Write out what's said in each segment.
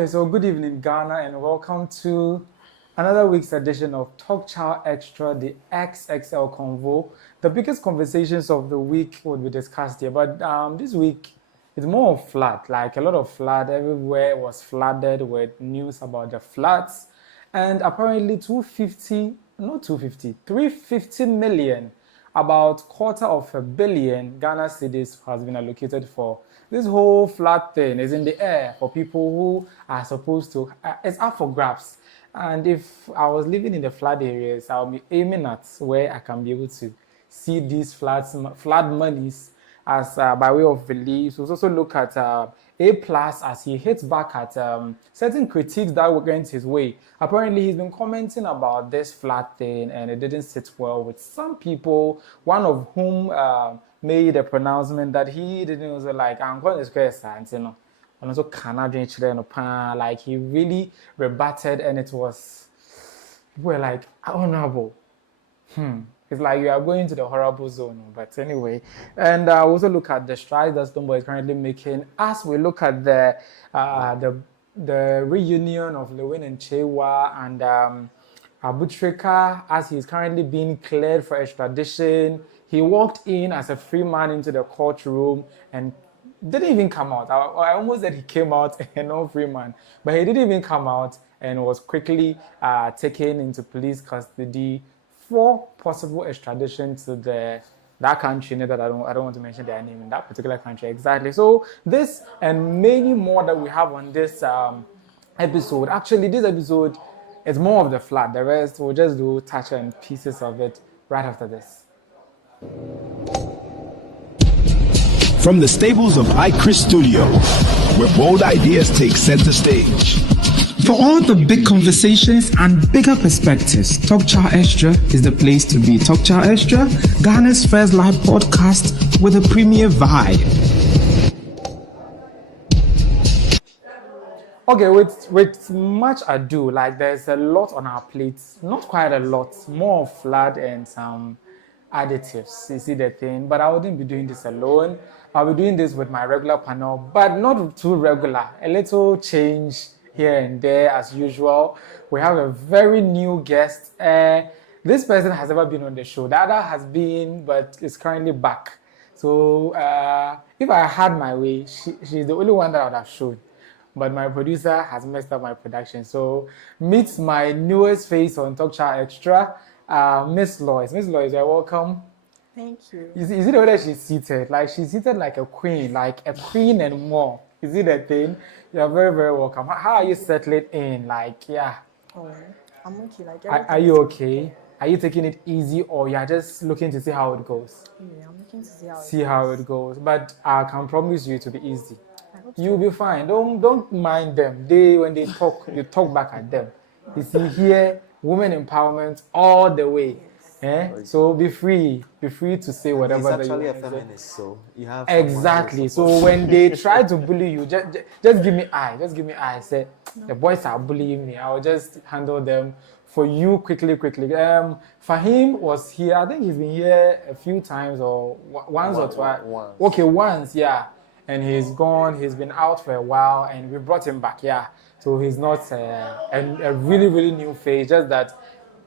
Okay, so good evening, Ghana, and welcome to another week's edition of Talk Chaw Xtra, the XXL Convo. The biggest conversations of the week will be discussed here, but this week it's more of flood, like a lot of flood. Everywhere was flooded with news about the floods, and apparently 350 million, about $250 million Ghana cedis has been allocated for this whole flood thing is in the air for people who are supposed to, it's up for grabs. And if I was living in the flood areas, I'll be aiming at where I can be able to see these flood monies as by way of relief. We'll also look at A plus as he hits back at certain critiques that were going his way. Apparently, he's been commenting about this flood thing and it didn't sit well with some people, one of whom made a pronouncement that he didn't also like, I'm going to square science, you know. And also Canadian children, like he really rebutted, and it was, people were like, honorable. It's like you are going to the horrible zone. But anyway, and we also look at the strides that Stonebwoy is currently making as we look at the reunion of Lilwin and Kyeiwaa and Abu Trica as he's currently being cleared for extradition. He walked in as a free man into the courtroom and didn't even come out. I almost said he came out and no free man, but he didn't even come out and was quickly taken into police custody for possible extradition to that country that I don't want to mention their name in that particular country exactly. So this and many more that we have on this episode. Actually, this episode is more of the flood. The rest we'll just do touch and pieces of it right after this. From the stables of iChris Studio, where bold ideas take center stage. For all the big conversations and bigger perspectives, Talk Chaw Xtra is the place to be. Talk Chaw Xtra, Ghana's first live podcast with a premier vibe. Okay, with much ado, like there's a lot on our plates. Not quite a lot, more flood and some additives. You see the thing, but I wouldn't be doing this alone. I'll be doing this with my regular panel, but not too regular. A little change here and there as usual. We have a very new guest. This person has never been on the show. Dada has been, but is currently back. So if I had my way, she's the only one that I would have shown. But my producer has messed up my production. So meet my newest face on Talk Chaw Xtra, Miss Lois. Miss Lois, you're welcome. Thank you. You see the way that she's seated? Like she's seated like a queen and more. You see that thing? You're very, very welcome. How are you settling in? Like, yeah. Oh, I'm okay. Like, are you okay? Are you taking it easy or you're just looking to see how it goes? Yeah, I'm looking to see how it goes. But I can promise you it will be easy. You'll be fine. Don't mind them. When they talk, you talk back at them. You see here, women empowerment all the way. So be free to say whatever that you want. He's actually a feminist, so you have exactly. So when they try to bully you, just give me eye. Just give me eye. Say the boys are bullying me. I will just handle them for you quickly. Fahim was here. I think he's been here a few times or once or twice. Okay, once, yeah. And he's gone. He's been out for a while, and we brought him back. Yeah. So he's not a really, really new face. Just that.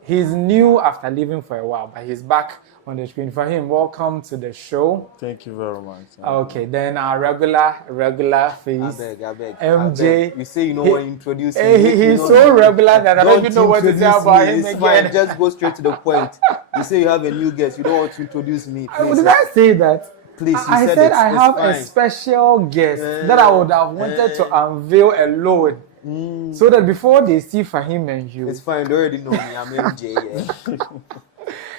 He's new after leaving for a while, but he's back on the screen. For him, welcome to the show. Thank you very much. Okay, then our regular face, I beg. MJ. You say you know what to introduce me. He's so regular that I don't even know what to say about him again. Fine. Just go straight to the point. You say you have a new guest. You don't want to introduce me. Please. Did I say that? Please, I said I have a special guest that I would have wanted to unveil alone. So that before they see Fahim and you, it's fine. They already know me. I'm MJ. Yeah.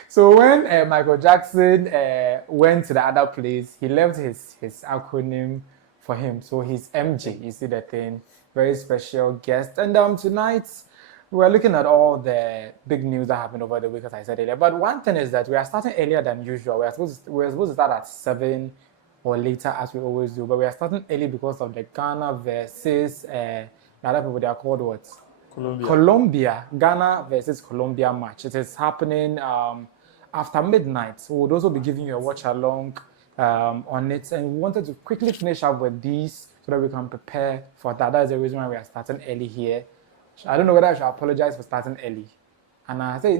So when Michael Jackson went to the other place, he left his acronym for him. So he's MJ. You see the thing? Very special guest. And tonight we're looking at all the big news that happened over the week, as I said earlier. But one thing is that we are starting earlier than usual. We're supposed to start at 7 or later, as we always do. But we are starting early because of the Ghana versus the other people. They are called what? Colombia. Ghana versus Colombia match. It is happening after midnight. So we'll also be giving you a watch along on it. And we wanted to quickly finish up with these so that we can prepare for that. That is the reason why we are starting early here. I don't know whether I should apologize for starting early. And I say,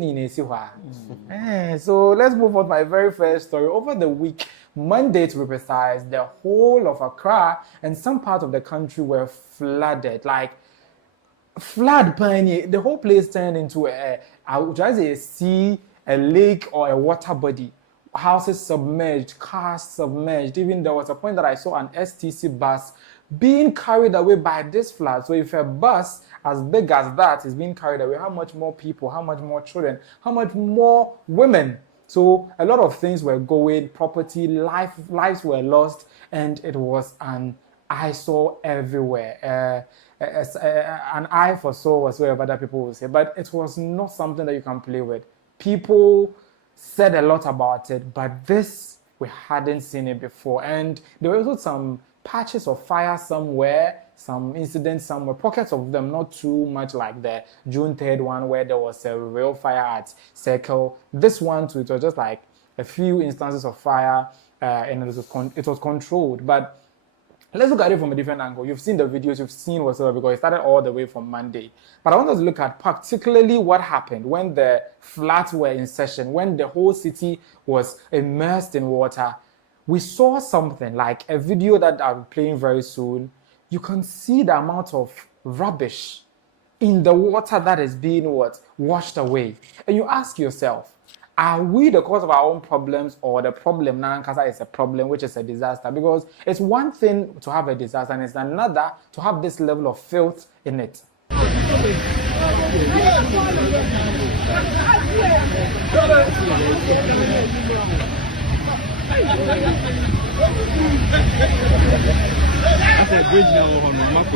so let's move on to my very first story. Over the week, Monday to be precise, the whole of Accra and some parts of the country were flooded. Like, flood pioneer, the whole place turned into a sea, a lake, or a water body. Houses submerged, cars submerged. Even there was a point that I saw an STC bus being carried away by this flood. So if a bus as big as that is being carried away, how much more people, how much more children, how much more women? So a lot of things were going, property, lives were lost, and it was an eyesore everywhere. An eye for sore, whatsoever other people will say. But it was not something that you can play with. People said a lot about it, but this, we hadn't seen it before. And there were also some patches of fire somewhere, some incidents somewhere, pockets of them, not too much like the June 3rd one where there was a real fire at Circle. This one too, it was just like a few instances of fire, and it was controlled. But let's look at it from a different angle. You've seen the videos, you've seen whatsoever, because it started all the way from Monday. But I want us to look at particularly what happened when the floods were in session, when the whole city was immersed in water. We saw something like a video that I'll be playing very soon. You can see the amount of rubbish in the water that is being washed away. And you ask yourself, are we the cause of our own problems, or the problem now is a problem, which is a disaster? Because it's one thing to have a disaster and it's another to have this level of filth in it. That's a bridge now on the map.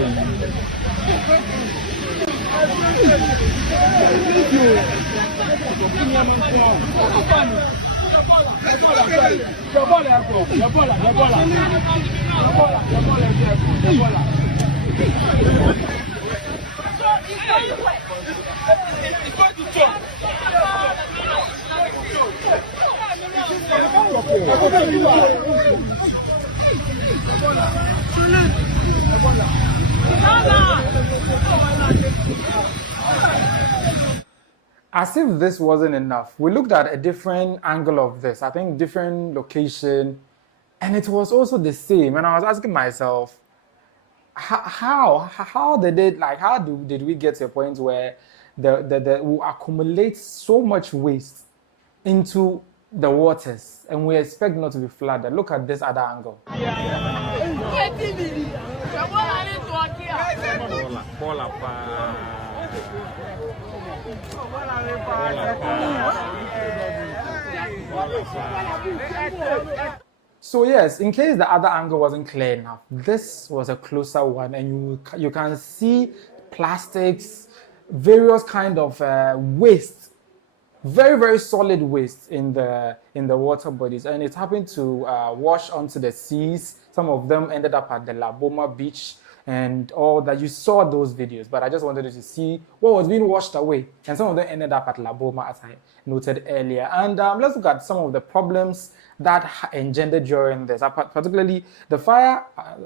As if this wasn't enough, we looked at a different angle of this, I think different location, and it was also the same. And I was asking myself, how did it, like, did we get to a point where we accumulate so much waste into the waters and we expect not to be flooded? Look at this other angle. So yes, in case the other angle wasn't clear enough, this was a closer one, and you can see plastics, various kind of waste, very, very solid waste in the water bodies, and it happened to wash onto the seas. Some of them ended up at the Laboma beach and all that. You saw those videos, but I just wanted you to see what was being washed away, and some of them ended up at Laboma, as I noted earlier. And let's look at some of the problems that engendered during this, particularly the fire,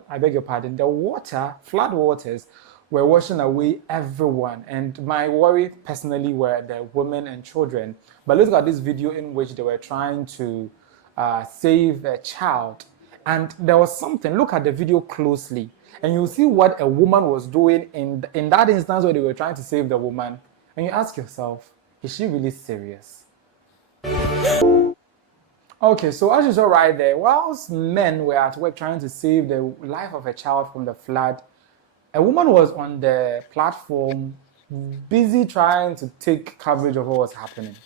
I beg your pardon, the water, flood waters were washing away everyone. And my worry personally were the women and children. But let's look at this video in which they were trying to save a child. And there was something, look at the video closely, and you'll see what a woman was doing in that instance where they were trying to save the woman. And you ask yourself, is she really serious? Okay, so as you saw right there, whilst men were at work trying to save the life of a child from the flood, a woman was on the platform busy trying to take coverage of what was happening.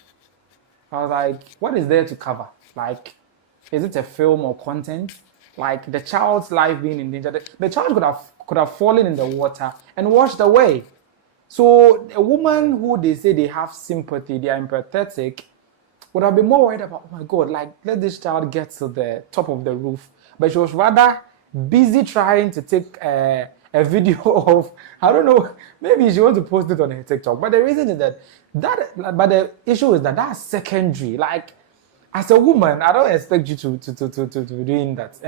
I was like, what is there to cover? Like, is it a film or content? Like, the child's life being in danger. The child could have fallen in the water and washed away. So a woman who they say they have sympathy, they are empathetic, would have been more worried about, oh my God, like, let this child get to the top of the roof. But she was rather busy trying to take a video of, I don't know, maybe she wants to post it on her TikTok. But the reason is but the issue is that that's secondary. Like, as a woman, I don't expect you to be doing that.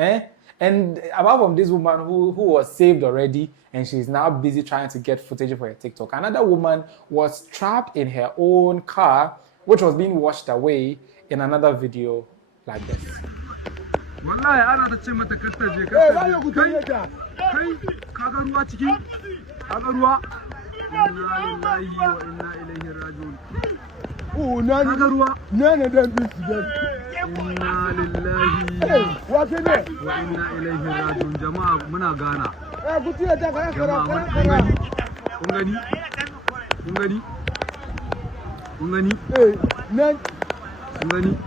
And apart from this woman who was saved already, and she's now busy trying to get footage for her TikTok, another woman was trapped in her own car, which was being washed away in another video like this. Wallahi ana ta ce mata kastaje kai kaga ruwa ciki kaga ruwa inna lillahi wa inna ilaihi raji'un kaga ruwa nane dan bisu inna lillahi wa inna ilaihi raji'un jama'a muna gana jama'a kun gani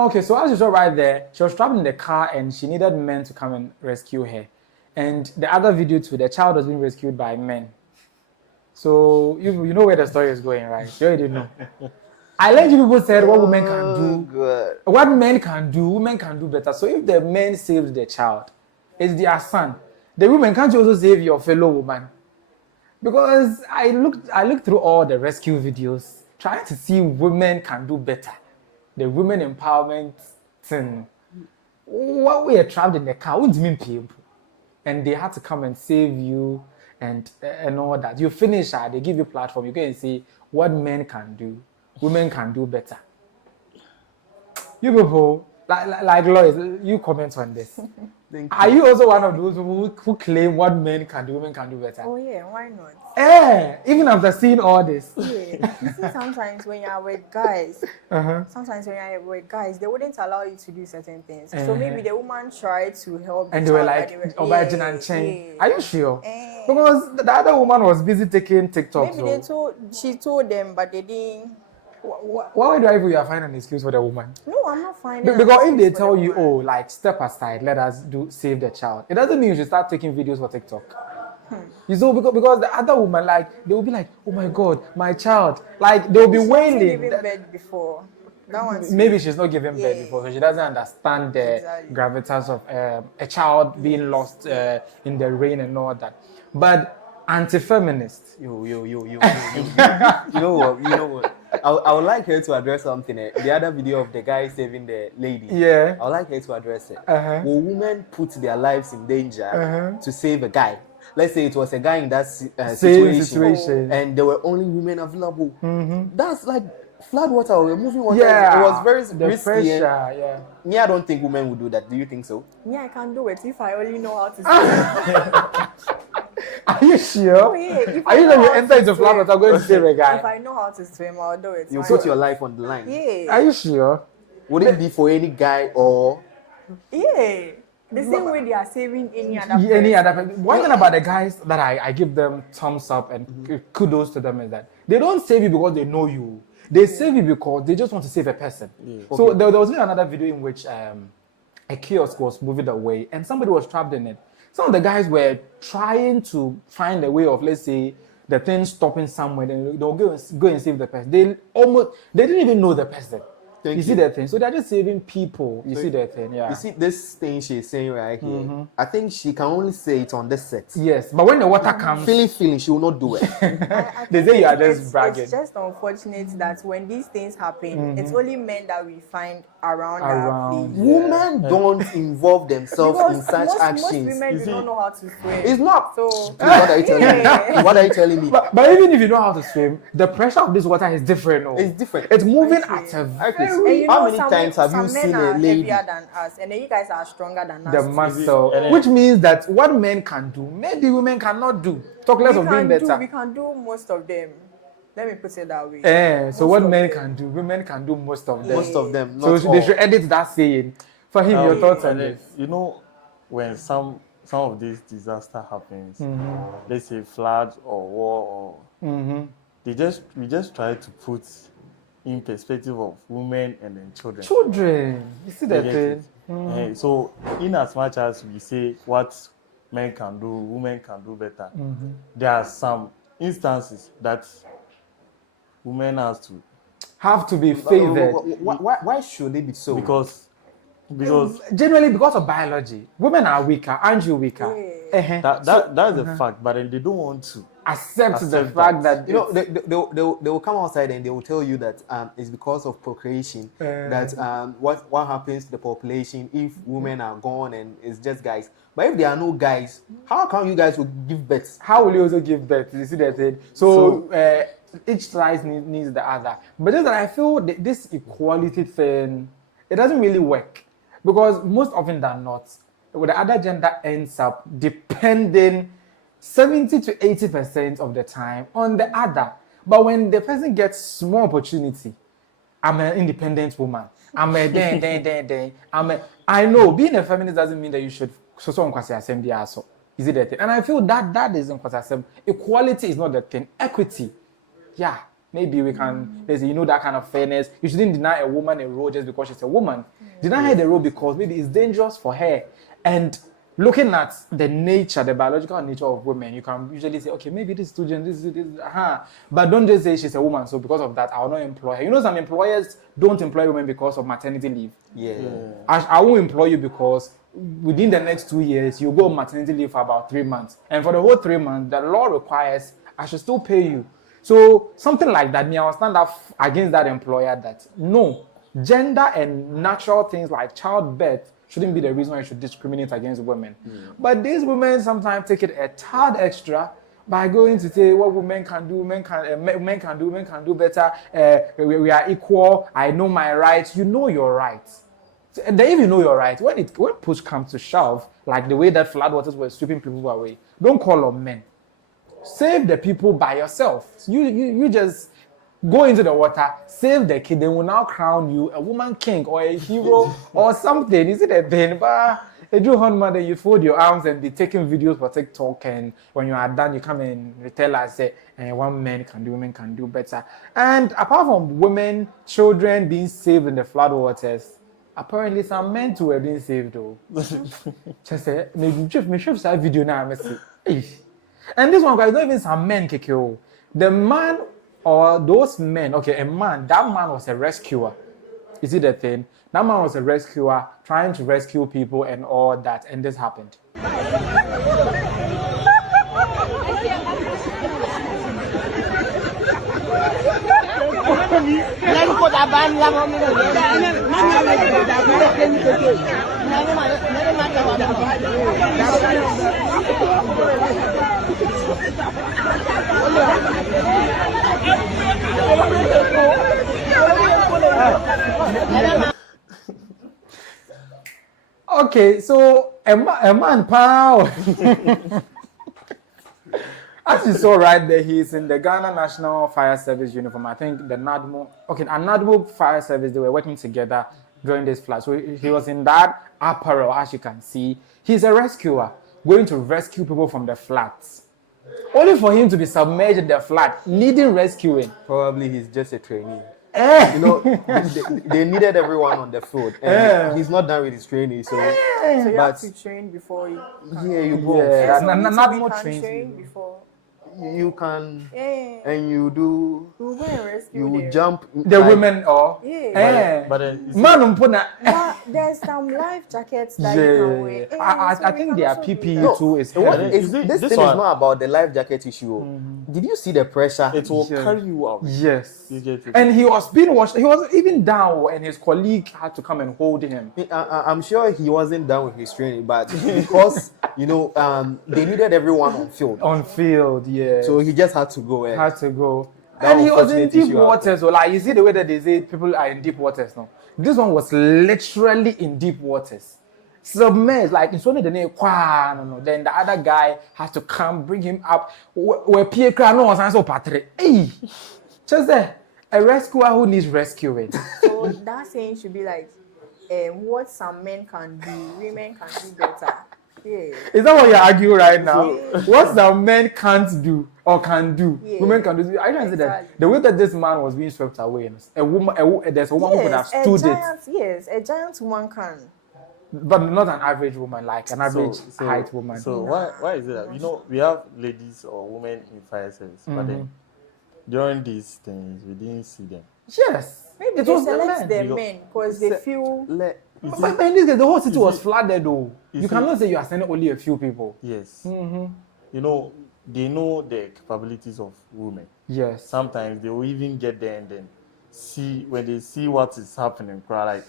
Okay, so as you saw right there, she was trapped in the car and she needed men to come and rescue her. And the other video too, the child was being rescued by men. So you know where the story is going, right? You already know. I like you people said what women can do. God. What men can do, women can do better. So if the men saved the child, it's their son. The women can't you also save your fellow woman? Because I looked through all the rescue videos, trying to see women can do better. The women empowerment thing. What we are trapped in the car, what do you mean people? And they had to come and save you and all that. You finish, they give you platform. You go and see what men can do, women can do better. You people, like lawyers, you comment on this. Are you also one of those who claim what men can do, women can do better? Oh yeah, why not? Even after seeing all this. Yeah. You see, sometimes when you're with guys, they wouldn't allow you to do certain things. So maybe the woman tried to help. And they were like, Obajin and Chen. Are you sure? Because the other woman was busy taking TikToks. Maybe she told them, but they didn't. Why do I even find an excuse for the woman? No, I'm not finding. Because if they tell you, oh, like step aside, let us save the child, it doesn't mean you should start taking videos for TikTok. You know, because the other woman, like, they will be like, oh my God, my child, like they will be wailing. Giving birth before. That one's maybe she's not giving birth before, so she doesn't understand the gravitas of a child being lost in the rain and all that. But anti-feminist. Yo. You know what? I would like her to address something. The other video of the guy saving the lady. Yeah. I would like her to address it. Will women put their lives in danger to save a guy? Let's say it was a guy in that situation, and there were only women available. That's like flood water or moving water. Yeah. It was very risky. Pressure, Me, I don't think women would do that. Do you think so? Yeah, I can do it if I only know how to swim. Are you sure? Oh, yeah. Are you going to enter into flood water going to save a guy? If I know how to swim, I'll do it. You put your life on the line. Yeah. Are you sure? Would it be for any guy or? Yeah. The same way they are saving any other person. One thing about the guys that I give them thumbs up and kudos to them is that they don't save you because they know you. They save you because they just want to save a person. Yeah. So there was another video in which a kiosk was moving away and somebody was trapped in it. Some of the guys were trying to find a way of, let's say, the thing stopping somewhere. Then they'll go and save the person. They didn't even know the person. You see that thing? So they're just saving people. You see that thing? Yeah. You see this thing she's saying right here? I think she can only say it on this set. Yes, but when the water comes... Feeling, she will not do it. They say you are just bragging. It's just unfortunate that when these things happen, it's only men that we find around. Women don't involve themselves in such actions. Most women do not know how to swim. It's not. So what are you telling me? What are you telling me? But even if you know how to swim, the pressure of this water is different. No? It's different. It's moving at a very... How many times have you seen a lady? Heavier than us, and then you guys are stronger than us. The muscle, which means that what men can do, maybe women cannot do. Talk less of doing better. We can do most of them. Let me put it that way. So what men can do, women can do most of them. Most of them. So they should edit that saying. For him, your thoughts on this? You know, when some of these disaster happens, let's say flood or war, or we just try to put in perspective of women and then children. You see that thing? So in as much as we say what men can do, women can do better, there are some instances that women have to be favored. Why should it be so? Because Because generally because of biology, women are weaker. Aren't you weaker? that's a fact, but then they don't want to accept the fact that you know they will come outside and they will tell you that it's because of procreation that what happens to the population if women are gone and it's just guys. But if there are no guys, how come you guys will give birth? How will you also give birth? You see that thing? So each side needs the other. But just that I feel this equality thing, it doesn't really work because most often than not, the other gender ends up depending 70 to 80% of the time on the other. But when the person gets small opportunity, I'm an independent woman. I'm a I know being a feminist doesn't mean that you should so assembly also. Is it that thing? And I feel that isn't assembly. Equality is not the thing. Equity. Yeah. Maybe we can, that kind of fairness. You shouldn't deny a woman a role just because she's a woman. Deny her the role because maybe it's dangerous for her. And looking at the nature, the biological nature of women, you can usually say, okay, maybe this student, this. But don't just say she's a woman, so because of that, I will not employ her. You know, some employers don't employ women because of maternity leave. Yeah. I won't employ you because within the next 2 years, you go on maternity leave for about 3 months. And for the whole 3 months, the law requires I should still pay you. So something like that, I will stand up against that employer that no, gender and natural things like childbirth shouldn't be the reason why you should discriminate against women. But these women sometimes take it a tad extra by going to say what women can do, men can do better. We are equal. I know my rights. You know your rights. And then if you know your rights, when push comes to shove, like the way that floodwaters were sweeping people away, don't call on men. Save the people by yourself. You just go into the water, save the kid, they will now crown you a woman king or a hero or something. Is it a thing? But they do mother, you fold your arms and be taking videos for TikTok, and when you are done, you come and tell us say, one man can do, women can do better. And apart from women, children being saved in the floodwaters, apparently some men too were being saved though. Just say, maybe show that video now, and this one, guys, not even some men, Kekeo. The man or those men, okay, that man was a rescuer. You see the thing? That man was a rescuer trying to rescue people and all that, and this happened. Okay, so a man, pow. As you saw right there, he's in the Ghana National Fire Service uniform. I think the NADMO Fire Service, they were working together during this flood. So he was in that apparel, as you can see. He's a rescuer, going to rescue people from the floods. Only for him to be submerged in the flood, needing rescuing. Probably he's just a trainee. You know, they needed everyone on the field, and he's not done with his training. So you have to train before you. Yeah, you go. Yeah, So not more train before. You can, and you do. We'll go and rescue You them. jump. The women or but then man, But there's some life jackets that you can wear. I think their PPE too is What heavy. is this thing one? is not about the life jacket issue. Did you see the pressure? it will carry you out. Yes. You get it. And he was being watched. He was even down, and his colleague had to come and hold him. I'm sure he wasn't done with his training, but because they needed everyone on field. On field, yeah. So he just had to go. Had to go. That And he was in unfortunate deep issue waters. So like you see the way that they say people are in deep waters now. This one was literally in deep waters. Submerged, like it's only the name. No. Then the other guy has to come bring him up. Where Pierre no was also Patrick. Hey, just there. A rescuer who needs rescuing. So that saying should be like, what some men can do, women can do better. Yeah. Is that what you're arguing right now? What some men can't do or can do, women can do. I don't say that. The way that this man was being swept away, there's a woman who could have stood it. Yes, a giant woman can. But not an average woman, like an average height woman. So why is it that we have ladies or women in fire service, but then during these things we didn't see them? Yes. Maybe it they was the select men. the men because they feel But in this case, the whole city was flooded though. You see- cannot say you are sending only a few people. Yes. You know, they know the capabilities of women. Yes. Sometimes they will even get there and then when they see what is happening, cry like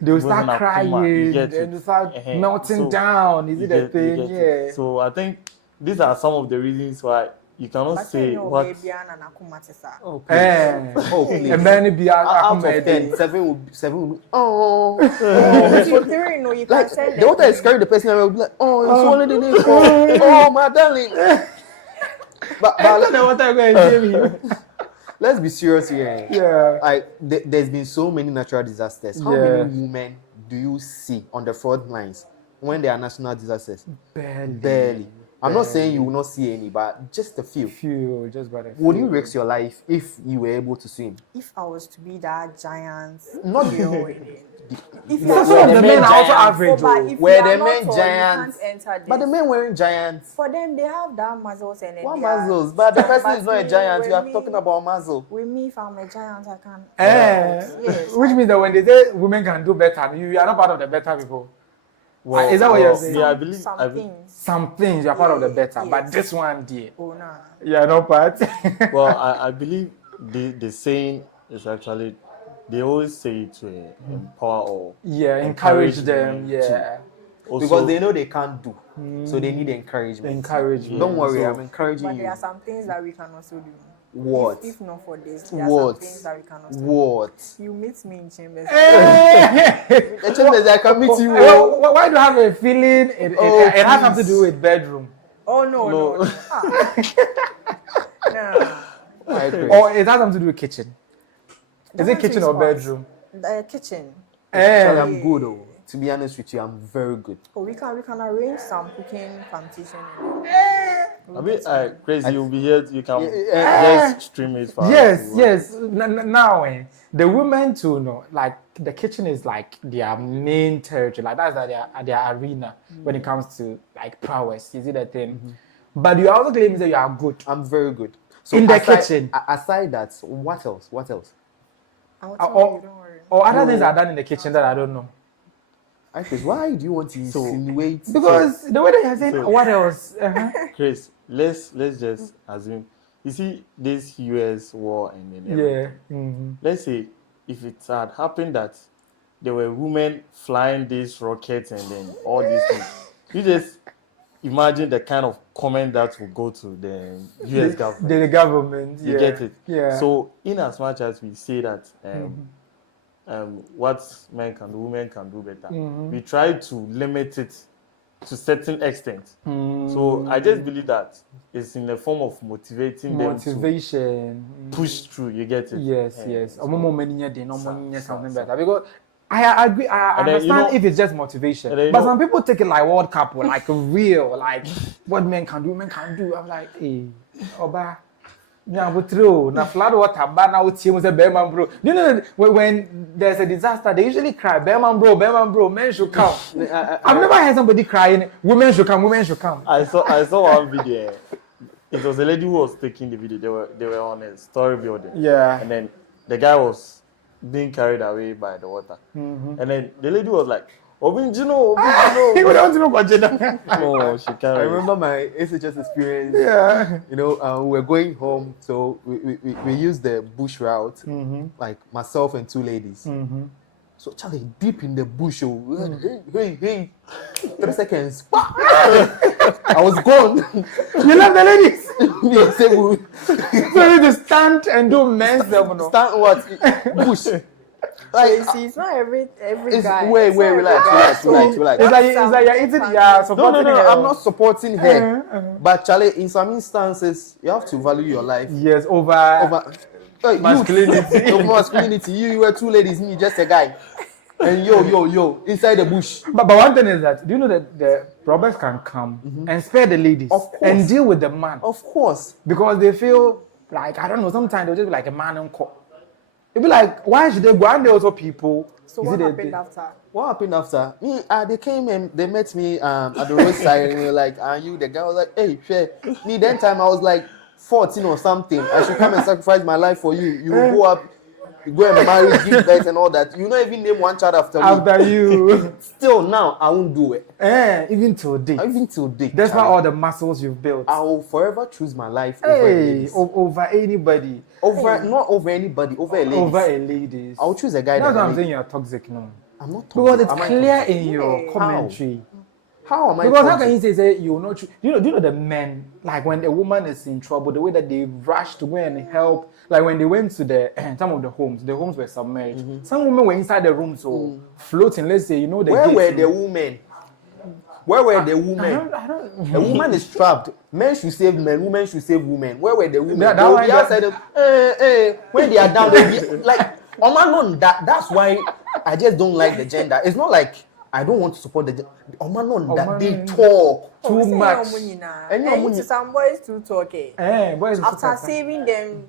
They will women start are crying Kuma, you get and it. start melting So, down. Is you it the get- you thing? get Yeah. it. So I think these are some of the reasons why you cannot But say you know, what. baby, and Akumatisa. Oh, please. Eh. And many be Out of 10, 7 will be, oh. You three, no, you can Like, send the water is carrying the person and will be like, oh, it's swallowed in it. Oh, my darling. But let's be serious here. Yeah. Like, there's been so many natural disasters. How many women do you see on the front lines when there are national disasters? Barely. I'm not saying you will not see any, but just a few. Just about a few. Would you risk your life if you were able to swim? If I was to be that giant, Not if So some of the men are also average. but if Were you are the not men tall, giants? you can't enter this. But the men weren't giants. For them, they have that muscles and What they are muscles? But the person But is not a me, giant. You with are me- talking about muscle. With me, if I'm a giant, I can. Yes. Which means that when they say women can do better, you are not part of the better people. Well, Is that what you're saying? Yeah, I believe. Some things. Some things you are part of the better, but this one, dear, Oh, nah. you are not part. Well, I believe the saying is actually, they always say it to empower or encourage them. women Yeah. to also, Because they know they can't do. So they need encouragement. Encouragement. Don't worry, So- I'm encouraging But there you. are some things that we can also do. What? If not for this, there are What? some things that we can also do. What? You meet me in chambers. The chambers, I can meet you. Why do you have a feeling it has something to do with bedroom? Oh, no. No. Or it has something to do with kitchen? Is it kitchen or bedroom? The kitchen. Actually, I'm good though. To be honest with you, I'm very good. Oh, we can arrange some cooking competition. I mean, crazy. You'll be here. You can Yeah. just stream it for us. Yes. Now, the women too know, like the kitchen is like their main territory. Like that's their arena when it comes to like prowess. You see that thing? But you also claim that you are good. I'm very good. So In the aside- kitchen. Aside that, what else? What else? I will tell Or you, don't worry. other things are done in the kitchen that I don't know. Why do you want to insinuate? Because the way that you're saying, So- what else? Chris, let's just assume. You see this US war and then everything. Yeah. Let's say if it had happened that there were women flying these rockets and then all these things, you just imagine the kind of comment that will go to the US government. The government. You get it? Yeah. So in as much as we say that what men can do, women can do better, we try to limit it to certain extent. So I just believe that it's in the form of motivating them motivation. to push through. You get it? Yes. Sa- Something sa- better. Because I agree. I And then, understand you know- if it's just motivation. and then, you But know- some people take it like World Cup or like real, like what men can do, women can do. I'm like, hey, Oba. Yeah, but true. Now flood water, but now it's a Bearman bro. You know, when there's a disaster, they usually cry, Bearman bro, men should come. I've never heard somebody crying, women should come. I saw one video. It was a lady who was taking the video. They were on a story building. Yeah. And then the guy was being carried away by the water. And then the lady was like, Obinjino. He would want to know what No, she can't. I remember my SHS experience. Yeah. You know, we were going home, so we used the bush route, like myself and 2 ladies. So Charlie, deep in the bush, hey, 3 seconds. I was gone. You love the ladies. Me, say, So you just stand and do men's ceremony. stand what? Bush. Like, you see, it's not every It's, guy. wait, It's not every relax. guy. It's like you're eating, you're supporting No, her. I'm not supporting her. But Charlie, in some instances, you have to value your life Yes, over masculinity. Over masculinity. You were 2 ladies, me just a guy. And yo, inside the bush. But one thing is that, do you know that the robbers can come and spare the ladies Of course. and deal with the man? Of course. Because they feel like, I don't know, sometimes they'll just be like a man on call. It'll be like, why should they go? And there also people. So is what it happened after? What happened after? Me, they came and they met me at the roadside and they were like, are you? The guy was like, hey, share. Me, then time I was like 14 or something. I should come and sacrifice my life for you. You will go up. you go and marry, give birth and all that. You not even name one child after me. you. Still now, I won't do it. Even till date. Even till date. That's why all the muscles you've built. I will forever choose my life over ladies. Over anybody. Not over anybody, over a ladies. Over a ladies. I'll choose a guy That's that what I'm saying you're toxic now. I'm not toxic. Because it's Am I clear toxic? in your commentary. How am I Because how toxic? can you say you will not choose? Do you know the men, like when a woman is in trouble, the way that they rush to go and help, like when they went to some of the homes were submerged. Some women were inside the room, so floating, let's say, the Where were the women? Where were the women? I don't A woman is trapped. Men should save men. Women should save women. Where were the women? That They will why be outside. When they are down, they'll be like, oh man, no, that's why I just don't like the gender. It's not like I don't want to support the gender. Oh man, no, that they talk too much. And some boys too talk. Boys After saving them,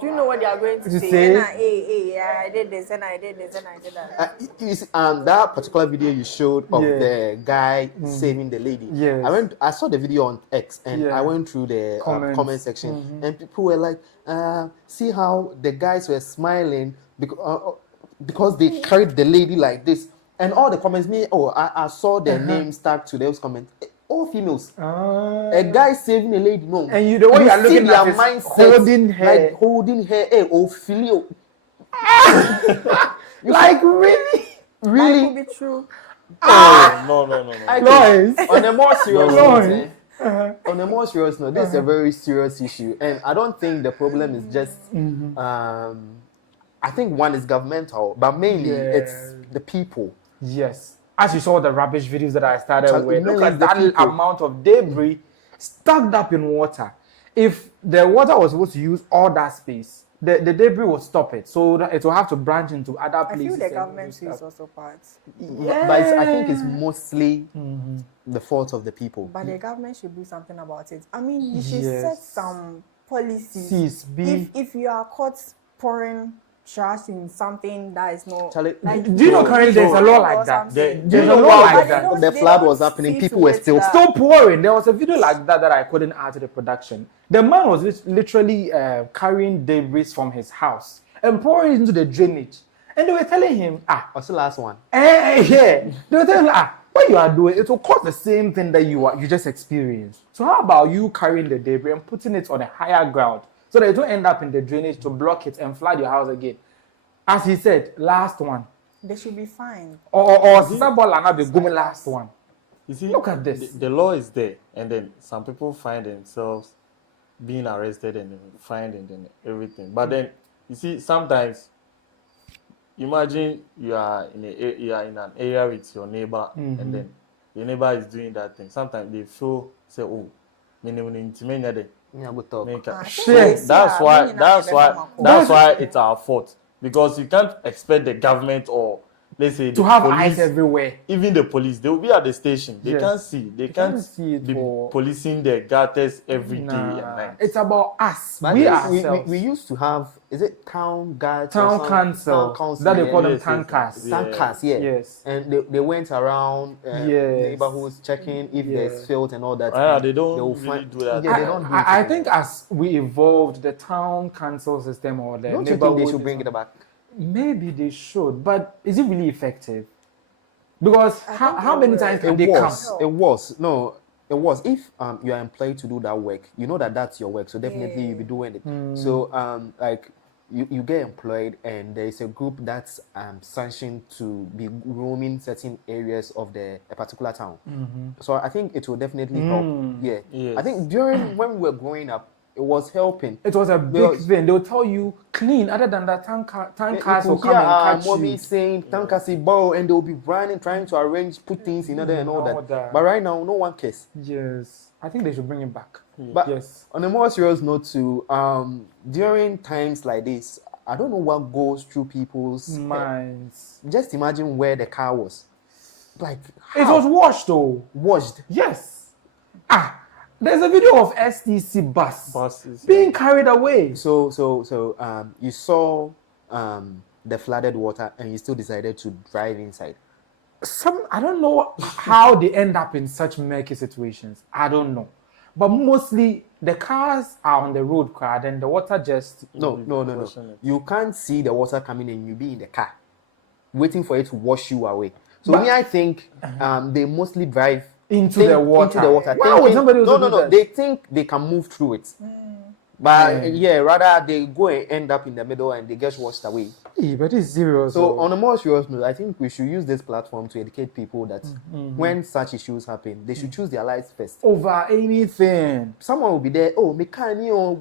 do you know what they are going to To say? say? I did this and I did this and I did that. That particular video you showed of Yeah. the guy saving the lady. Yes. I saw the video on X and Yeah. I went through the comment section and people were like, see how the guys were smiling because they carried the lady like this. And all the comments, I saw their names tagged to those comments. All females. A guy saving a lady, no. And the way you are looking at his holding her. like holding her, filio. Like really? That could be true. No. Lois. On a more serious Lois. note, on a more serious note, this is a very serious issue, and I don't think the problem is just. I think one is governmental, but mainly it's the people. Yes. As you saw the rubbish videos that I started with, look mainly at the that people. amount of debris stuck up in water. If the water was supposed to use all that space, the debris will stop it. So that it will have to branch into other I places. feel the and government do is stuff. also part. But I think it's mostly the fault of the people. But the government should do something about it. I mean, you should Yes. set some policies. If you are caught pouring trash in something that is not. Charlie, Do you know currently there's a law like that? Do There's you a know law why like that. the flood was happening? People were still Still pouring. There was a video like that I couldn't add to the production. The man was literally carrying debris from his house and pouring it into the drainage. And they were telling him, What's the last one? yeah. They were telling him, what you are doing, it will cause the same thing that you just experienced. So how about you carrying the debris and putting it on a higher ground so that it don't end up in the drainage to block it and flood your house again? As he said, last one. They should be fined. Or Sabola now be going last one. You see, Look at this. The law is there, and then some people find themselves being arrested and then fined and then everything. But then you see, sometimes imagine you are in an area with your neighbor, and then your neighbor is doing that thing. Sometimes they feel say, oh, that's why it's our fault, because you can't expect the government or let's say to have eyes everywhere. Even the police, they will be at the station. They can't see. They can't see it be for... policing the gutters every day and night. It's about us. But We ourselves. We used to have, is it town guards? Town council. That they call them tankas. Tankas, yeah. Yes. And they went around neighborhoods checking if there's filth and all that. They don't really do that. Yeah, they don't do I think as we evolved, the town council system or the Don't you think they should bring it back? Maybe they should, but is it really effective? Because how many times can they come? It was. No, it was. If you are employed to do that work, you know that that's your work, so definitely you'll be doing it. So like you get employed and there is a group that's sanctioned to be roaming certain areas of a particular town. So I think it will definitely help. Yeah. Yes. I think during when we were growing up, it was helping. It was a big thing. They'll tell you clean. Other than that, tankers will come and catch mommy you. saying tankasi bow, and they'll be running, trying to arrange, put things in there and all that. But right now, no one cares. Yes, I think they should bring it back. But yes, on a more serious note, too, during times like this, I don't know what goes through people's minds. Just imagine where the car was. Like it was washed though. Washed. Yes. There's a video of STC buses being carried away. So you saw the flooded water and you still decided to drive inside. I don't know how they end up in such murky situations. I don't know. But mostly the cars are on the road, crowd, and the water just No. You can't see the water coming in. You be in the car, waiting for it to wash you away. So I think they mostly drive into the water. Why would somebody do that? They think they can move through it. But rather they go and end up in the middle and they get washed away. But it's serious. So on a more serious note, I think we should use this platform to educate people that when such issues happen, they should choose their lives first. Over anything. Someone will be there,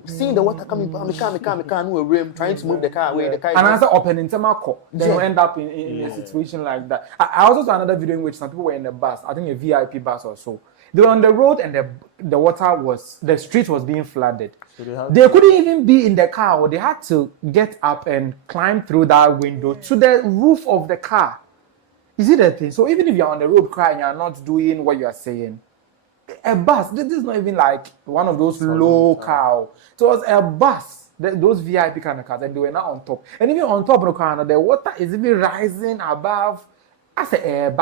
seeing the water coming, trying to move the car away. The car and answer opening then you end up in a situation like that. I also saw another video in which some people were in a bus, I think a VIP bus or so. They were on the road and the street was being flooded. So they couldn't even be in the car, or they had to get up and climb through that window to the roof of the car. You see that thing? So even if you're on the road crying, you're not doing what you are saying. A bus, this is not even like one of those local. So it was a bus, those VIP kind of cars, and they were not on top. And even on top of the car, the water is even rising above as a air.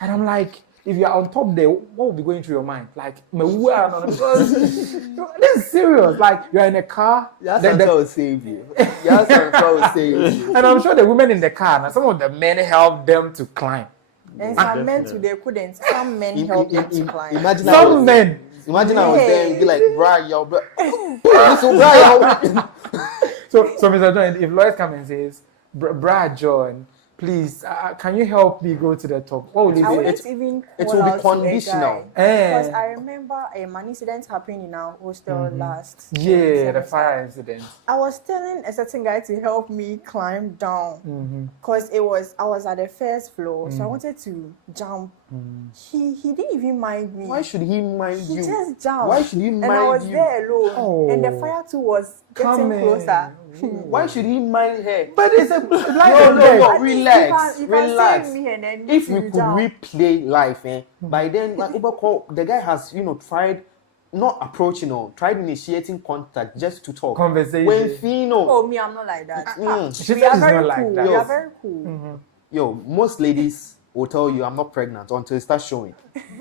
And I'm like, if you're on top there, what will be going through your mind? Like, this is serious. Like, you're in a car. Will save you. Will save you. And I'm sure the women in the car, and some of the men helped them to climb. And some men too, they couldn't. Some men helped them to climb. Imagine I was there and be like, bruh, yo, bro. So Mr. John, if lawyers come and says, Brad John, please, can you help me go to the top? What will you say? It will be conditional. Because I remember an incident happened in our hostel last. Yeah, the fire incident. I was telling a certain guy to help me climb down because I was at the first floor, so I wanted to jump. He didn't even mind me. Why should he mind you? He just jumped. Why should he mind you? And I was there alone, and the fire too was getting closer. Why should he mind her? But it's a no, relax. If we could jump. replay life, by then, like the guy has, tried not approaching or tried initiating contact just to talk. Conversation. Me, I'm not like that. She said she's not like that. We are very cool. Yo, most ladies will tell you I'm not pregnant until it starts showing.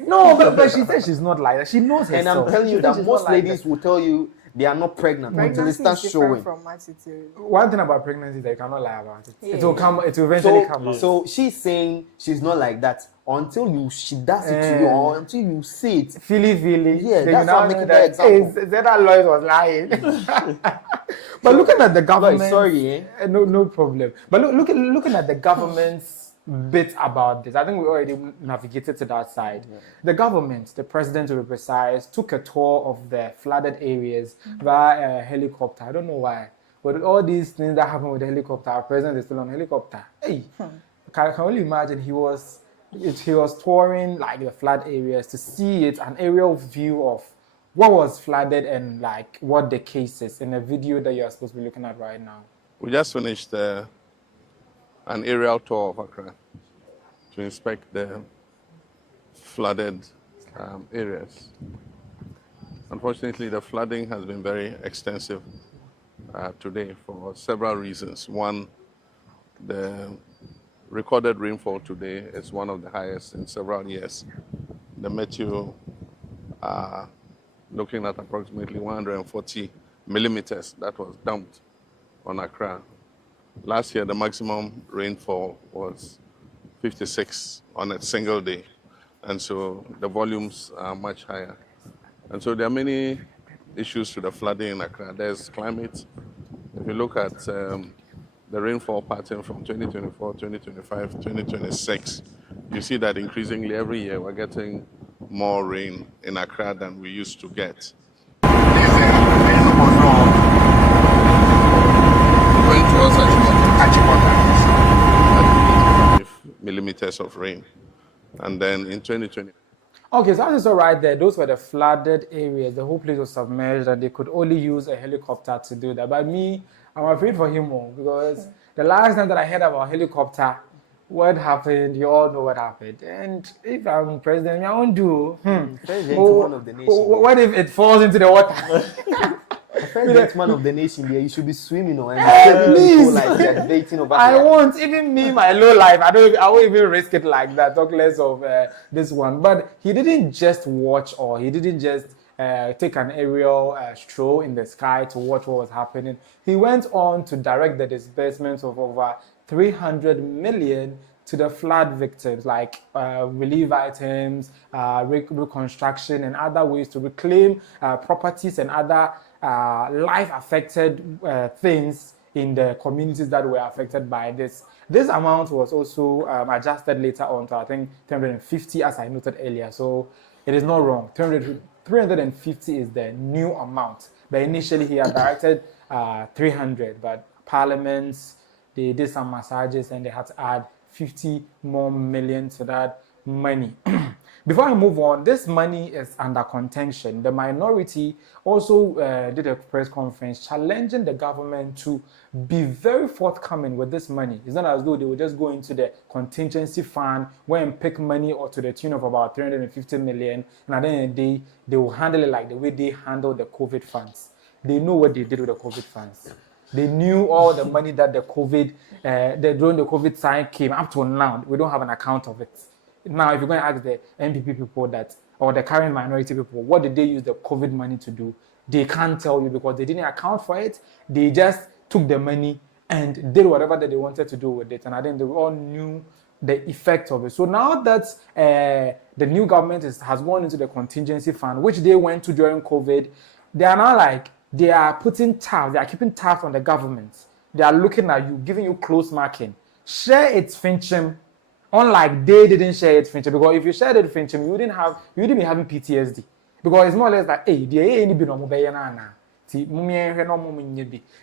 No, but she said she's not like that. She knows herself. And I'm telling you that most ladies will tell you they are not pregnant until it starts showing. From attitude. One thing about pregnancy is that you cannot lie about it. Yeah. It will eventually come out. So she's saying she's not like that until she does it to you, or until you see it. Feely. Yeah, that's why I'm making that example. That Lloyd was lying. But looking at the government, no problem. But looking at the government's bit about this, I think we already navigated to that side. Yeah. The government, the president to be precise, took a tour of the flooded areas via a helicopter. I don't know why, but all these things that happen with the helicopter, our president is still on a helicopter. Hey, can only imagine he was touring like the flood areas to see it, an aerial view of what was flooded and like what the case is in a video that you're supposed to be looking at right now. We just finished an aerial tour of Accra to inspect the flooded areas. Unfortunately, the flooding has been very extensive today for several reasons. One, the recorded rainfall today is one of the highest in several years. The Meteo are looking at approximately 140 millimeters that was dumped on Accra. Last year, the maximum rainfall was 56 on a single day. And so the volumes are much higher. And so there are many issues to the flooding in Accra. There's climate. If you look at the rainfall pattern from 2024, 2025, 2026, you see that increasingly every year we're getting more rain in Accra than we used to get. Millimeters of rain, and then in 2020. Okay, so that's all right there. Those were the flooded areas. The whole place was submerged, and they could only use a helicopter to do that. But me, I'm afraid for him more because the last time that I heard about helicopter, what happened? You all know what happened. And if I'm president, I won't do. One of the nation. What if it falls into the water? President man of the nation there, you should be swimming and people like they're debating over I won't. Even me, my low life, I won't even risk it like that. Talk less of this one. But he didn't just watch, or he didn't just take an aerial stroll in the sky to watch what was happening. He went on to direct the disbursements of over 300 million to the flood victims, like relief items, reconstruction, and other ways to reclaim properties and other life-affected things in the communities that were affected by this. This amount was also adjusted later on to, I think, 350, as I noted earlier. So it is not wrong. 350 is the new amount. But initially, he had directed 300, but parliaments, they did some massages and they had to add 50 more million to that money. Before I move on, this money is under contention. The minority also did a press conference challenging the government to be very forthcoming with this money. It's not as though they would just go into the contingency fund, go and pick money or to the tune of about 350 million, and at the end of the day, they will handle it like the way they handled the COVID funds. They know what they did with the COVID funds. They knew all the money that the COVID, during the COVID time came up to now. We don't have an account of it. Now, if you're going to ask the NPP people that, or the current minority people, what did they use the COVID money to do? They can't tell you because they didn't account for it. They just took the money and did whatever that they wanted to do with it. And I think they all knew the effect of it. So now that the new government has gone into the contingency fund, which they went to during COVID, they are now like, they are putting tabs, they are keeping tabs on the government. They are looking at you, giving you close marking. Share its Fincham, unlike they didn't share it Fincham, because if you shared it Fincham, you wouldn't be having PTSD. Because it's more or less like, hey,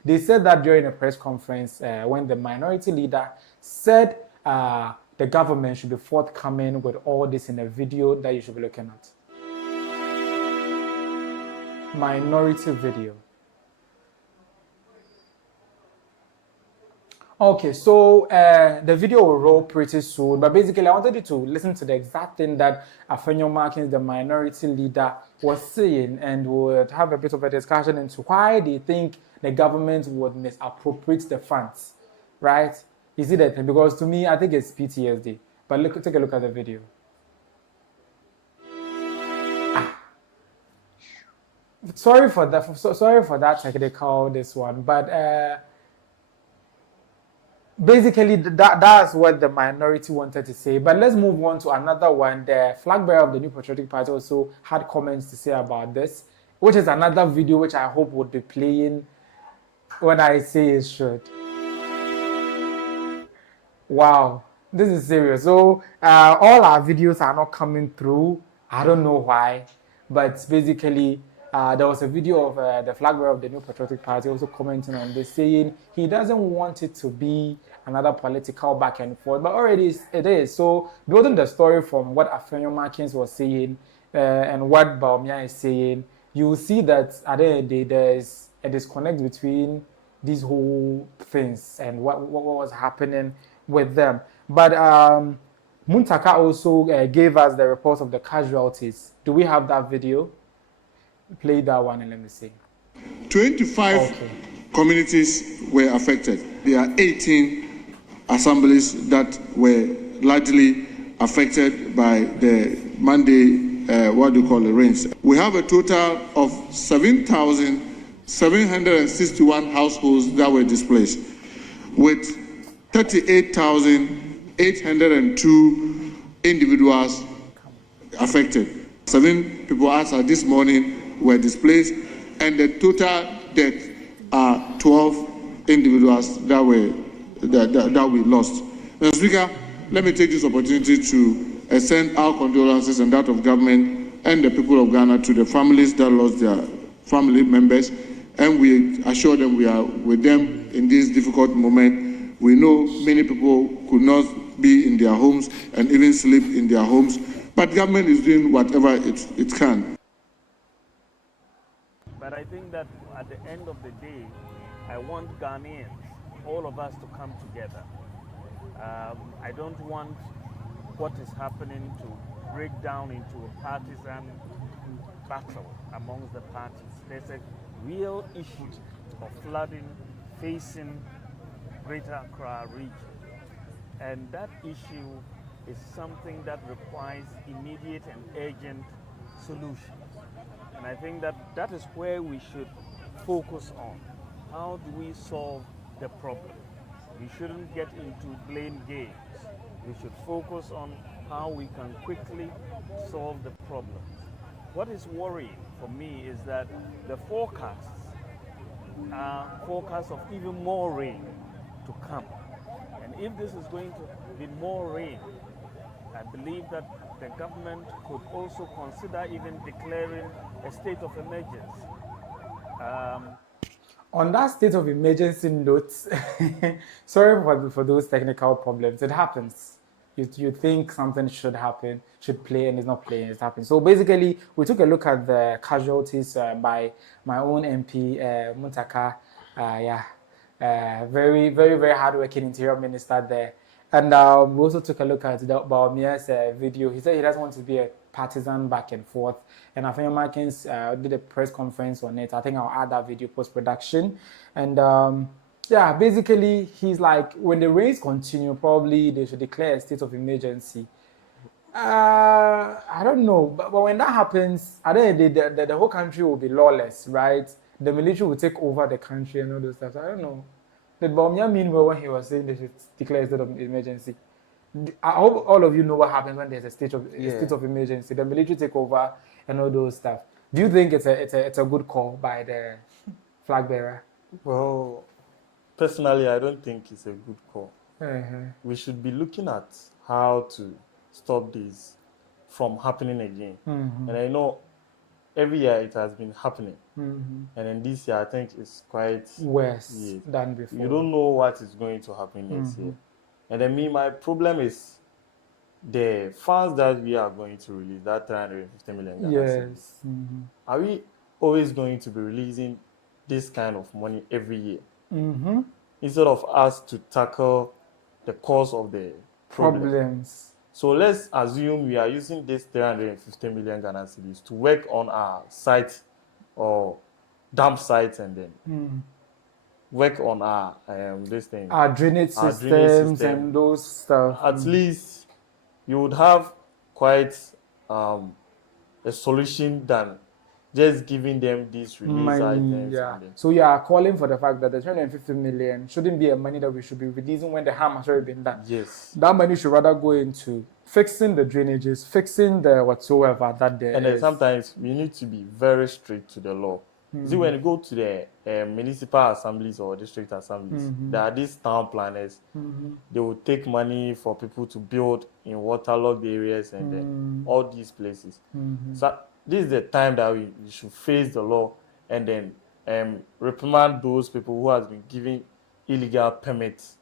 they said that during a press conference when the minority leader said the government should be forthcoming with all this in a video that you should be looking at. Minority video. Okay, so the video will roll pretty soon, but basically I wanted you to listen to the exact thing that Afenyo Markins, the minority leader, was saying, and would have a bit of a discussion into why they think the government would misappropriate the funds, right? You see that thing? Because to me, I think it's PTSD. But take a look at the video. Sorry for that technical this one, but basically that's what the minority wanted to say. But let's move on to another one. The flag bearer of the New Patriotic Party also had comments to say about this, which is another video which I hope would be playing when I say it should. Wow, this is serious. So all our videos are not coming through. I don't know why, but basically there was a video of the flag bearer of the New Patriotic Party also commenting on this, saying he doesn't want it to be another political back and forth, but already it is. So building the story from what Afenyo Markins was saying and what Baumia is saying, you will see that at the end of the day, there's a disconnect between these whole things and what was happening with them. But Muntaka also gave us the reports of the casualties. Do we have that video? Play that one and let me see. 25 communities were affected. There are 18 assemblies that were largely affected by the Monday, the rains. We have a total of 7,761 households that were displaced, with 38,802 individuals affected. 7 people, as of this morning, were displaced, and the total death are 12 individuals that we lost. Mr. Speaker, let me take this opportunity to extend our condolences and that of government and the people of Ghana to the families that lost their family members, and we assure them we are with them in this difficult moment. We know many people could not be in their homes and even sleep in their homes, but government is doing whatever it can. But I think that at the end of the day, I want Ghanaians, all of us, to come together. I don't want what is happening to break down into a partisan battle amongst the parties. There's a real issue of flooding facing Greater Accra region. And that issue is something that requires immediate and urgent solutions. And I think that is where we should focus on. How do we solve the problem? We shouldn't get into blame games. We should focus on how we can quickly solve the problems. What is worrying for me is that the forecasts are forecasts of even more rain to come. And if this is going to be more rain, I believe that the government could also consider even declaring a state of emergency. On that state of emergency note, sorry for those technical problems. It happens. You think something should happen, should play, and it's not playing, it's happening. So basically, we took a look at the casualties by my own MP, Muntaka. Very, very, very hardworking interior minister there. And we also took a look at Baumia's video. He said he doesn't want to be a partisan back and forth. And I think Markins did a press conference on it. I think I'll add that video post-production. And yeah, basically, he's like, when the rains continue, probably they should declare a state of emergency. I don't know. But when that happens, I think the whole country will be lawless, right? The military will take over the country and all those stuff. I don't know. Did Baumia mean well when he was saying they should declare a state of emergency? I hope all of you know what happens when there's a state of emergency. The military take over and all those stuff. Do you think it's a good call by the flag bearer? Well, personally, I don't think it's a good call. We should be looking at how to stop this from happening again. And I know every year it has been happening. And then this year, I think it's quite worse than before. You don't know what is going to happen next year. And then my problem is the funds that we are going to release, that 350 million. Yes. Are we always going to be releasing this kind of money every year? Instead of us to tackle the cause of the problems. So let's assume we are using this 350 million Ghana cedis to work on our site or dump sites and then work on our this thing. Our drainage systems and those stuff. At least you would have quite a solution than just giving them these release items. Yeah. So you are calling for the fact that the 250 million shouldn't be a money that we should be releasing when the harm has already been done. Yes. That money should rather go into fixing the drainages, fixing the whatsoever that there and then sometimes we need to be very strict to the law. See, when you go to the municipal assemblies or district assemblies, there are these town planners. They will take money for people to build in waterlogged areas and then all these places. So this is the time that we should face the law and then reprimand those people who has been giving illegal permits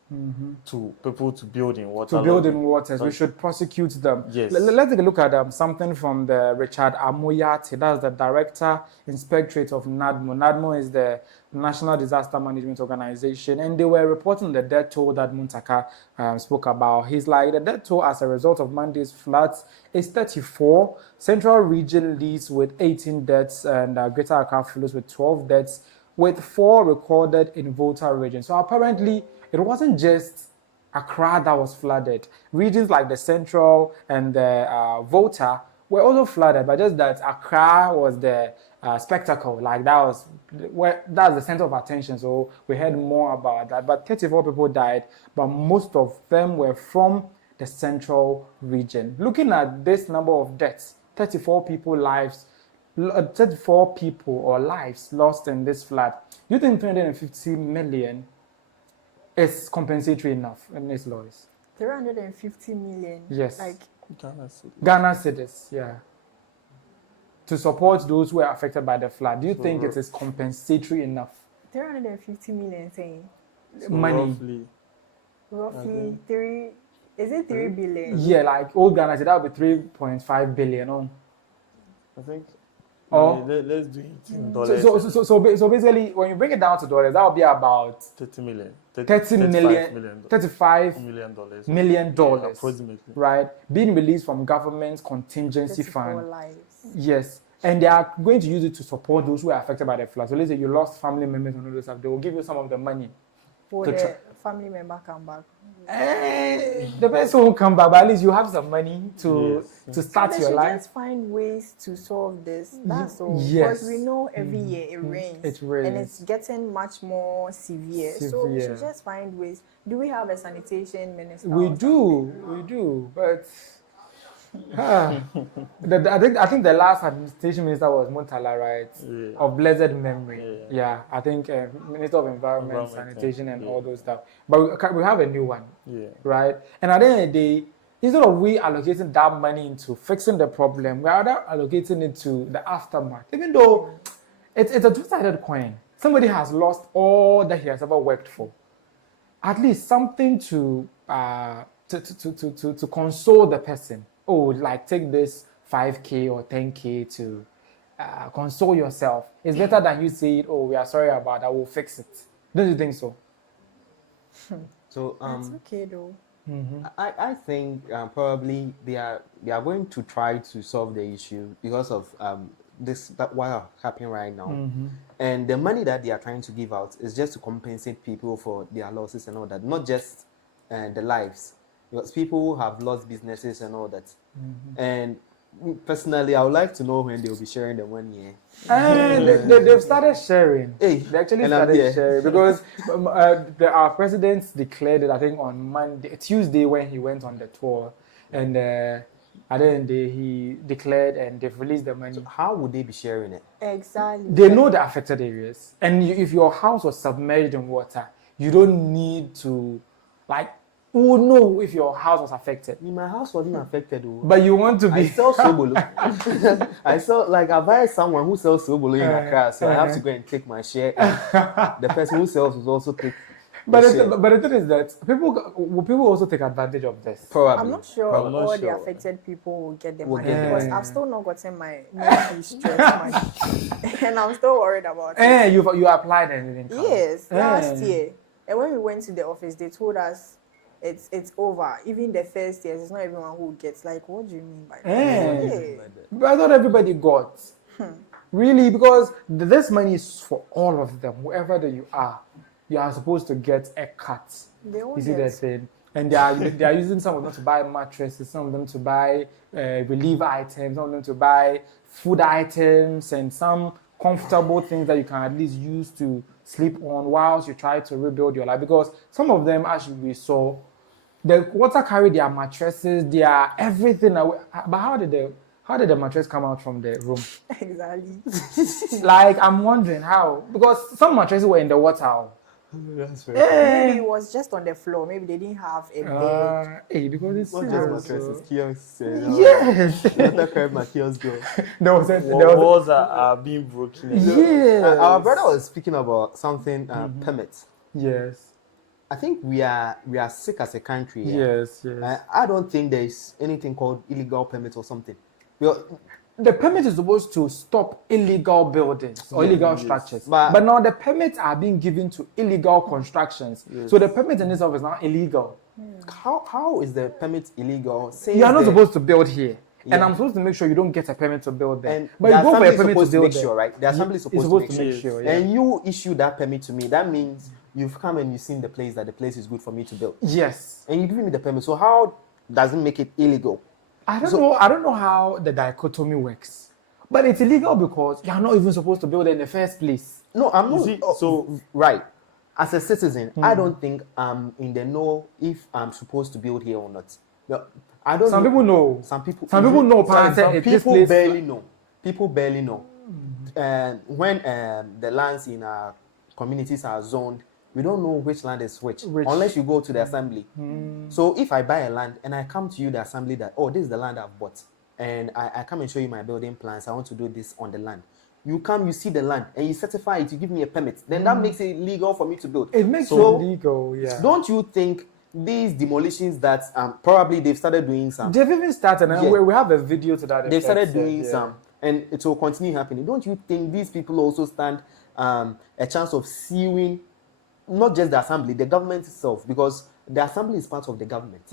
to people to build in water. To build in waters, we should prosecute them. Yes. Let's take a look at something from the Richard Amoyate. That's the Director Inspectorate of NADMO. NADMO is the National Disaster Management Organization, and they were reporting the death toll that Muntaka spoke about. He's like, the death toll as a result of Monday's floods is 34. Central Region leads with 18 deaths, and Greater Accra follows with 12 deaths, with 4 recorded in Volta region. So apparently, it wasn't just Accra that was flooded. Regions like the Central and the Volta were also flooded, but just that Accra was the spectacle. Like that's the center of attention. So we heard more about that. But 34 people died, but most of them were from the Central region. Looking at this number of deaths, 34 people lives lost in this flood. Do you think 350 million is compensatory enough in this laws? 350 million. Yes. Like Ghana cedis, yeah. To support those who are affected by the flood. Do you think it is compensatory enough? 350 million saying. Money. Roughly 3. Is it 3 billion? Yeah, like old Ghana said that would be 3.5 billion. I think. Oh, let's do it in dollars. So basically, when you bring it down to dollars, that would be about 30 million. $35 million. Approximately. Right? Being released from government's contingency fund. Yes. And they are going to use it to support those who are affected by the flood. So let's say you lost family members and all those stuff. They will give you some of the money family member come back? The person won't come back, but at least you have some money to start so your life. Just find ways to solve this. That's all. Yes. Because we know every year it rains. And it's getting much more severe. So we should just find ways. Do we have a sanitation minister? We do, but I think the last sanitation minister was Muntala, right? Yeah. Of blessed memory. Yeah, I think Minister of Environment, Sanitation, and all those stuff. But we have a new one, right? And at the end of the day, instead of we allocating that money into fixing the problem, we are rather allocating it to the aftermath. Even though it's a two-sided coin. Somebody has lost all that he has ever worked for. At least something to console the person. Oh, like take this 5K or 10K to console yourself. It's better than you say, oh, we are sorry about that, we'll fix it. Don't you think so? So it's okay though. I think probably they are going to try to solve the issue because of what happening right now. And the money that they are trying to give out is just to compensate people for their losses and all that, not just the lives. Because people have lost businesses and all that. And personally, I would like to know when they will be sharing the money. They've started sharing. Hey, they actually started sharing because our president declared it, I think, on Tuesday when he went on the tour. And at the end of the day, he declared and they've released the money. So how would they be sharing it? Exactly. They know the affected areas. And if your house was submerged in water, you don't need to, who would know if your house was affected? My house wasn't affected. But you want to be... I sell sobolo. I buy someone who sells sobolo in Accra, so I have to go and take my share. The person who sells will also take but the thing is that people also take advantage of this. Probably. I'm not sure all the affected people will get the money because I've still not gotten my stress money. And I'm still worried about it. You applied and it didn't come. Yes, last year. And when we went to the office, they told us it's over. Even the first years, it's not everyone who gets. What do you mean by that? But I thought everybody got. Really, because this money is for all of them. Whoever you are supposed to get a cut. You see that thing? And they are using some of them to buy mattresses, some of them to buy relief items, some of them to buy food items, and some comfortable things that you can at least use to sleep on whilst you try to rebuild your life. Because some of them, as we saw, the water carried their mattresses, their everything away. But how did the mattress come out from the room? Exactly. I'm wondering how. Because some mattresses were in the water. That's right. Maybe it was just on the floor. Maybe they didn't have a bed. Because it's not just mattresses, kiosks. Yes. Water carried my kiosk door. Walls are being broken. Yeah. Our brother was speaking about something permits. Yes. I think we are sick as a country. Yes. I don't think there is anything called illegal permit or something. The permit is supposed to stop illegal buildings or illegal structures. But now the permits are being given to illegal constructions. Yes. So the permit in itself is now illegal. How is the permit illegal? You are not supposed to build here. Yeah. And I'm supposed to make sure you don't get a permit to build there. But you go for a permit to build there. Right? The assembly is supposed to make sure. Yeah. And you issue that permit to me. That means you've come and you've seen the place, that the place is good for me to build. Yes. And you give me the permit. So how does it make it illegal? I don't know how the dichotomy works. But it's illegal because you're not even supposed to build it in the first place. No, I'm not. Right. As a citizen, I don't think I'm in the know if I'm supposed to build here or not. No, I don't. Some people know. Some people know. Some people barely know. People barely know. When the lands in our communities are zoned, we don't know which land is which unless you go to the assembly. So if I buy a land and I come to you, the assembly, that, oh, this is the land I've bought, and I come and show you my building plans, I want to do this on the land. You come, you see the land, and you certify it, you give me a permit. Then that makes it legal for me to build. It makes it legal, yeah. Don't you think these demolitions that probably they've started doing some? They've even started, and we have a video to that effect. They've started doing some, and it will continue happening. Don't you think these people also stand a chance of suing not just the assembly, the government itself, because the assembly is part of the government.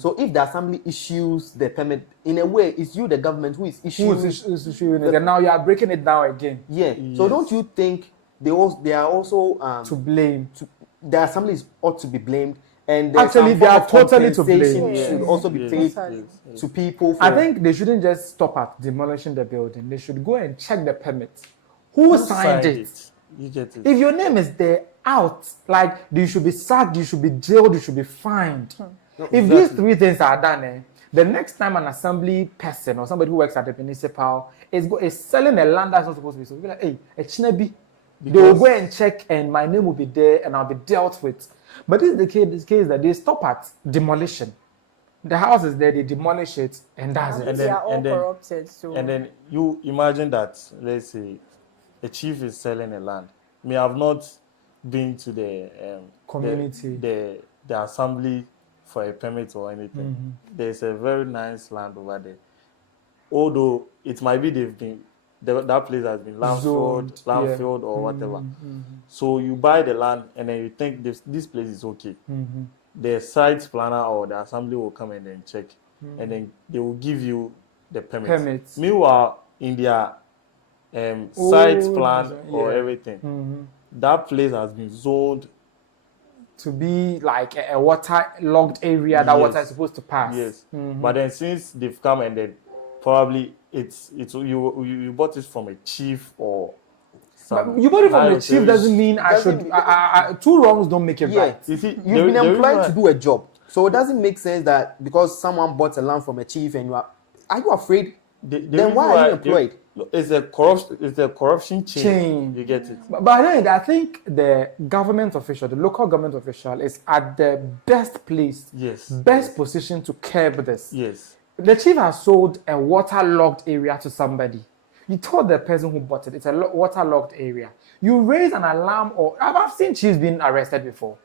So if the assembly issues the permit, in a way, it's you, the government, who is issuing it. And now you are breaking it down again. Yeah. Yes. So don't you think they are also to blame? the assemblies ought to be blamed. And actually, they are totally to blame. Should also be paid to people. I think they shouldn't just stop at demolishing the building. They should go and check the permit. Who signed it? You get it. If your name is there, out. Like, you should be sacked, you should be jailed, you should be fined. If these three things are done, the next time an assembly person or somebody who works at the municipal is selling a land that's not supposed to be, so we'll be like, hey, a chinabi. They will go and check, and my name will be there, and I'll be dealt with. But this is the case that they stop at demolition. The house is there, they demolish it, and that's it. They are all corrupted. So. And then you imagine that, let's say, a chief is selling a land. I have not been to the community, the assembly for a permit or anything. There's a very nice land over there. Although it might be that place has been landfilled or whatever. So you buy the land and then you think this place is okay. The site planner or the assembly will come and then check, and then they will give you the permits. Meanwhile, in their site plan or everything, that place has been zoned to be like a waterlogged area that water is supposed to pass. Yes, but then since they've come and then probably you bought it from a chief or something. You bought it from a chief doesn't mean I should. Two wrongs don't make it right. You see, you've been employed to do a job, so it doesn't make sense that because someone bought a land from a chief and are you afraid? Then why are you employed? It's a corruption chain. You get it. But I think the government official, the local government official, is at the best place, best position to curb this. Yes. The chief has sold a waterlogged area to somebody. You told the person who bought it, it's a waterlogged area. You raise an alarm, or I've seen chiefs being arrested before.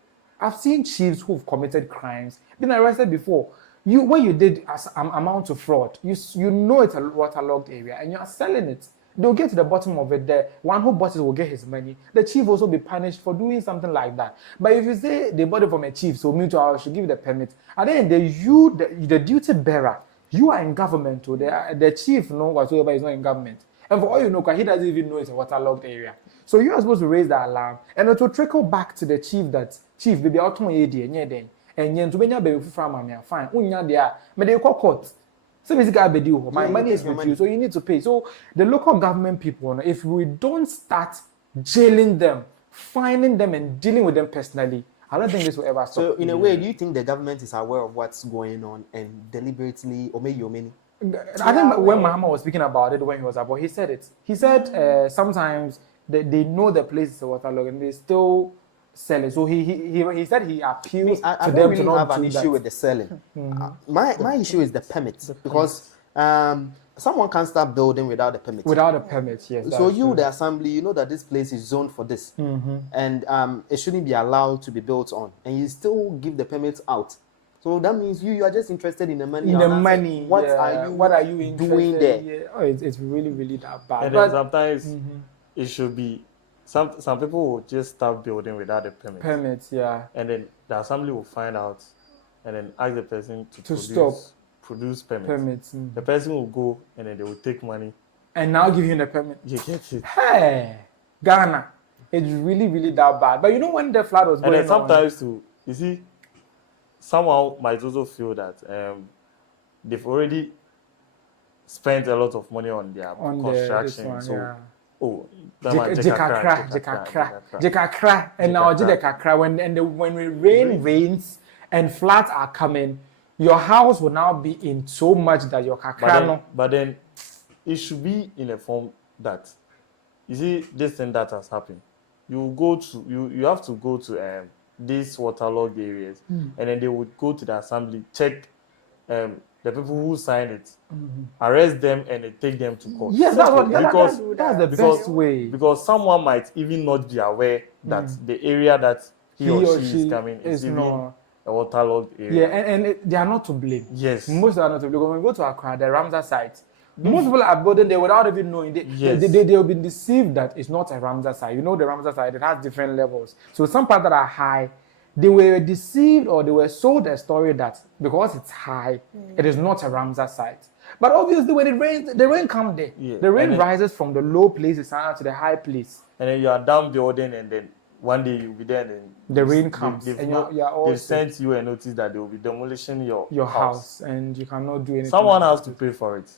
I've seen chiefs who've committed crimes been arrested before. When you did amount to fraud, you know it's a waterlogged area and you are selling it. They'll get to the bottom of it. The one who bought it will get his money. The chief will also be punished for doing something like that. But if you say they bought it from a chief, so me too, I should give you the permit. And then the duty bearer, you are in government, so the chief whatsoever is not in government. And for all you know, he doesn't even know it's a waterlogged area. So you are supposed to raise the alarm, and it will trickle back to the chief that, chief, baby, I'll tell you then. And yen to be baby from fine. Unya there, but they call court. So basically, my money is with you, so you need to pay. So the local government people, if we don't start jailing them, fining them, and dealing with them personally, I don't think this will ever stop. So in a way, do you think the government is aware of what's going on and deliberately omit your money? I think when Mahama was speaking about it, when he was about, he said it. He said sometimes they know the place is a waterlogged and they still sell it. So he said he appeals to them really to not have an do issue that. with the selling. My issue is the permits because someone can't start building without the permit. Without a permit, yes. So you, the assembly, you know that this place is zoned for this, and it shouldn't be allowed to be built on, and you still give the permits out. So that means you are just interested in the money. In the money. What are you doing there? Yeah. Oh, it's really, really that bad. And then sometimes it should be some people will just start building without the permit. Permits, yeah. And then the assembly will find out and then ask the person to produce permits. The person will go and then they will take money. And now give you the permit. You get it. Hey, Ghana. It's really, really that bad. But you know when the flood was going on? And then sometimes too, you see, someone might also feel that they've already spent a lot of money on their construction. Jekakra. And now Jekakra, when rains and floods are coming, your house will now be in so much that your kakra. But then it should be in a form that, you see, this thing that has happened. You have to go to these waterlogged areas, and then they would go to the assembly, check the people who signed it, arrest them, and then take them to court. Yes, that's the best way. Because someone might even not be aware that the area that he or she is coming is even a waterlogged area. Yeah, and they are not to blame. Yes. Most are not to blame. When we go to Accra, the Ramsar site, most people are building there without even knowing. They'll be deceived that it's not a Ramsar site. You know the Ramsar site, it has different levels. So some parts that are high, they were deceived or they were sold a story that because it's high, it is not a Ramsar site. But obviously when it rains, the rain comes there. Yeah. The rain rises from the low places to the high place. And then you are down building and then one day you'll be there and the rain comes they've and not- you're all they've sick. sent you a notice that they will be demolishing your house and you cannot do anything. Someone has to pay for it.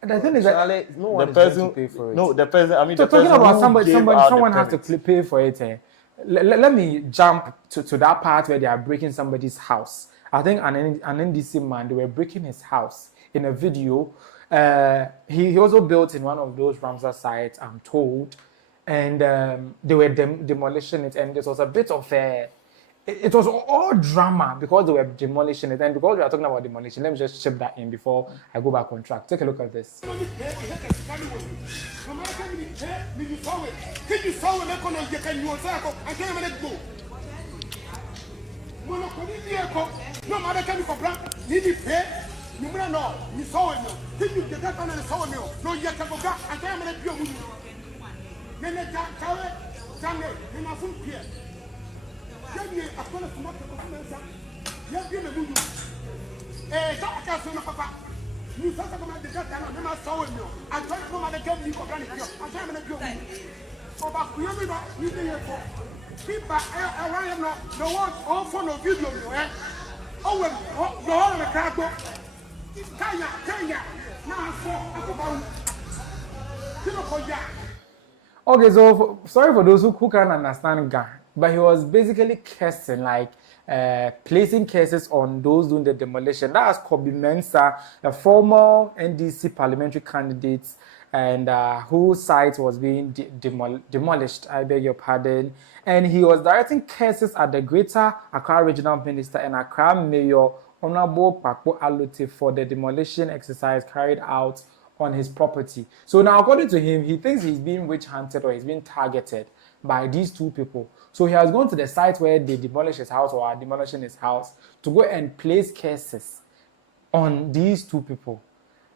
The thing is that Charlie, no one The is going person, to pay for it. no, the person. I mean, so the talking person about who somebody, gave out the someone has to permit. pay for it. Let me jump to that part where they are breaking somebody's house. I think an NDC man, they were breaking his house in a video. He also built in one of those Ramsar sites, I'm told, and they were demolishing it, and it was a bit of a. It was all drama because they were demolishing it, and because we are talking about demolition, let me just chip that in before I go back on track. Take a look at this. Okay, so sorry for those who can't understand Ga, but he was basically cursing, like placing curses on those doing the demolition. That was Kobe Mensah, a former NDC parliamentary candidate, and whose site was being demolished, I beg your pardon. And he was directing curses at the Greater Accra Regional Minister and Accra Mayor, Honorable Kpakpo Alote, for the demolition exercise carried out on his property. So now, according to him, he thinks he's being witch hunted or he's being targeted by these two people. So he has gone to the site where they demolished his house or are demolishing his house to go and place cases on these two people.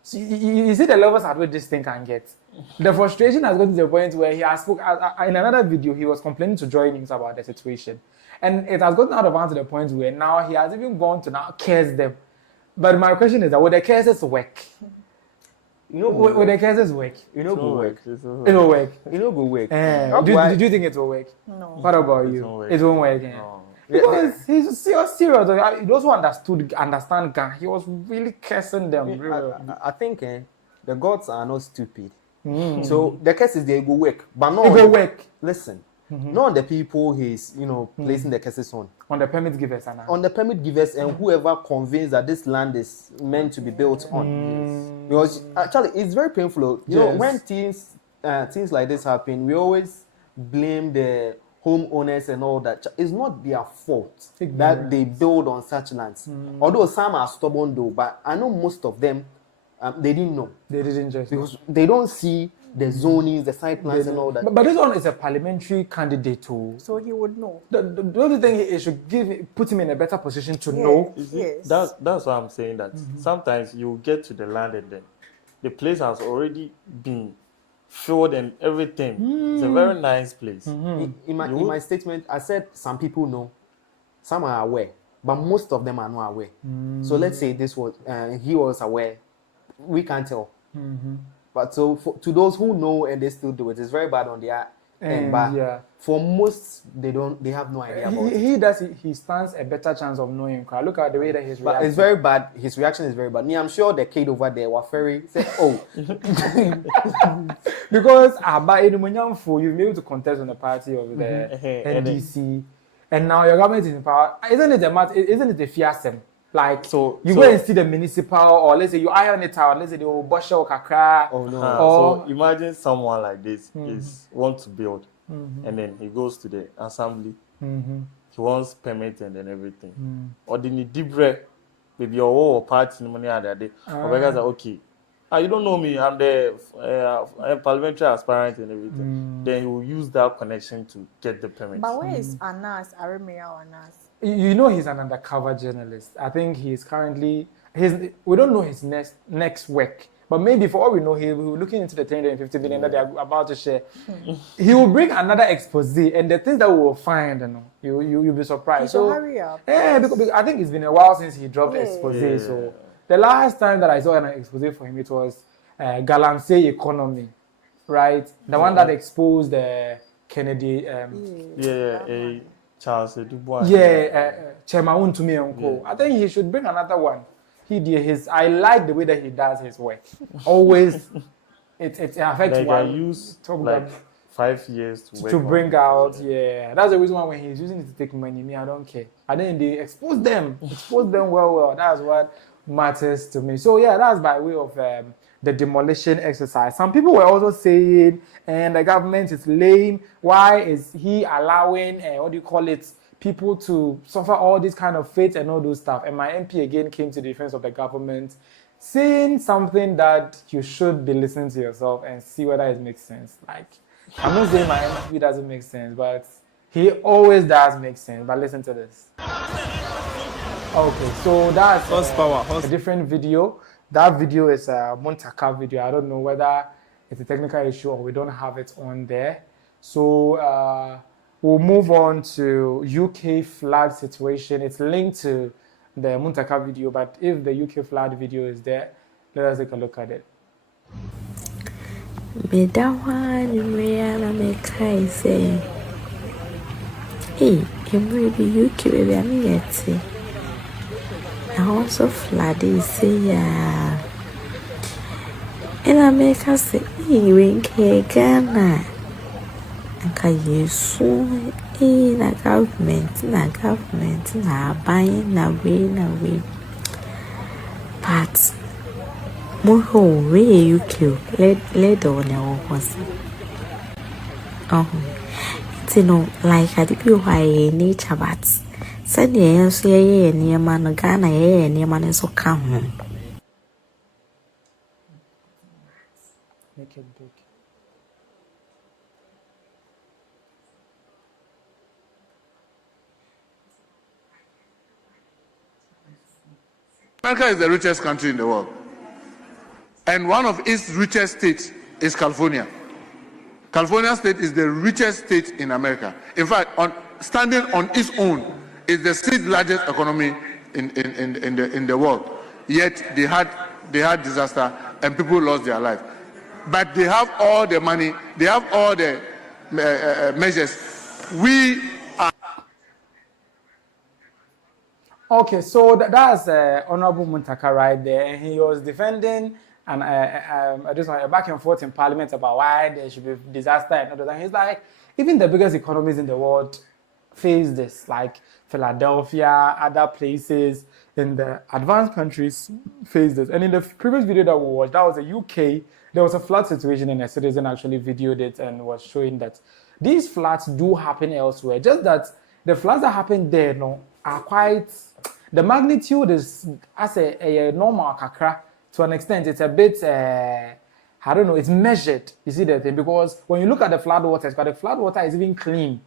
So you see the levels at which this thing can get. The frustration has gotten to the point where he has spoken in another video. He was complaining to Joy News about the situation, and it has gotten out of hand to the point where now he has even gone to now curse them. But my question is that will the cases work? You know, will the cases work? You know, go work. It will work. You know, go work. Do you think it will work? No. What about you? It won't work. No. Because he's serious. Those who understand Ga, he was really cursing them. I think the gods are not stupid. So the cases they go work, but no, it will work. Listen, not the people he's placing the cases on the permit givers, on the permit givers and whoever convinced that this land is meant to be built on. Because actually, it's very painful. You know, when things like this happen, we always blame the homeowners and all that. It's not their fault that they build on such lands. Although some are stubborn though, but I know most of them, they didn't know. They didn't just because they don't see the zonings, the site plans and all that. But this one is a parliamentary candidate too. So he would know. The only thing it should put him in a better position to know. Yes. That's why I'm saying that sometimes you get to the land and then the place has already been filled and everything. It's a very nice place. In my statement, I said some people know, some are aware, but most of them are not aware. So let's say this was he was aware. We can't tell. But so to those who know and they still do it, it's very bad on their end. But for most, they have no idea about it. He stands a better chance of knowing. Look at the way that he's reacting. But it's very bad. His reaction is very bad. Me, I'm sure the kid over there was very said, "Oh," because by you've been able to contest on the party of the NDC, and now your government is in power. Isn't it a fiasco? Like, so go and see the municipal, or let's say you iron it out, let's say the Bosha or Accra. Oh no. So imagine someone like this wants to build, and then he goes to the assembly. He wants permit and then everything. Or the Nidibre, maybe your whole party money other day. Or because okay, you don't know me, I'm the parliamentary aspirant and everything. Then he will use that connection to get the permit. But where is Anas, Aramea Anas? You know he's an undercover journalist. I think he's currently we don't know his next work, but maybe for all we know, he'll be looking into the 350 million that they are about to share. He will bring another expose, and the things that we will find, you'll be surprised. So hurry up. Yeah, because I think it's been a while since he dropped the expose. So the last time that I saw an expose for him, it was Galamsey economy, right? The one that exposed the Kennedy. Charles Dubois. Chairman to me uncle. I think he should bring another one. I like the way that he does his work. Always, it affects like one. I use like 5 years to bring out. That's the reason why when he's using it to take money, me I don't care. And then they expose them well. That's what matters to me. So that's by way of the demolition exercise. Some people were also saying, and the government is lame. Why is he allowing people to suffer all this kind of fate and all those stuff? And my MP again came to the defense of the government, saying something that you should be listening to yourself and see whether it makes sense. Like, I'm not saying my MP doesn't make sense, but he always does make sense. But listen to this. Okay, so that's a different video. That video is a Muntaka video. I don't know whether it's a technical issue or we don't have it on there. So we'll move on to UK flood situation. It's linked to the Muntaka video, but if the UK flood video is there, let us take a look at it. UK baby, I'm yet. I also flooded, say, and I make us say, Lilwin Kyeiwaa, and Kyeiwaa, na government, na buying, na way. But, more way UK, let on your horse. It's like I do why nature, but. Send you say near man Ghana near man so come. Make it big. America is the richest country in the world. And one of its richest states is California. California state is the richest state in America. In fact, standing on its own, is the sixth largest economy in the world. Yet they had disaster and people lost their life. But they have all the money, they have all the measures. We are. Okay, so that's Honorable Muntaka right there, and he was defending and just back and forth in Parliament about why there should be disaster and all that. And he's like, even the biggest economies in the world face this, like Philadelphia, other places in the advanced countries face this. And in the previous video that we watched, that was the UK, there was a flood situation and a citizen actually videoed it and was showing that these floods do happen elsewhere. Just that the floods that happen there are quite, the magnitude is as a normal Accra to an extent. It's a bit, I don't know, it's measured. You see that thing? Because when you look at the flood waters, but the flood water is even clean.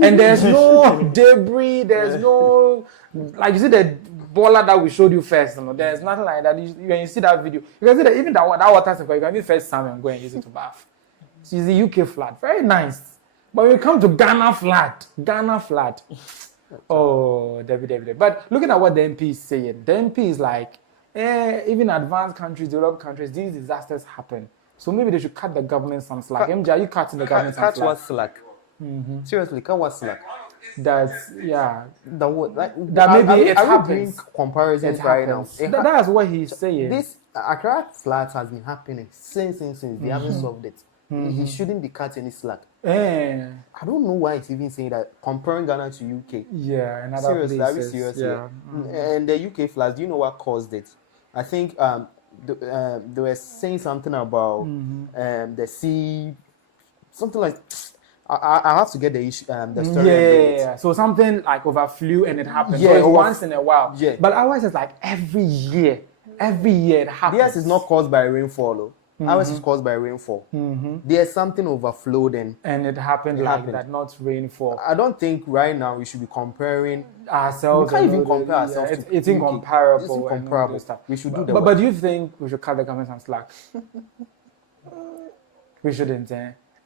And there's no debris, there's no, like you see the baller that we showed you first, there's nothing like that. When you see that video, you can see that even that water, you can use first salmon and go and use it to bath. So it's the UK flood, very nice. But when you come to Ghana flood, oh, David. But looking at what the MP is saying, the MP is like, even advanced countries, developed countries, these disasters happen. So maybe they should cut the government some slack. MJ, are you cutting the government some slack? Cut what slack? Seriously, cut what slack? That's that maybe it happens. Comparisons right now. That's what he's saying. This Accra floods has been happening since they haven't solved it. He shouldn't be cut any slack. I don't know why he's even saying that. Comparing Ghana to UK. Yeah, and other seriously, places. are we serious? Yeah. And the UK floods. Do you know what caused it? I think they were saying something about the sea, something like. I have to get the issue, the story. Yeah. So something like overflew and it happened. Yeah, so it's once in a while. Yeah. But ours is like every year it happens. Theirs is not caused by rainfall. Ours is caused by rainfall. There's something overflowed and it happened like that, not rainfall. I don't think right now we should be comparing ourselves. We can't even compare ourselves. It's incomparable. It's incomparable. Stuff. We should do that. But do you think we should cut the government some slack? We shouldn't.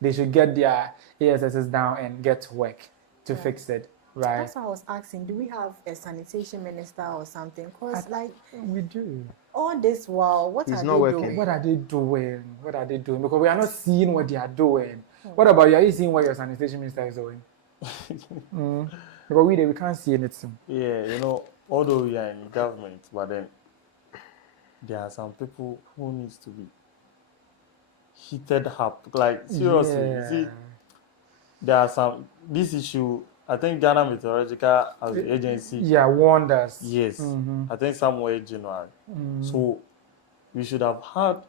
They should get their ASSs down and get to work to fix it, right? That's why I was asking, do we have a sanitation minister or something? Because we do. All this while, what are they doing? What are they doing? Because we are not seeing what they are doing. What about you? Are you seeing what your sanitation minister is doing? Because we can't see anything. Yeah, you know, although we are in government, but then there are some people who needs to be heated up. Like, seriously, you see, there are some, this issue, I think Ghana Meteorological Agency. Yeah, warned us. Yes, I think somewhere in January. So we should have had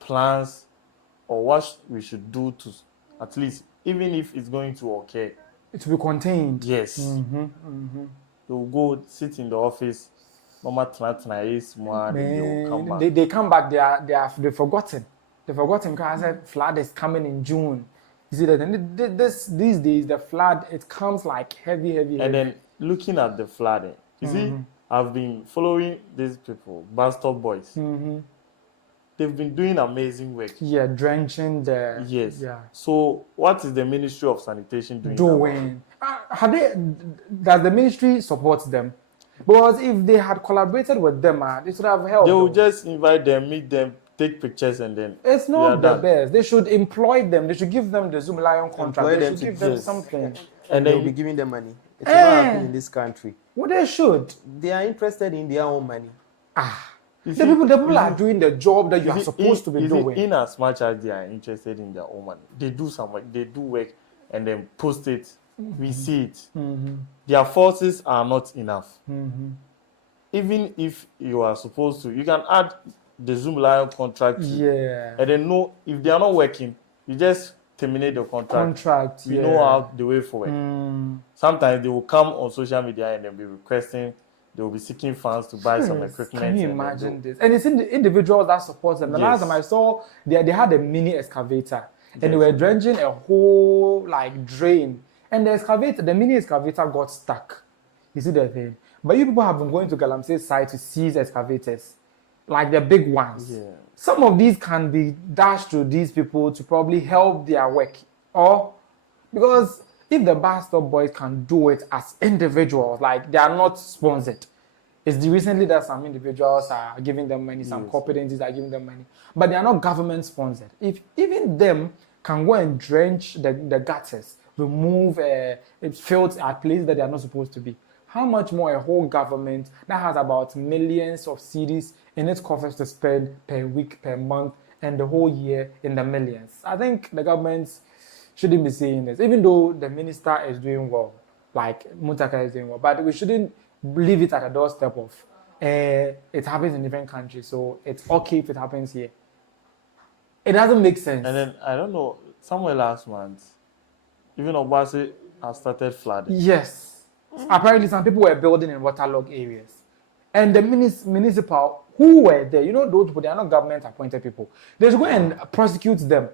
plans or what we should do to, at least, even if it's going to occur. It will be contained. Yes. They will go sit in the office. Mama tonight, they will come back. They come back. They've forgotten. They've forgotten because I said flood is coming in June. You see that these days the flood, it comes like heavy. And then looking at the flooding, you see, I've been following these people, bus stop boys. They've been doing amazing work. Yeah, drenching the. Yes. Yeah. So what is the Ministry of Sanitation doing? Does the ministry support them? Because if they had collaborated with them, they should have helped. They will just invite them, meet them, take pictures, and then it's not the best. They should employ them. They should give them the Zoom Lion contract. They should give them something. And they'll be giving them money. It's not happening in this country. Well, they should. They are interested in their own money. The people are doing the job that you are supposed to be doing. In as much as they are interested in their own money, they do some work, they do work, and then post it. We see it. Their forces are not enough. Even if you are supposed to, you can add the Zoom Lion contract. And then know if they are not working, you just terminate the contract. We know how the way forward. Sometimes they will come on social media and they'll be requesting. They will be seeking funds to buy some equipment. Can you imagine this? And it's in the individuals that support them. The last time I saw, they had a mini excavator. And they were dredging a whole drain. And the mini excavator got stuck. You see the thing? But you people have been going to Galamsey's site to seize excavators. Like the big ones. Some of these can be dashed to these people to probably help their work. Or, because if the bus stop boys can do it as individuals, like they are not sponsored. It's recently that some individuals are giving them money, some corporate entities are giving them money, but they are not government sponsored. If even them can go and drench the gutters, remove filth at places that they are not supposed to be, how much more a whole government that has about millions of cedis in its coffers to spend per week, per month, and the whole year in the millions? I think the government's shouldn't be saying this, even though the minister is doing well, like Mutaka is doing well, but we shouldn't leave it at a doorstep of it happens in different countries, so it's okay if it happens here. It doesn't make sense. And then, I don't know, somewhere last month, even Obasi has started flooding. Yes. Apparently, some people were building in waterlogged areas. And the municipal who were there, you know, those people, they are not government appointed people. They should go and prosecute them.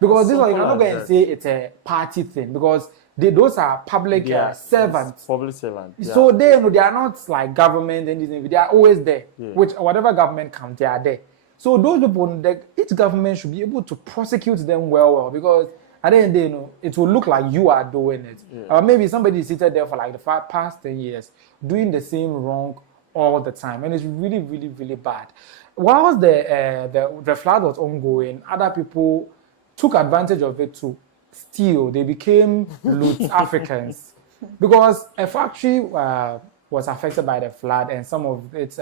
Because this one, you cannot go and say it's a party thing, because those are public servants. Public servants. So they are not like government and anything. They are always there. Which whatever government comes, they are there. So those people, each government should be able to prosecute them well, because at the end of the day, it will look like you are doing it. Or maybe somebody is seated there for like the past 10 years, doing the same wrong all the time, and it's really, really, really bad. Whilst the flood was ongoing, other people took advantage of it to steal. They became loot Africans, because a factory was affected by the flood, and some of its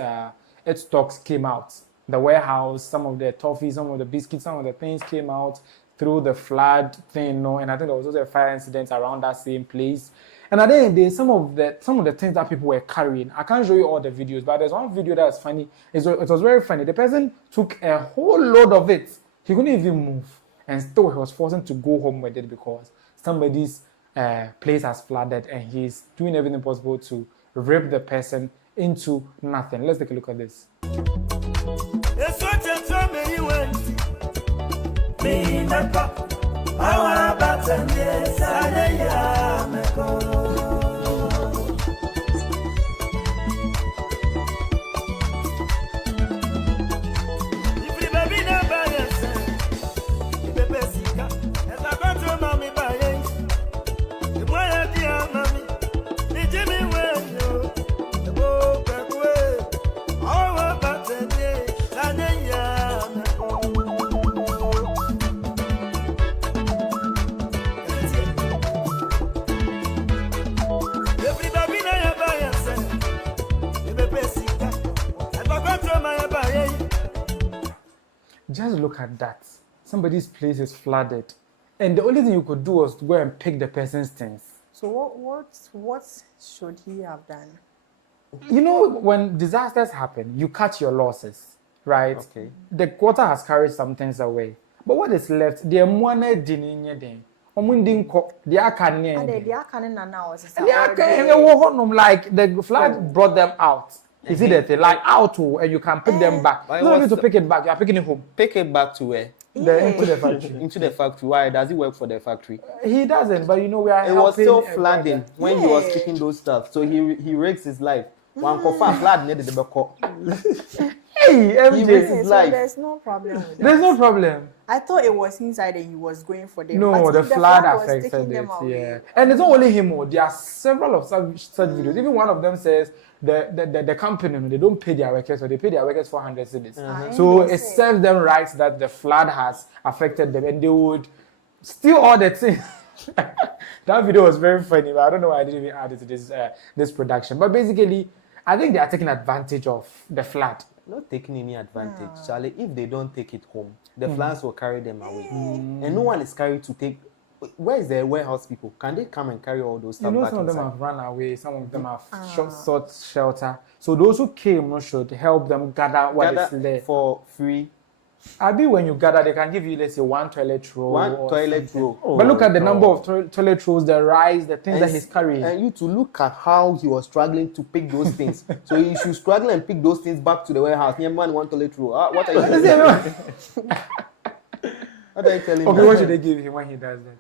stocks came out. The warehouse, some of the toffees, some of the biscuits, some of the things came out through the flood thing. And I think there was also a fire incident around that same place. And at the end of the day, some of the things that people were carrying, I can't show you all the videos, but there's one video that's funny. It was very funny. The person took a whole load of it. He couldn't even move. And still, he was forced to go home with it because somebody's place has flooded, and he's doing everything possible to rip the person into nothing. Let's take a look at this. just look at that. Somebody's place is flooded. And the only thing you could do was to go and pick the person's things. So what should he have done? You know, when disasters happen, you cut your losses, right? Okay. The water has carried some things away. But what is left? The money didn't like the flood brought them out. Is it the thing? Like out and you can pick them back. You don't need to pick it back, you are picking it home. Pick it back to where? Into the factory. Into the factory. Why? Does he work for the factory? He doesn't, but you know we are. It was still flooding when he was picking those stuff. So he risks his life. One flood near the back. Hey, MJ. He risks his life. So there's no problem with that. There's no problem. I thought it was inside and he was going for them. No, but the if flood was affected taking it. them away. Yeah, and it's not only him. There are several of such videos. Even one of them says the company, they don't pay their workers, or they pay their workers 400 cedis. So it serves them right that the flood has affected them, and they would steal all the things. That video was very funny, but I don't know why I didn't even add it to this production. But basically, I think they are taking advantage of the flood. Not taking any advantage, Charlie. If they don't take it home, the floods will carry them away, and no one is carried to take. Where is the warehouse people? Can they come and carry all those stuff? You know, back some of them inside? have run away. Some of them have sought shelter. So those who came should help them gather what is there for free. Abi, when you gather, they can give you, let's say, one toilet roll. One toilet roll. But look at the number of toilet rolls, the rice, the things that he's carrying. And you to look at how he was struggling to pick those things. So you should struggle and pick those things back to the warehouse. Near one toilet roll. What are you telling me? What are you telling me? Okay, what should they give him when he does that?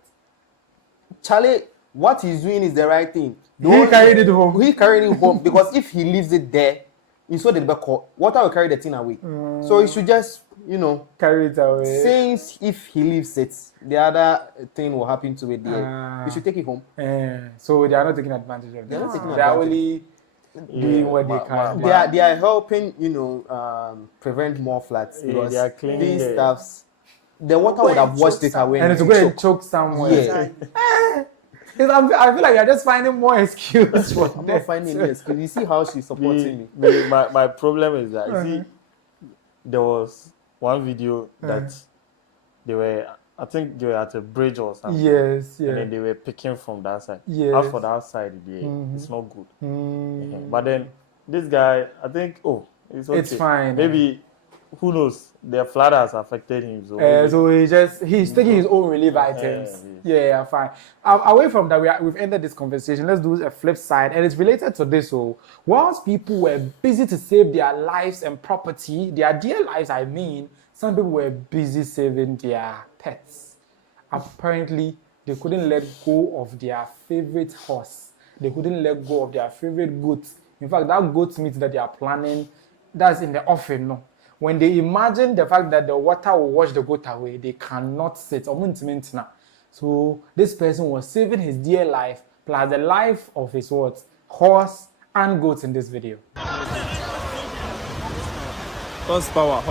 Charlie, what he's doing is the right thing. He carried it home. He carried it home because if he leaves it there, you saw the back water will carry the thing away. So he should just, carry it away. Since if he leaves it, the other thing will happen to it there. You should take it home. So they are not taking advantage of that. They are only doing what they can. They are helping, prevent more floods because they are cleaning these stuffs. The water would have washed it away. And it's going to choke somewhere. Yeah. I feel like you're just finding more excuse for I'm not finding any excuse. You see how she's supporting me. My problem is that, you see, there was one video that they were, I think they were at a bridge or something. Yes, yeah. And then they were picking from that side. Yes. As for that side, it's not good. But then this guy, I think, it's okay. It's fine. Maybe, who knows? The flood has affected him. So he's taking his own relief items. Yeah, fine. Away from that, we've ended this conversation. Let's do a flip side, and it's related to this. So, whilst people were busy to save their lives and property, their dear lives, I mean, some people were busy saving their pets. Apparently, they couldn't let go of their favorite horse. They couldn't let go of their favorite goat. In fact, that goat meat that they are planning, that's in the offing, no. When they imagine the fact that the water will wash the goat away, they cannot sit. So this person was saving his dear life plus the life of his what? Horse and goat in this video. Horsepower.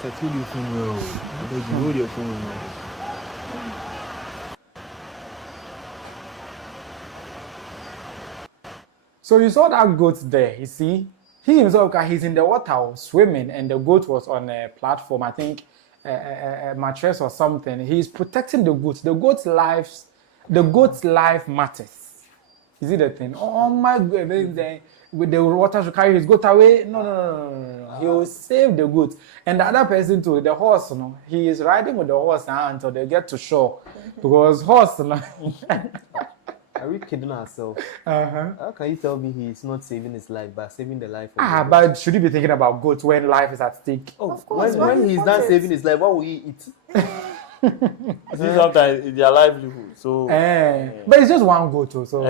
Settle your phone well. I beg you, hold your phone well. So you saw that goat there, you see? He himself, he's in the water swimming, and the goat was on a platform, I think a mattress or something. He's protecting the goat. The goat's life matters. Is it the thing? Oh my God, with the water should carry his goat away? No. He will save the goat. And the other person too, the horse, he is riding with the horse now until they get to shore. Because horse, Are we kidding ourselves? How can you tell me he's not saving his life but saving the life of the goat? But should he be thinking about goats when life is at stake? Of course. When he's not saving his life, what will he eat? See, sometimes it's their livelihood. So, but it's just one goat too. So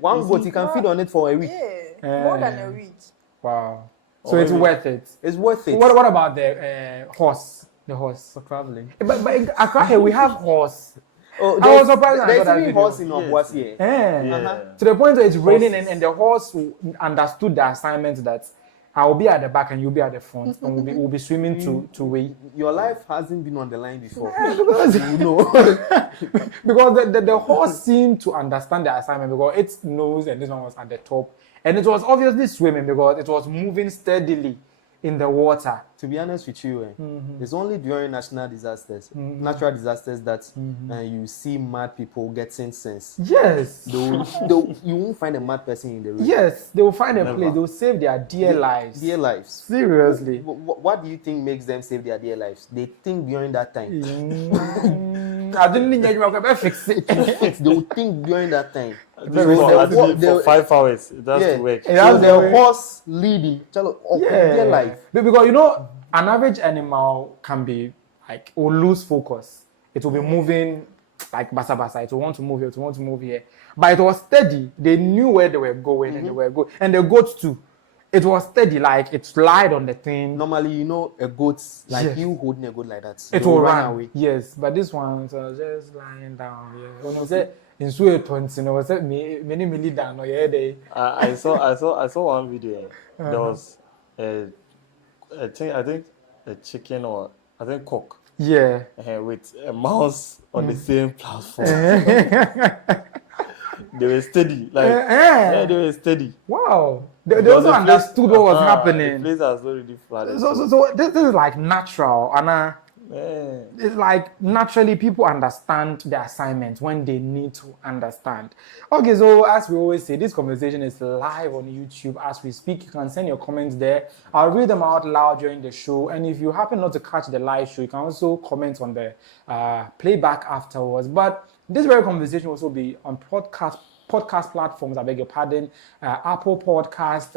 one goat, you can feed on it for a week. More than a week. Wow. So it's worth it. It's worth it. What about the horse? The horse for traveling. But Accra here we have horse. Oh, I was surprised when I saw that there's video. horse in Obuasi. To the point where it's raining and the horse understood the assignment that I will be at the back and you'll be at the front, and we'll be swimming to way. Your life hasn't been on the line before. Because you know. because the horse seemed to understand the assignment because its nose and this one was at the top, and it was obviously swimming because it was moving steadily in the water. To be honest with you, it's only during natural disasters that you see mad people getting sense. Yes. You won't find a mad person in the room. Yes, they will find a place. They will save their dear lives. Dear lives. Seriously. What do you think makes them save their dear lives? They think during that time. I didn't think you fix it. They will think during that time. For 5 hours. That's work. So the horse leading, their life. Because you know, an average animal can be like, will lose focus. It will be moving like basa basa. It will want to move here, it will want to move here. But it was steady. They knew where they were going and they were going. And the goats too. It was steady, like it slid on the thing. Normally, you know, a goat, like you holding a goat like that, it will run away. Yes, but this one was just lying down. Yeah. When I said in Sweet 20, you know, was many down. I saw one video. There was I think a chicken or I think cock. Yeah. With a mouse on the same platform. They were steady. They were steady. Wow. They also understood what was happening. The place has already flooded. So this is like natural. And it's like naturally people understand the assignment when they need to understand. Okay, so as we always say, this conversation is live on YouTube as we speak. You can send your comments there. I'll read them out loud during the show. And if you happen not to catch the live show, you can also comment on the playback afterwards. But this very conversation will also be on podcast platforms, I beg your pardon, Apple Podcast,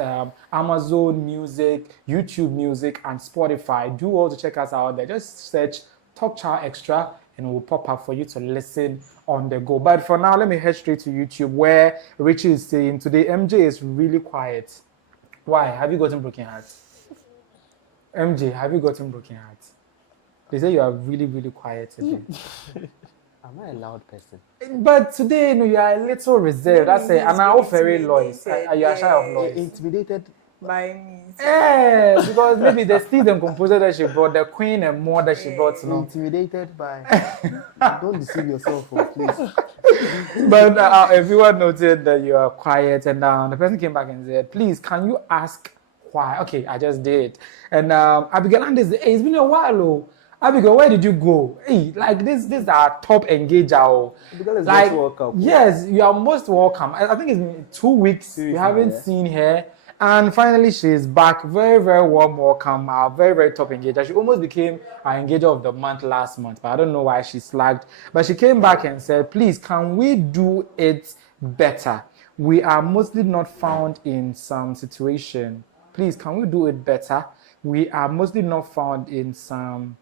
Amazon Music, YouTube Music, and Spotify. Do also check us out there. Just search Talk Chaw Xtra and it will pop up for you to listen on the go. But for now, let me head straight to YouTube where Richie is saying, today MJ is really quiet. Why? Have you gotten broken heart? MJ, have you gotten broken heart? They say you are really, really quiet today. Am I a loud person? But today, you are a little reserved. That's it. And I'm very loyal. You are shy of noise. Intimidated by me. Yeah, because maybe the steez and composer that she brought, the queen and more that she brought. Intimidated by. Don't deceive yourself, please. But everyone noted that you are quiet, and the person came back and said, "Please, can you ask why?" Okay, I just did. And Abigail Andes, hey, it's been a while. Abigail, where did you go? Hey, like this is our top engager. Like, welcome. Yes, you are most welcome. I think it's been 2 weeks. You haven't seen her. And finally, she's back. Very, very warm welcome. Our very, very top engager. She almost became our engager of the month last month, but I don't know why she slagged. But she came back and said, please, can we do it better? We are mostly not found in some situation. Please, can we do it better? We are mostly not found in some...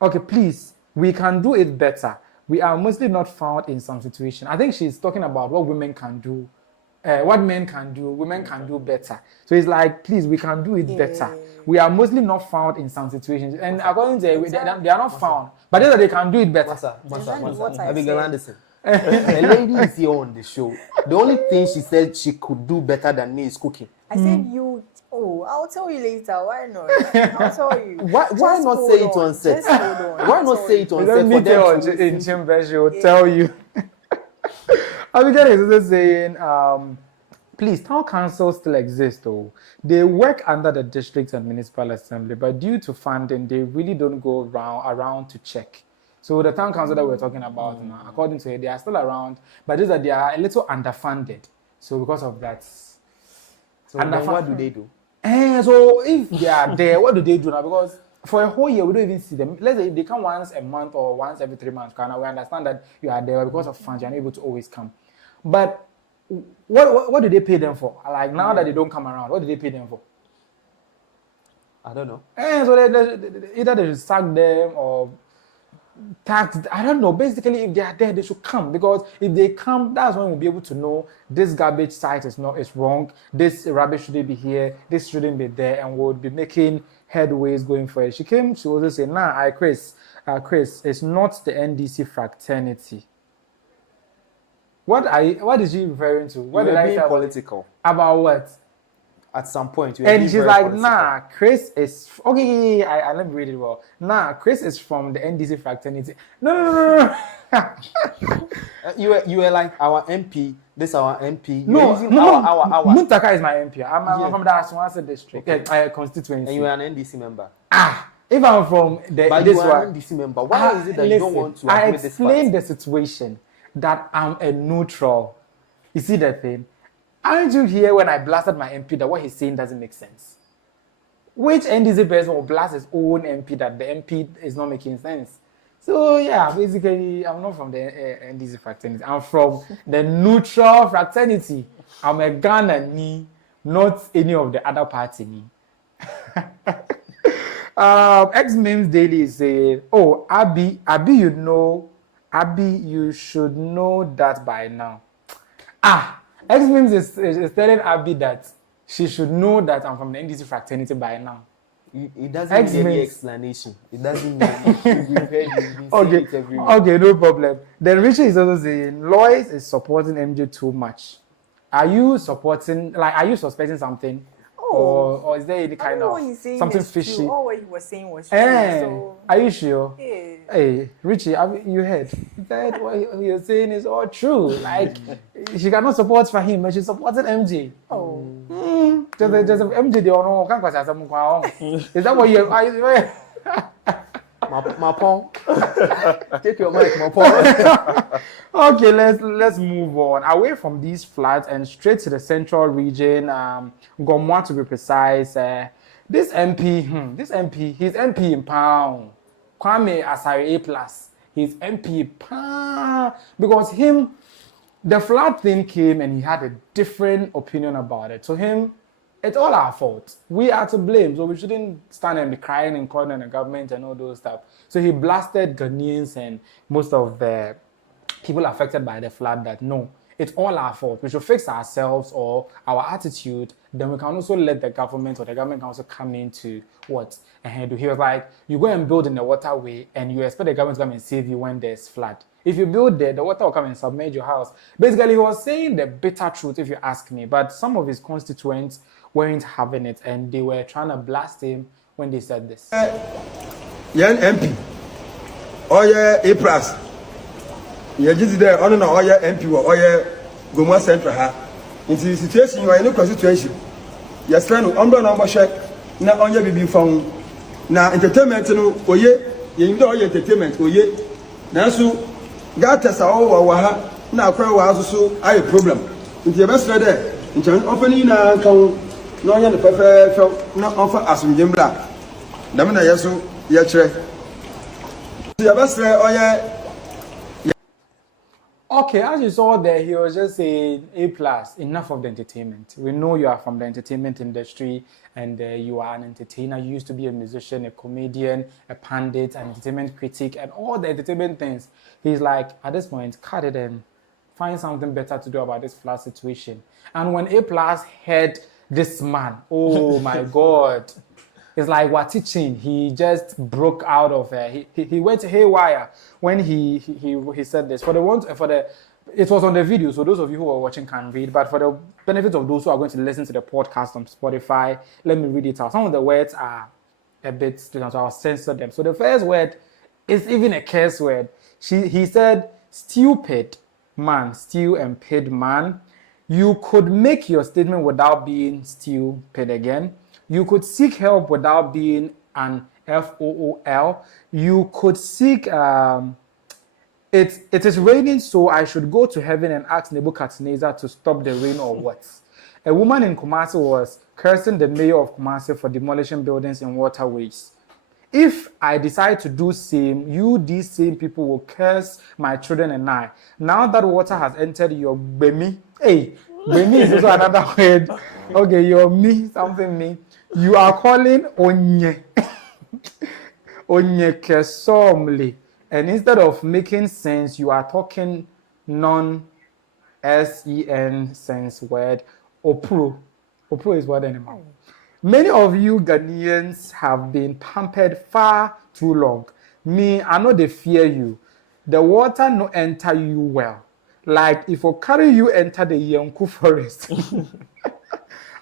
Okay, please, we can do it better. We are mostly not found in some situation. I think she's talking about what women can do. What men can do, women can do better. So it's like, please, we can do it better. We are mostly not found in some situations. And according to her, they are not found. But they can do it better. Abigail Anderson. The lady is here on the show. The only thing she said she could do better than me is cooking. I said you... Oh, I'll tell you later. Why not? I'll tell you. Why not say it on set? Why not say it on set for them in chamber? She will tell you. Abigail is also saying, please, town councils still exist though. They work under the district and municipal assembly, but due to funding, they really don't go around to check. So the town council that we're talking about now, according to her, they are still around, but just that they are a little underfunded. So because of that. So then what do they do? So if they are there, what do they do now? Because for a whole year, we don't even see them. Let's say they come once a month or once every 3 months. We understand that you are there because of funds, you're not able to always come. But what do they pay them for? Like now that they don't come around, what do they pay them for? I don't know. So either they should sack them or tax. I don't know. Basically, if they are there, they should come, because if they come, that's when we'll be able to know this garbage site is wrong. This rubbish shouldn't be here. This shouldn't be there, and we'll be making headways going for it. She also said, "Nah, Chris, it's not the NDC fraternity." What is she referring to? What did I say? Political. About what? at some point. And she's like, nah, Chris is okay. I let me read it well. Nah, Chris is from the NDC fraternity. No. You were like our MP. This our MP. No. Our. Muntaka is my MP. I'm from the Aswance district, constituency. And you are an NDC member. If I'm from but you are an NDC member, why is it that you don't want to I admit this fact? explained the situation that I'm a neutral. You see that thing? Aren't you here when I blasted my MP that what he's saying doesn't make sense? Which NDC person will blast his own MP that the MP is not making sense? So yeah, basically, I'm not from the NDC fraternity. I'm from the neutral fraternity. I'm a Ghana, not any of the other party. X-Memes Daily is saying, oh, Abby, you should know that by now. X-Memes is telling Abby that she should know that I'm from the NDC fraternity by now. It doesn't need any explanation. It doesn't mean Okay, no problem. Then Richie is also saying, Lois is supporting MJ too much. Are you suspecting something? Or is there any kind of something fishy? All what he was saying was true. So, are you sure? Yeah. Hey, Richie, you heard? That what you're saying is all true. Like, she cannot support for him, but she supported MJ. Oh. Just MJ, they all know. Is that what you my pawn? Take your mic, my pawn. Okay, let's move on away from these floods and straight to the central region. Gomwa to be precise. This MP, he's MP in Pound. Kwame Asari A+. He's MP Pound because the flood thing came and he had a different opinion about it. To him, it's all our fault. We are to blame, so we shouldn't stand and be crying and calling on the government and all those stuff. So he blasted Ghanaians and most of the people affected by the flood that no, it's all our fault. We should fix ourselves or our attitude. Then we can also let the government or the government can also come in to what? And he was like, you go and build in the waterway and you expect the government to come and save you when there's flood. If you build there, the water will come and submerge your house. Basically, he was saying the bitter truth, if you ask me. But some of his constituents weren't having it, and they were trying to blast him when they said this. Young MP, or A plus. You just there on an oil MP or Goma Central. In the situation you are in a constitution, you're trying to number check, not on your baby phone. Now, entertainment, you know, entertainment, now, so got us all waha, now, crowd was so I a problem. With your best there, in turn, opening now, come. No, you're the perfect, not offer as some Jim Black. Damina Yasu, Yatre. You best say, oh, yeah. Okay, as you saw there, he was just saying A+, enough of the entertainment. We know you are from the entertainment industry and you are an entertainer. You used to be a musician, a comedian, a pundit, an entertainment critic, and all the entertainment things. He's like, at this point, cut it and find something better to do about this flood situation. And when A+ heard this man, oh my God, it's like what teaching. He just broke out of he went haywire when he said this. It was on the video, so those of you who are watching can read. But for the benefit of those who are going to listen to the podcast on Spotify, let me read it out. Some of the words are a bit strange, so I'll censor them. So the first word is even a curse word. He said, "Stupid man, stew and paid man." You could make your statement without being stupid again. You could seek help without being an FOOL. You could seek, it is raining, so I should go to heaven and ask Nebuchadnezzar to stop the rain or what? A woman in Kumasi was cursing the mayor of Kumasi for demolishing buildings and waterways. If I decide to do same, these same people will curse my children and I. Now that water has entered your bemi, hey, bemi is also another word. Okay, your me, something me. You are calling onye, onye kesomli, and instead of making sense, you are talking non-sen sense word. Opro is what animal? Many of you Ghanaians have been pampered far too long. Me, I know they fear you. The water no enter you well. Like if I carry you enter the Yonku forest.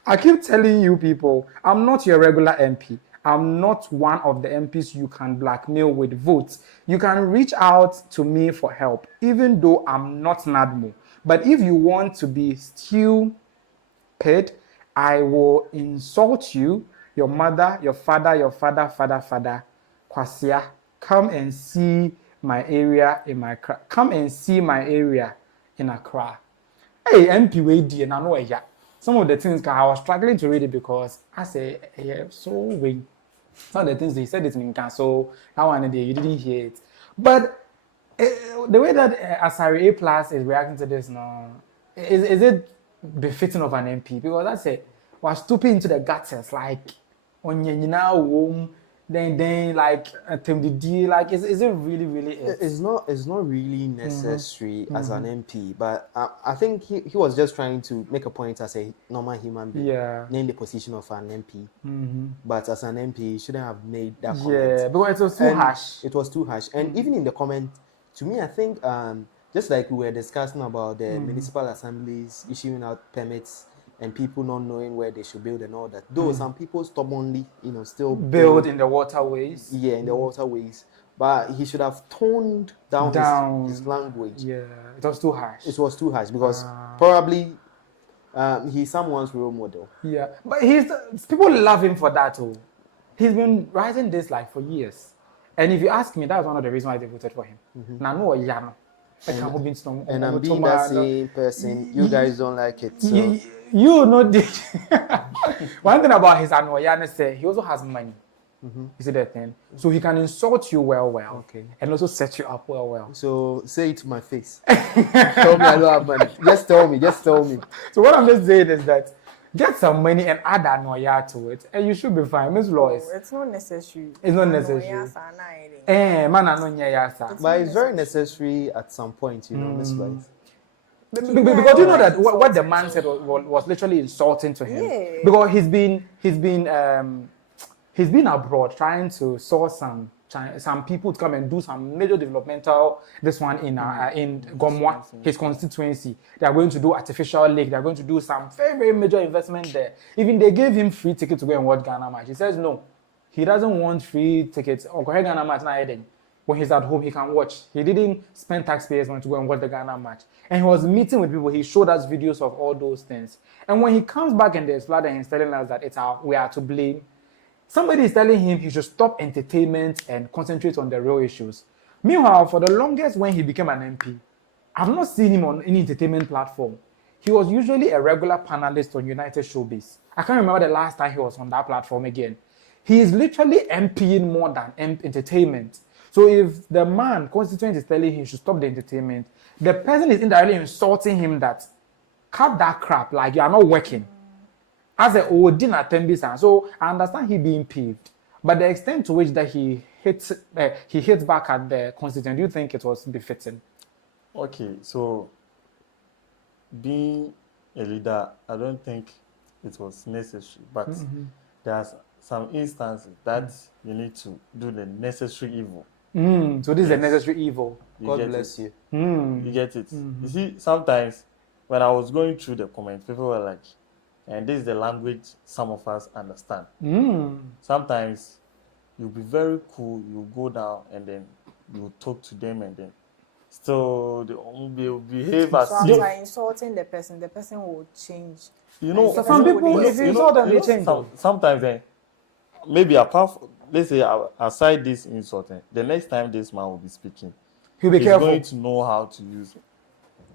I keep telling you people, I'm not your regular MP. I'm not one of the MPs you can blackmail with votes. You can reach out to me for help, even though I'm not NADMO. But if you want to be stupid, I will insult you, your mother, your father, Kwasia. Come and see my area in Accra. Hey, MP Wade, and I know yeah. Some of the things I was struggling to read it because I say, yeah, so we. Some of the things they said it in so that one day you didn't hear it. But the way that Asari A Plus is reacting to this now, is it befitting of an MP? Because I say, we're stooping into the gutters, like on now home. Then like like is it really it's not really necessary as an MP, but I think he was just trying to make a point as a normal human being, name the position of an MP, but as an MP he shouldn't have made that comment. Because it was too harsh. It was too harsh. And even in the comment, to me I think just like we were discussing about the municipal assemblies issuing out permits and people not knowing where they should build and all that. Though some people stubbornly, still build in the waterways. Yeah, in the waterways. But he should have toned down his language. Yeah, it was too harsh. It was too harsh because probably he's someone's role model. Yeah, but people love him for that too. He's been writing this like for years. And if you ask me, that was one of the reasons why they voted for him. And I'm being that same person. You guys don't like it. So. You know this. One thing about his annoyance, he also has money. You see that thing? So he can insult you well, okay, and also set you up well. So say it to my face. Tell me I don't have money. Just tell me. So what I'm just saying is that get some money and add annoyance to it, and you should be fine. Miss Lois. It's not necessary. It's not necessary. But it's very necessary at some point, Miss Lois. Because you know that what the man said was literally insulting to him. Yeah. Because he's been abroad trying to source some people to come and do some major developmental. This one in Gomwa, his constituency. They are going to do artificial lake. They are going to do some very, very major investment there. Even they gave him free ticket to go and watch Ghana match. He says no, he doesn't want free tickets. Or go Ghana match now. When he's at home, he can watch. He didn't spend taxpayers' money to go and watch the Ghana match. And he was meeting with people. He showed us videos of all those things. And when he comes back and there's flood and he's telling us that we are to blame, somebody is telling him he should stop entertainment and concentrate on the real issues. Meanwhile, for the longest when he became an MP, I've not seen him on any entertainment platform. He was usually a regular panelist on United Showbiz. I can't remember the last time he was on that platform again. He is literally MPing more than entertainment. So if the constituent is telling him he should stop the entertainment, the person is indirectly insulting him that cut that crap, like you are not working. As a dinner tembisa. So I understand he being peeved, but the extent to which that he hits back at the constituent, do you think it was befitting? Okay, so being a leader, I don't think it was necessary, but there's some instances that you need to do the necessary evil. So this is a necessary evil. God bless you. You get it. You see, sometimes when I was going through the comments, people were like, and this is the language some of us understand. Sometimes you'll be very cool, you go down and then you talk to them and then still they'll behave as if you are insulting the person will change. So some people, if you insult them, they change. Sometimes maybe let's say aside this insulting, the next time this man will be speaking, he's going to know how to use it.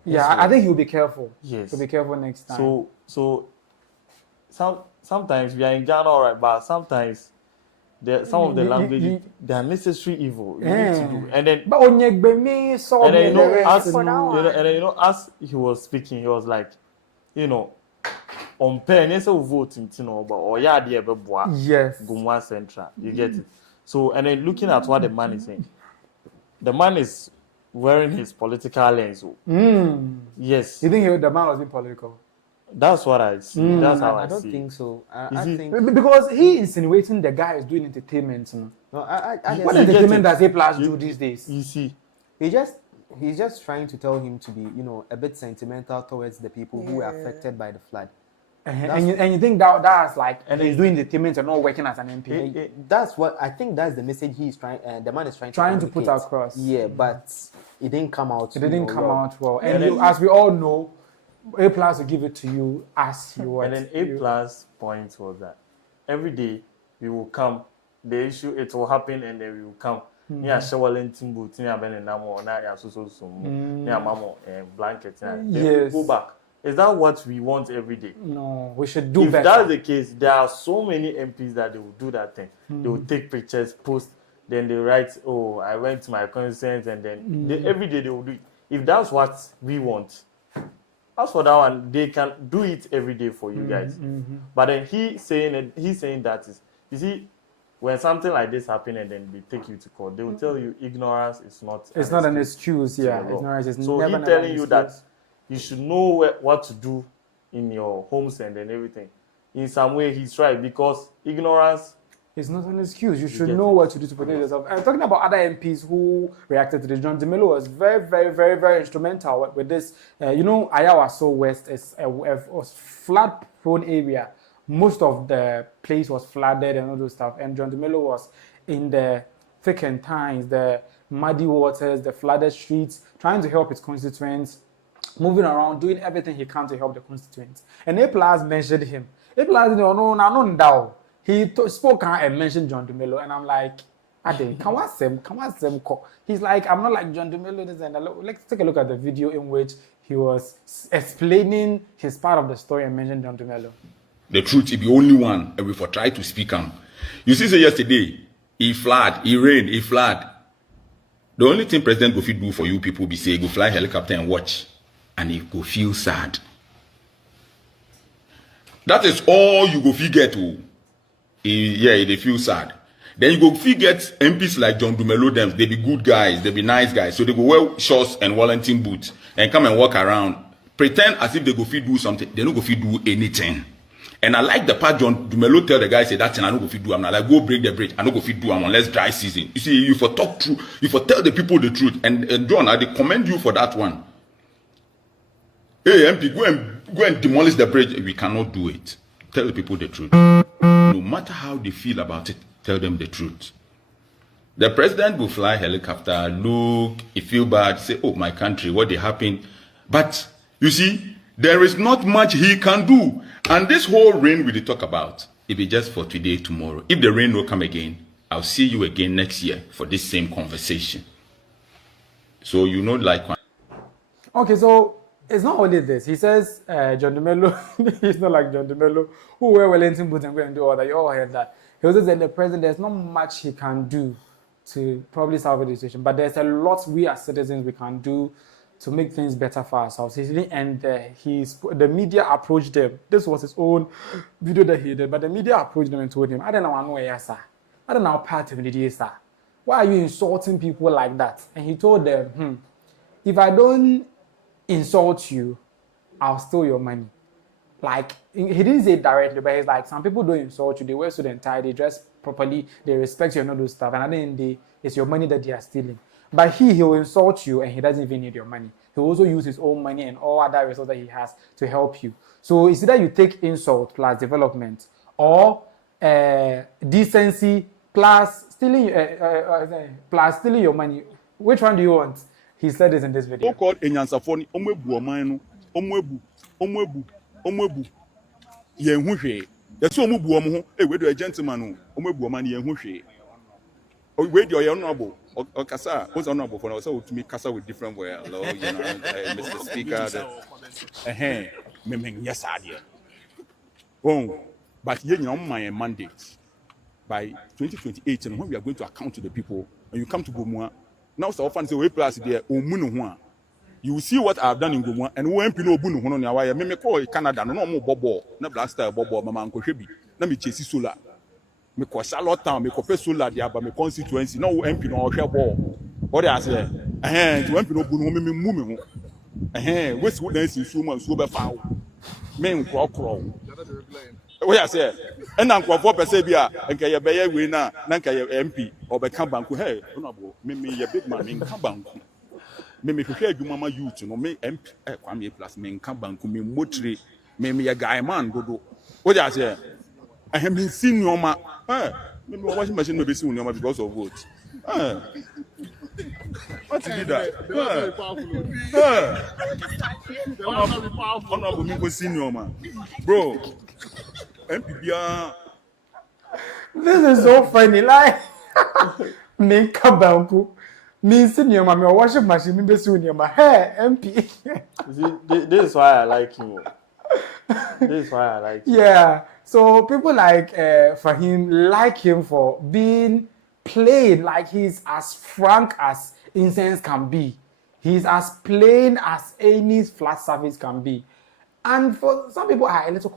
Yeah, I think he'll be careful. Yes. He'll be careful next time. So sometimes we are in Ghana, all right, but sometimes some of the language they are necessary evil. You need to do. And then as he was speaking, he was like, on pen, yes, voting, but yes, Gomwa Central. You get it. So and then looking at what the man is saying, the man is wearing his political lens. Yes. You think the man was being political? That's what I see. That's how I see. I don't think so. I think because he insinuating the guy is doing entertainment. No, what entertainment does A Plus do these days? You see, he's just trying to tell him to be, a bit sentimental towards the people who were affected by the flood. And you think that's like, and he's doing the payments and not working as an MP. That's what I think. That's the message he's trying. The man is trying to put across. Yeah, but it didn't come out. It didn't come out well. And as we all know, A+ will give it to you as you want. And then A+ point was that every day we will come. The issue, it will happen, and then we will come. Near Shawalin boot, near Benenamo, near Suso, near Mamo, and blanket. Yes. Go back. Is that what we want every day? No, we should do better. If that's the case, there are so many MPs that they will do that thing. They will take pictures, post, then they write, oh, I went to my constituents, and then every day they will do it. If that's what we want, as for that one, they can do it every day for you guys. But then he's saying that is, you see, when something like this happens and then they take you to court, they will tell you ignorance is not. It's not an excuse, yeah. Ignorance is so never he's telling you that you should know what to do in your homes and everything. In some way, he's right, because ignorance is not an excuse. You should know what to do to protect yourself. I'm talking about other MPs who reacted to this. John DeMello was very, very, very, very instrumental with this. Kyeiwaa so West is a flood-prone area. Most of the place was flooded and all those stuff. And John DeMello was in the thick and times, the muddy waters, the flooded streets, trying to help his constituents, moving around, doing everything he can to help the constituents. And A+ mentioned him. A+ he spoke and mentioned John DeMello, and I'm like, Ade, can I say? He's like, I'm not like John DeMello. Let's take a look at the video in which he was explaining his part of the story and mentioned John DeMello. The truth is the only one, and we for try to speak on. You see, say yesterday, he flood, he rain, he flood. The only thing President go fit do for you people be say, go fly helicopter and watch, and he go feel sad. That is all you go fit get. They feel sad. Then you go fit get MPs like John DeMello, them, they be good guys, they be nice guys. So they go wear shorts and Wellington boots and come and walk around, pretend as if they go fit do something. They don't go fit do anything. And I like the part John DeMello tell the guy, say, that thing I don't go fit do. I'm not like, go break the bridge. I don't go fit do unless dry season. You see, you for talk true, you for tell the people the truth. And John, I commend you for that one. Hey, MP, go and demolish the bridge. We cannot do it. Tell the people the truth. No matter how they feel about it, tell them the truth. The president will fly helicopter, look, he feel bad, say, oh, my country, what they happen. But, you see, there is not much he can do. And this whole rain we talk about, it be just for today, tomorrow. If the rain will come again, I'll see you again next year for this same conversation. So, you know, like... Okay, so... it's not only this. He says John DeMello, he's not like John DeMello, who wear Wellington boots and go and do all that. You all heard that. He also said the president, there's not much he can do to probably solve the situation, but there's a lot we as citizens we can do to make things better for ourselves. He didn't end there. The media approached him. This was his own video that he did, but the media approached him and told him, I don't know where you sir. I don't know part of it is, sir. Why are you insulting people like that? And he told them, if I don't insult you, I'll steal your money. Like, he didn't say it directly, but he's like, some people don't insult you, they wear suit and tie, they dress properly, they respect you and all those stuff, and at the end of the day, it's your money that they are stealing. But he'll insult you and he doesn't even need your money. He'll also use his own money and all other resources that he has to help you. So it's either you take insult plus development, or decency plus stealing your money. Which one do you want? He said this in this video. So-called Enyansafoni, omwebu omanu, omwebu. Yenhushe. That's omwebu omu. Hey, we do a gentleman. Omwebu omani yenhushe. Oh, wait, you're honorable. Or Kasa, who's honorable for us? So to me, Kasa with different way. Hello, Mr. Speaker. Yes, idea. Oh, but you know my mandate by 2028, and when we are going to account to the people, and you come to Gomua. Now, so often say we plus there, you will see what I've done in Gomua, and when people bunu hono na why me call Canada no more bobo, na blast bobo, mama uncle shebi, na me chase solar. Me call Charlotte Town, me call solar there, but me constituency, no MP no share ball. What they say, to MP no bunu me move, what's what they see so much so be foul. Men crow. What I say, and Uncle for Persebia, and Kyeiwaa we na MP or become banku. Hey, honorable, me a big man in Kabanku. Me prepare you mama youth, no me MP, Kwame plus me in Kabanku, me motri, Me a guy man go do. What you say? I have been seeing your man. Maybe washing machine maybe soon your because of vote. What did that? Honorable me go senior man. Bro. MPBR. This is so funny. Like, me kabanku. Me senior man, me washing machine, me be senior man. Hey, MP. See, this is why I like him. This is why I like him. Yeah. So people like Fahim like him for being plain, like he's as frank as incense can be. He's as plain as any flat surface can be. And for some people are a little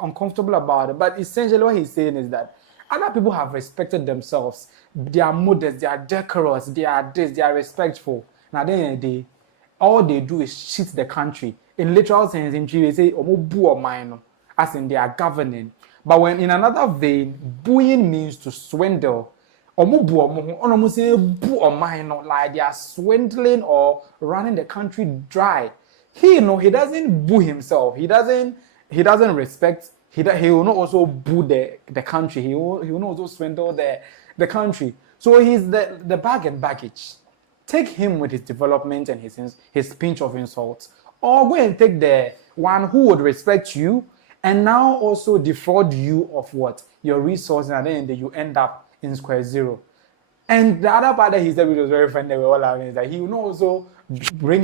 uncomfortable about it. But essentially what he's saying is that other people have respected themselves. They are modest, they are decorous, they are this, they are respectful. Now at the end of the day, all they do is shit the country. In literal sense, in Chile, they say, as in they are governing. But when in another vein, booing means to swindle. Like they are swindling or running the country dry. He doesn't boo himself. He doesn't respect. He will not also boo the country. He will not also swindle the country. So he's the bag and baggage. Take him with his development and his pinch of insults, or go and take the one who would respect you and now also defraud you of what? Your resources, and then you end up in square zero. And the other part that he said, which was very funny, we all having, is that he will not also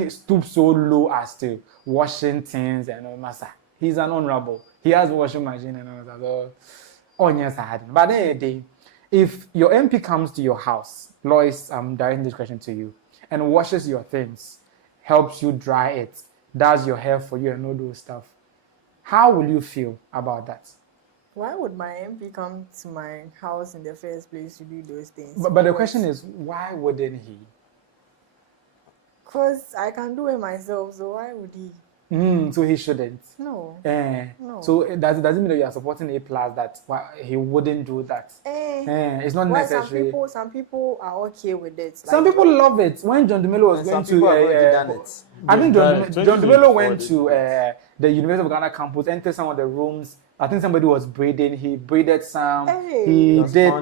stoop so low as to washing things and all massa. He's an honorable. He has a washing machine and all that. So, but then if your MP comes to your house, Lois, I'm directing this question to you, and washes your things, helps you dry it, does your hair for you and all those stuff, how will you feel about that? Why would my MP come to my house in the first place to do those things? But the question is, why wouldn't he? Because I can do it myself, so why would he? So he shouldn't. No. No. So it doesn't mean that you are supporting A+, that he wouldn't do that. It's not necessary. Some people are okay with it. Some people love it. When John DeMello was going to I think John DeMello went to the University of Ghana campus, entered some of the rooms. I think somebody was braiding. He braided some. He did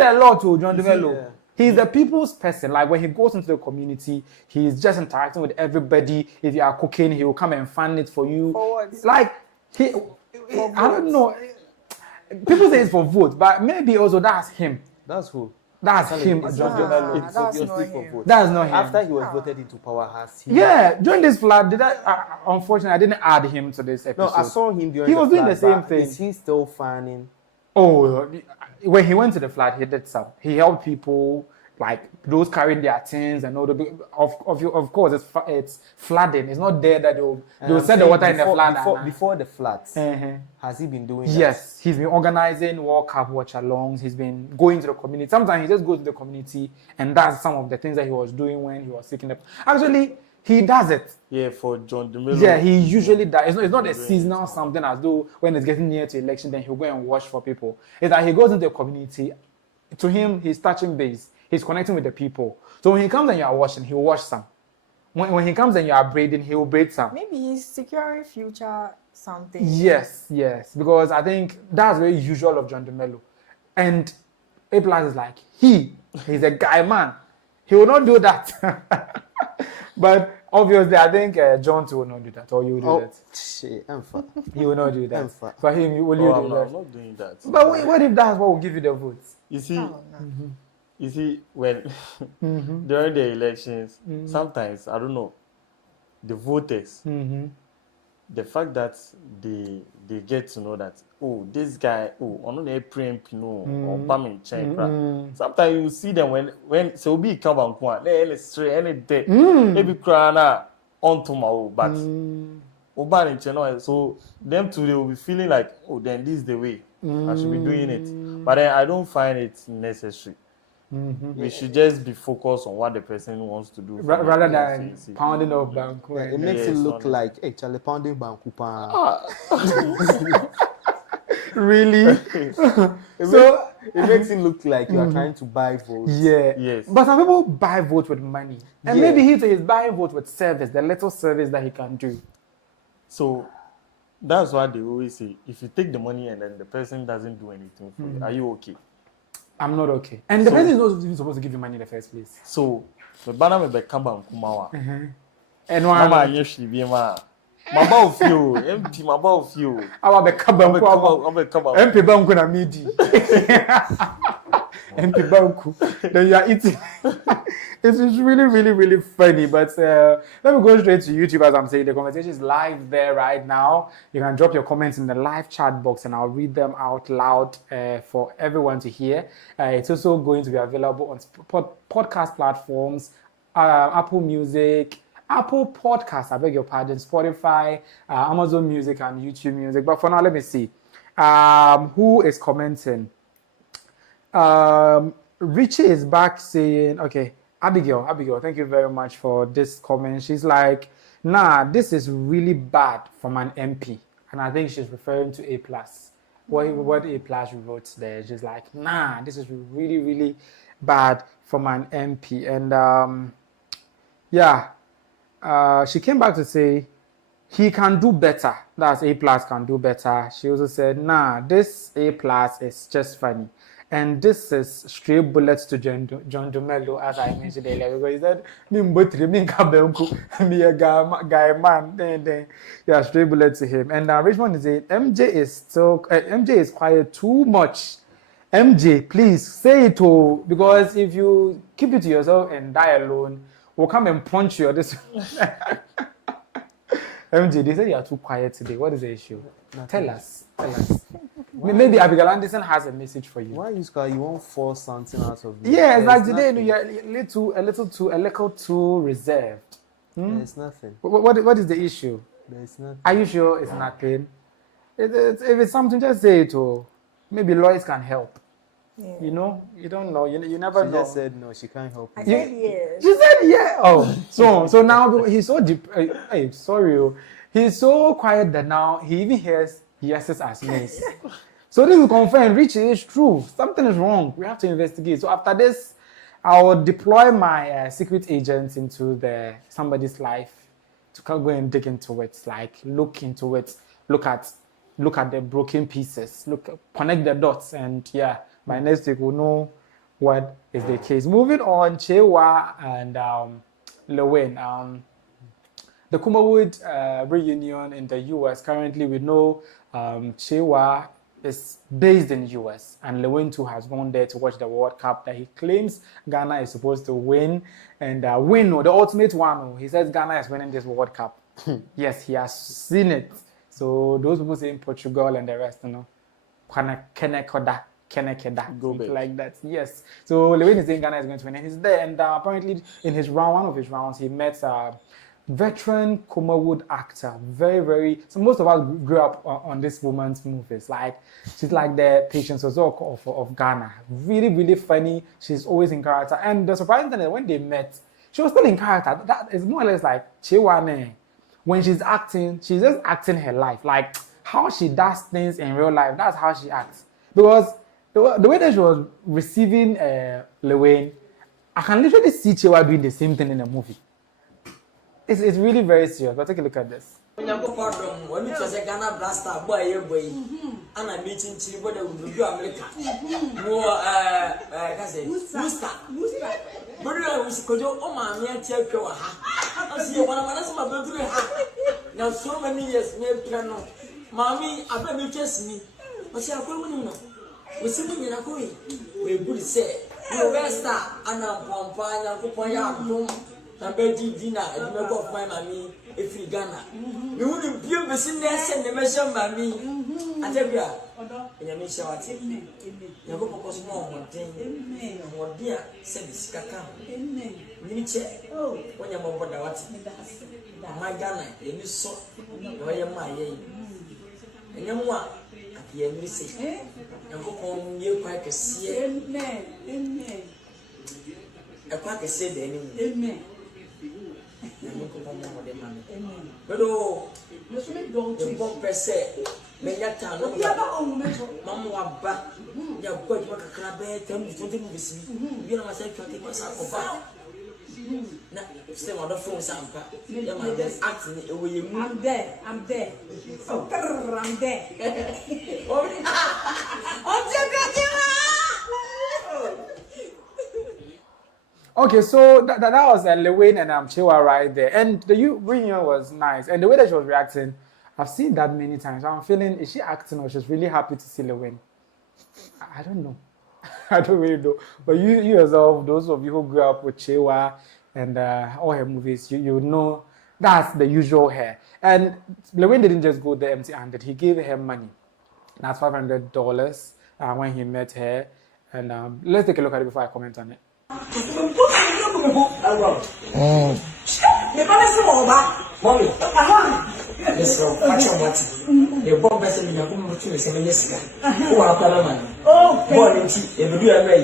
a lot to John DeMello. Yeah. He's the people's person. Like when he goes into the community, he's just interacting with everybody. If you are cooking, he will come and fan it for you. Like I don't know. People say it's for vote, but maybe also that's him. That's who? That's him, John DeMello. That's not him. After he was voted into power, has he? Yeah, during this flood, unfortunately, I didn't add him to this episode. No, I saw him during He was doing the same thing. Is he still fanning? Oh, when he went to the flood, he did some. He helped people, like those carrying their thins and all the. Of course, it's flooding. It's not there that they'll set the water in the flood. Before the floods, has he been doing that? Yes, he's been organizing World Cup watch-alongs. He's been going to the community. Sometimes he just goes to the community and does some of the things that he was doing when he was seeking the. Actually, he does it. Yeah, for John DeMello. Yeah, he usually does. It's not a seasonal something as though when it's getting near to election, then he'll go and wash for people. It's that he goes into the community. To him, he's touching base. He's connecting with the people. So when he comes and you are washing, he'll wash some. When he comes and you are braiding, he will braid some. Maybe he's securing future something. Yes. Because I think that's very usual of John DeMello. And A+ is like, he's a guy man. He will not do that. But obviously, I think John too will not do that, or you will do that. Shit, he will not do that. For him, will you do that? I'm not doing that. But what if that's what will give you the votes? You see, you see, when during the elections, sometimes I don't know, the voters, the fact that they get to know that this guy on the prem or Bamin Chankra. Sometimes you see them when so be come and any day maybe crying on tomorrow, but Oban channel, so them too they will be feeling like then this is the way I should be doing it. But then I don't find it necessary. We should just be focused on what the person wants to do rather than pounding off Banku. It makes it look like Charlie pounding Banku. Really? It makes it look like you are trying to buy votes. Yeah. Yes. But some people buy votes with money. And maybe he's buying votes with service, the little service that he can do. So That's why they always say, if you take the money and then the person doesn't do anything for you, are you okay? I'm not okay. And the person is not even supposed to give you money in the first place. So, the banner will be Kaba and Kumawa. And Mama, yes, she be ma. Mama of you, empty Mama of you. I will be Kaba and Kumawa. MP Banku na midi. MP Banku. Then you are eating. It's really, really, really funny. But let me go straight to YouTube. As I'm saying, the conversation is live there right now. You can drop your comments in the live chat box and I'll read them out loud for everyone to hear. It's also going to be available on podcast platforms, Apple Music, Apple Podcasts, I beg your pardon, Spotify, Amazon Music, and YouTube Music. But for now, let me see. Who is commenting? Richie is back saying, okay, Abigail, thank you very much for this comment. She's like, nah, this is really bad from an MP. And I think she's referring to A+. What A+ wrote there. She's like, nah, this is really, really bad from an MP. And she came back to say, he can do better. That's A+ can do better. She also said, nah, this A+ is just funny. And this is stray bullets to John Dumelo, as I mentioned earlier, because he said, me a guy man. Yeah, stray bullets to him. And Richmond is saying, MJ is quiet too much. MJ, please say it all, because if you keep it to yourself and die alone, we'll come and punch you or this. MJ, they say you are too quiet today. What is the issue? Tell us. Maybe Abigail Anderson has a message for you. Why you won't force something out of me? Yeah, it's like today you're a little too reserved. There's nothing. What is the issue? There's nothing. Are you sure it's nothing? If it's something, just say it. Or maybe lawyers can help. Yeah. You know, you don't know. You never know. She just said no. She can't help. I said yes. She said yeah. Oh, so now he's so deep. Hey, sorry. He's so quiet that now he even hears yeses as yes. So this is confirmed. Richie is true. Something is wrong. We have to investigate. So after this, I will deploy my secret agents into somebody's life to go and dig into it. Like look into it. Look at the broken pieces. Connect the dots, and yeah, by next week we'll know what is the case. Moving on, Kyeiwaa and Lilwin. The Kumawood reunion in the US. Currently, we know Kyeiwaa is based in the US, and Lilwin too has gone there to watch the World Cup that he claims Ghana is supposed to win, and win the ultimate one. He says Ghana is winning this World Cup. Yes, he has seen it. So those people saying Portugal and the rest, Kenekeda, like that. Yes. So Lilwin is saying Ghana is going to win, and he's there. And apparently, in one of his rounds, he met veteran Kumawood actor, very, very. So most of us grew up on this woman's movies. Like she's like the Patience Ozoko of Ghana. Really, really funny. She's always in character. And the surprising thing is when they met, she was still in character. That is more or less like Kyeiwaa. When she's acting, she's just acting her life. Like how she does things in real life, that's how she acts. Because the way that she was receiving Lilwin, I can literally see Kyeiwaa doing the same thing in a movie. It's really very serious, but take a look at this. Now so many years Mommy, I bet you trust me. But see, I go we see me in a coin. We good say, you best start and I'm Pompana, Pompana, and Betty dinner, and you go of my mammy if you Ghana. You wouldn't be able to see this and the measure mammy. I tell you, in a mission, I tell you, you go for small one thing. What dear said this cacao. You check, when you're more than what my Ghana, and you saw where you're my and you want at the end, say, and go home, you quite a see. Amen. I quite say the enemy. Amen. But oh, the bomb per se, Mayata, Mamma, back, you're going to work a crab, tell me something with me. You know, myself, I take myself over. Say what the phone sound. Yeah, my best acting. I'm there. I'm there. Oh, I'm there. Okay, so that was Lilwin and Kyeiwaa right there, and the reunion was nice, and the way that she was reacting, I've seen that many times. I'm feeling, is she acting or she's really happy to see Lilwin? I don't know. I don't really know. But you yourself, those of you who grew up with Kyeiwaa and all her movies, you know that's the usual hair. And Lilwin didn't just go there empty-handed. He gave her money. That's $500 when he met her. And let's take a look at it before I comment on it. Mommy, yes, watch your watch. The bomb vessel in your home to the 7 years. Who are Palaman? Oh, morning, if you do a very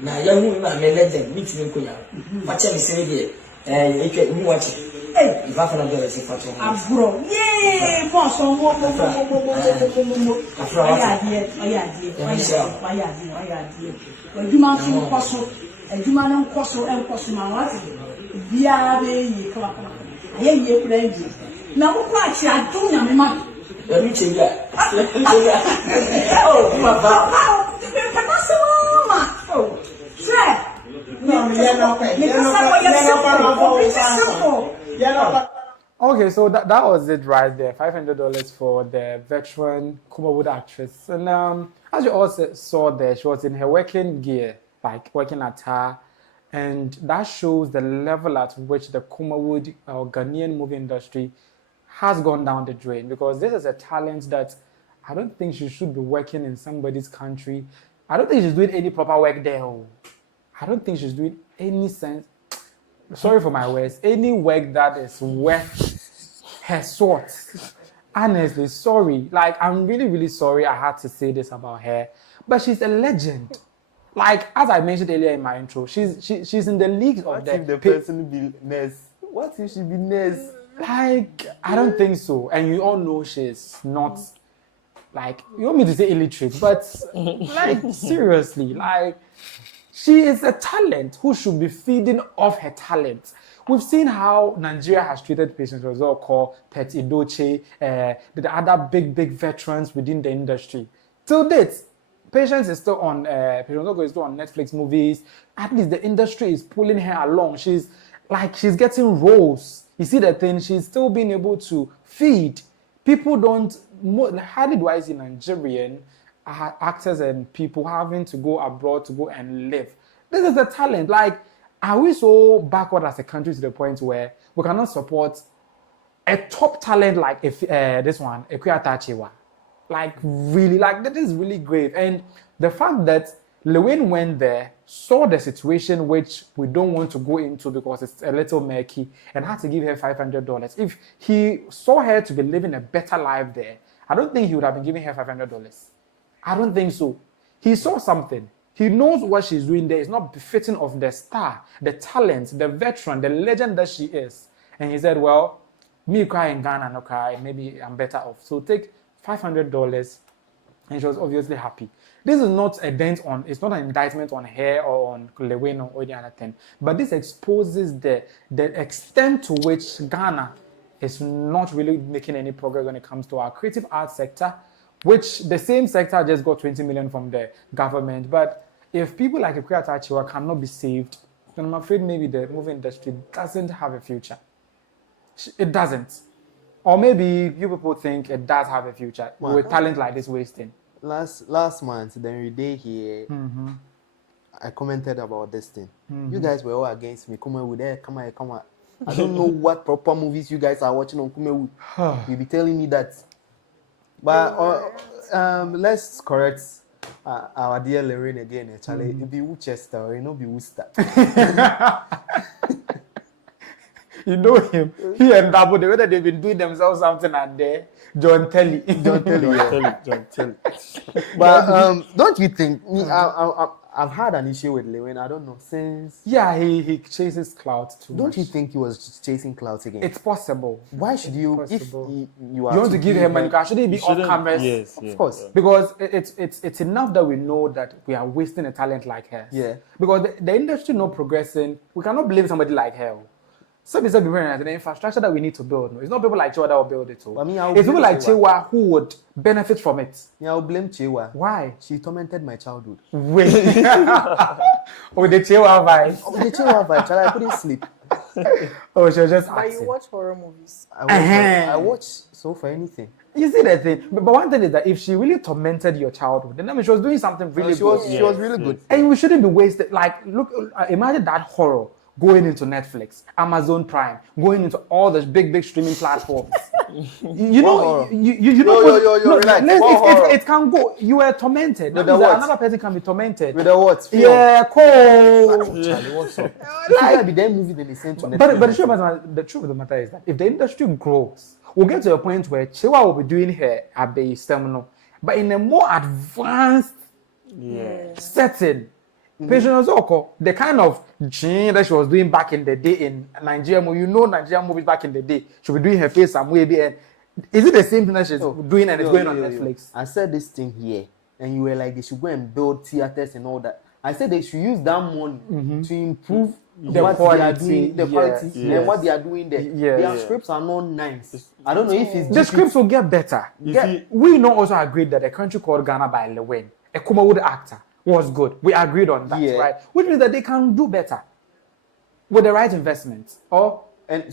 now, young woman, I may let them meet in Kuya. Watch me say here, and you can watch it. If I can do it, I'm broke. Yay, boss, on what? And you man on Cosso and Cosmawati. Via the clock. You plenty. Now, what I don't know, money. Let me change that. Oh, my God. Oh, sir. Okay, so that was it right there. $500 for the veteran Kumawood actress. And as you also saw there, she was in her working gear, like working attire. And that shows the level at which the Kumawood or Ghanaian movie industry has gone down the drain, because this is a talent that I don't think she should be working in somebody's country. I don't think she's doing any proper work there. I don't think she's doing any sense. Sorry for my words. Any work that is worth her salt. Honestly, sorry. Like, I'm really, really sorry I had to say this about her. But she's a legend. Like, as I mentioned earlier in my intro, she's in the league of the... What if the person be nurse? What if she be nurse? Like, I don't think so. And you all know she's not, like, you want me to say illiterate, but, like, seriously, like, she is a talent who should be feeding off her talent. We've seen how Nigeria has treated patients, as well called Pet Idoche, the other big veterans within the industry. Till date, Patience is still on Patience is still on Netflix movies. At least the industry is pulling her along. She's getting roles. You see the thing, she's still being able to feed. People don't, hardly do I see Nigerian actors and people having to go abroad to go and live. This is the talent. Like, are we so backward as a country to the point where we cannot support a top talent like this one, Kyeiwaa? Like, really, like, that is really grave. And the fact that Lilwin went there, saw the situation, which we don't want to go into because it's a little murky, and had to give her $500. If he saw her to be living a better life there, I don't think he would have been giving her $500. I don't think so. He saw something. He knows what she's doing there is not befitting of the star, the talent, the veteran, the legend that she is. And he said, well, me cry in Ghana, no cry, maybe I'm better off. So take $500, and she was obviously happy. This is not a dent on, it's not an indictment on her or on Lilwin or any other thing, but this exposes the extent to which Ghana is not really making any progress when it comes to our creative arts sector, which the same sector just got 20 million from the government. But if people like Kyeiwaa cannot be saved, then I'm afraid maybe the movie industry doesn't have a future. It doesn't. Or maybe you people think it does have a future with talent like this wasting. Last month, then we did here, I commented about this thing. You guys were all against me. Come on. I don't know what proper movies you guys are watching on Kumewood. You'll be telling me that. But let's correct our dear Lilwin again. Charlie, it be Worcester or it no be Worcester. You know him. He and Dabo, the way that they've been doing themselves something and there. John Telly. But don't you think? I I've had an issue with Lilwin. I don't know since. Yeah, he chases clout too Don't much. you think he was chasing clout again? It's possible. Why should you? Possible. If you You want to give him money? Shouldn't it be off cameras? Yes, of course. Because it's enough that we know that we are wasting a talent like her. Yeah. Because the industry not progressing, we cannot blame somebody like her. So it's the infrastructure that we need to build. No? It's not people like Kyeiwaa that will build it. It's people like Kyeiwaa who would benefit from it. Yeah, I'll blame Kyeiwaa. Why? She tormented my childhood. Wait. Oh, the Kyeiwaa vibe. Oh, the Kyeiwaa vibe. Child, I couldn't sleep. Oh, she was just But acting. you watch horror movies. I watch so for anything. You see the thing, but one thing is that if she really tormented your childhood, then I mean she was doing something really good. She was really good. And we shouldn't be wasted. Like, look, imagine that horror going into Netflix, Amazon Prime, going into all the big streaming platforms. You know, you know, relax. It can go. You were tormented. With That the means that what? another person can be tormented. With the what? Film? Yeah, cool. Charlie, what's up? Like, be that movie they sent to Netflix. But the truth of the matter is that if the industry grows, we'll get to a point where Kyeiwaa will be doing her Abbey Seminole, but in a more advanced setting. Patient Ozoko, the kind of gene that she was doing back in the day in Nigeria, you know Nigerian movies back in the day, she'll be doing her face some way. And is it the same thing that she's doing and it's going on Netflix? I said this thing here, and you were like, they should go and build theaters and all that. I said they should use that money to improve the quality, and what they are doing there. Their scripts are not nice. I don't know if it's the scripts will get better. We know also agreed that A Country Called Ghana by Lilwin, a Kumawood actor, was good. We agreed on that, right? Which means that they can do better with the right investment. So when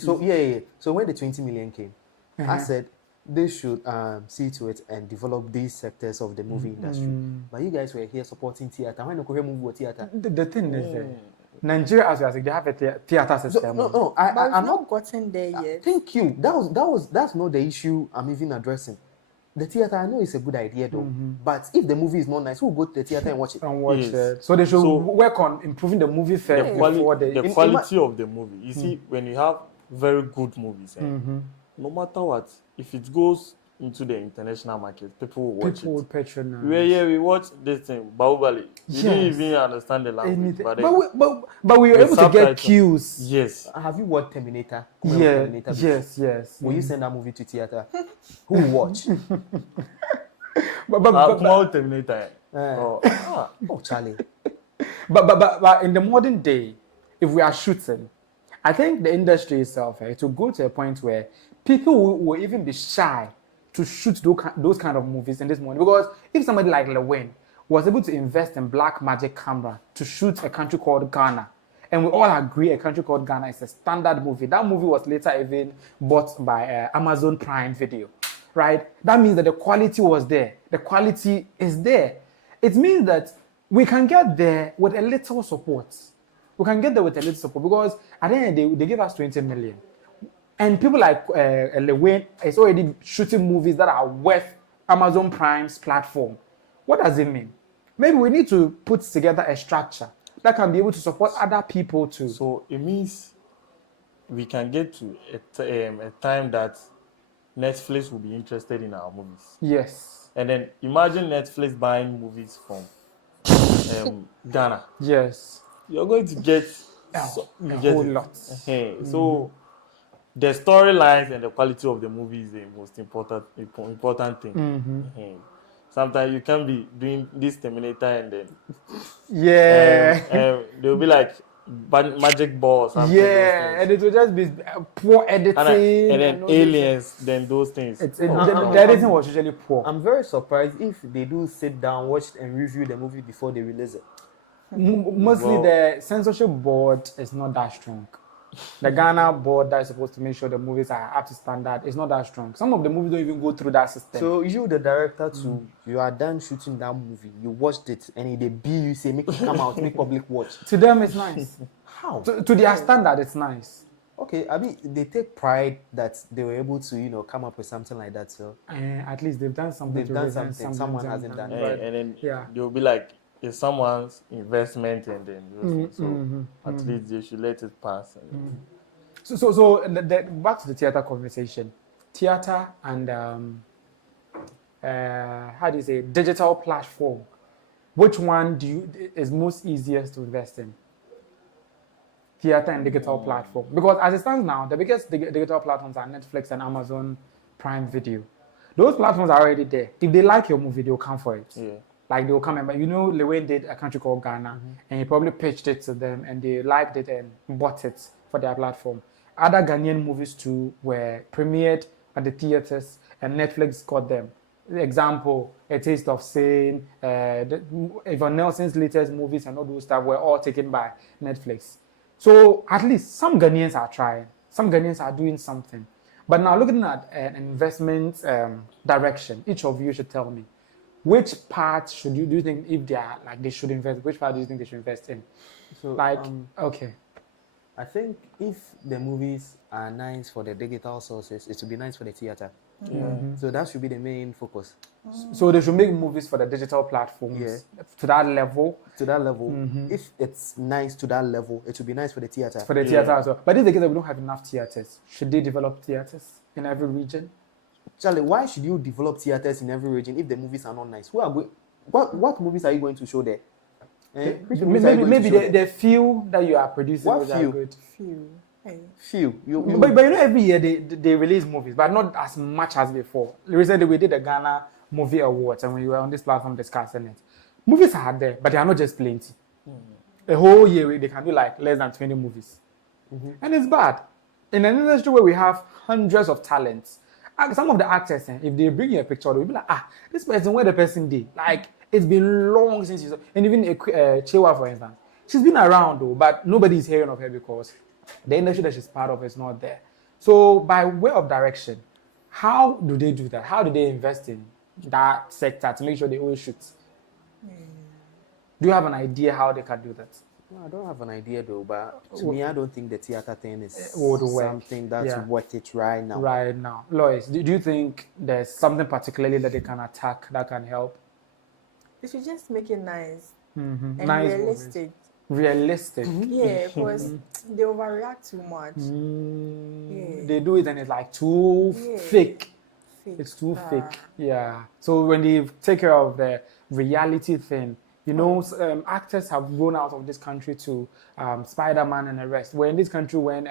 the 20 million came, I said they should see to it and develop these sectors of the movie industry. But you guys were here supporting theater. Why not movie or theater? The thing is, Nigeria, as you say, they have a theater system. No, I'm not gotten there yet. Thank you. That's not the issue I'm even addressing. The theater, I know it's a good idea though, but if the movie is not nice, who will go to the theater and watch it? So they should work on improving the movie first. The quality of the movie. You see, when you have very good movies, no matter what, if it goes into the international market, people will watch it. People will patronize. We watched this thing, Bahubali. We didn't even understand the language. But we were able to get cues. Yes. Have you watched Terminator? Yes. Will you send that movie to theater? Who will watch? but Terminator. Charlie. But in the modern day, if we are shooting, I think the industry itself to go to a point where people will even be shy to shoot those kind of movies in this moment. Because if somebody like Lilwin was able to invest in black magic camera to shoot A Country Called Ghana, and we all agree A Country Called Ghana is a standard movie. That movie was later even bought by Amazon Prime Video, right? That means that the quality was there. The quality is there. It means that we can get there with a little support. Because at the end of the day, they give us 20 million. And people like Lilwin is already shooting movies that are worth Amazon Prime's platform. What does it mean? Maybe we need to put together a structure that can be able to support other people too. So it means we can get to a time that Netflix will be interested in our movies. Yes. And then imagine Netflix buying movies from Ghana. Yes. You're going to get a whole lot. So the storylines and the quality of the movie is the most important thing. Sometimes you can be doing this Terminator and then they'll be like magic ball or something. And it will just be poor editing. And then aliens, then those things. The editing was usually poor. I'm very surprised if they do sit down, watch and review the movie before they release it. Mostly the censorship board is not that strong. The Ghana board that is supposed to make sure the movies are up to standard is not that strong. Some of the movies don't even go through that system. So you, the director, you are done shooting that movie, you watched it, and they be you say make it come out, make public watch. To them, it's nice. How? To their standard, it's nice. Okay, I mean they take pride that they were able to come up with something like that. So at least they've done something. They've done something. Someone hasn't done it. And then they'll be like, it's someone's investment, and then at least they should let it pass. So back to the theater conversation. Theater and how do you say digital platform. which one is most easiest to invest in? Theater and digital platform. Because as it stands now, the biggest digital platforms are Netflix and Amazon Prime Video. Those platforms are already there. If they like your movie, they'll come for it. Yeah. Like they'll come and, but Lilwin did a country called Ghana, and he probably pitched it to them, and they liked it and bought it for their platform. Other Ghanaian movies too were premiered at the theaters, and Netflix got them. Example, A Taste of Sin, Evan Nelson's latest movies and all those stuff were all taken by Netflix. So at least some Ghanaians are trying. Some Ghanaians are doing something. But now looking at an investment direction, each of you should tell me, which part do you think, if they should invest, which part do you think they should invest in? So, okay. I think if the movies are nice for the digital sources, it should be nice for the theater. So that should be the main focus. So they should make movies for the digital platforms to that level. To that level. If it's nice to that level, it should be nice for the theater. For the theater as well. But if they get that we don't have enough theaters, should they develop theaters in every region? Charlie, why should you develop theaters in every region if the movies are not nice? What movies are you going to show there? Maybe the few that you are producing are good. Few. But every year they release movies, but not as much as before. Recently we did the Ghana Movie Awards, and we were on this platform discussing it. Movies are there, but they are not just plenty. A whole year they can do like less than 20 movies, and it's bad. In an industry where we have hundreds of talents, some of the actors, if they bring you a picture, they'll be like, this person, where the person did? Like, it's been long since you saw. And even Kyeiwaa, for instance, she's been around though, but nobody's hearing of her because the industry that she's part of is not there. So by way of direction, how do they do that? How do they invest in that sector to make sure they always shoot? Do you have an idea how they can do that? No, I don't have an idea though, but to me, I don't think the theater thing is something that's worth it right now. Right now. Lois, do you think there's something particularly that they can attack that can help? They should just make it nice and nice realistic. Movies. Realistic? Yeah, because they overreact too much. They do it and it's like too fake. It's too fake. Yeah. So when they take care of the reality thing, actors have grown out of this country to Spider-Man and the rest. We're in this country when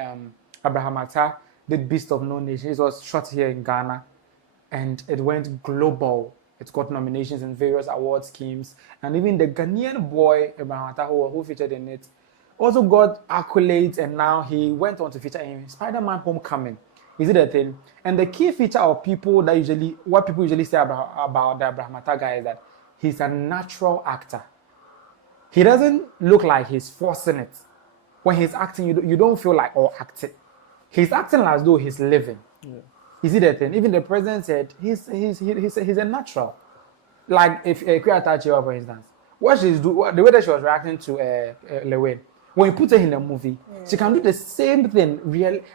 Abraham-Atta did Beast of No Nation. It was shot here in Ghana and it went global. It got nominations in various award schemes. And even the Ghanaian boy, Abraham-Atta, who featured in it, also got accolades, and now he went on to feature in Spider-Man Homecoming. Is it a thing? And the key feature of what people usually say about the Abraham-Atta guy is that he's a natural actor. He doesn't look like he's forcing it. When he's acting, you don't feel like acting. He's acting as though he's living. Is it a thing? Even the president said he's a natural. Like if Kyeiwaa, for instance, the way that she was reacting to Lilwin, when you put her in a movie, she can do the same thing.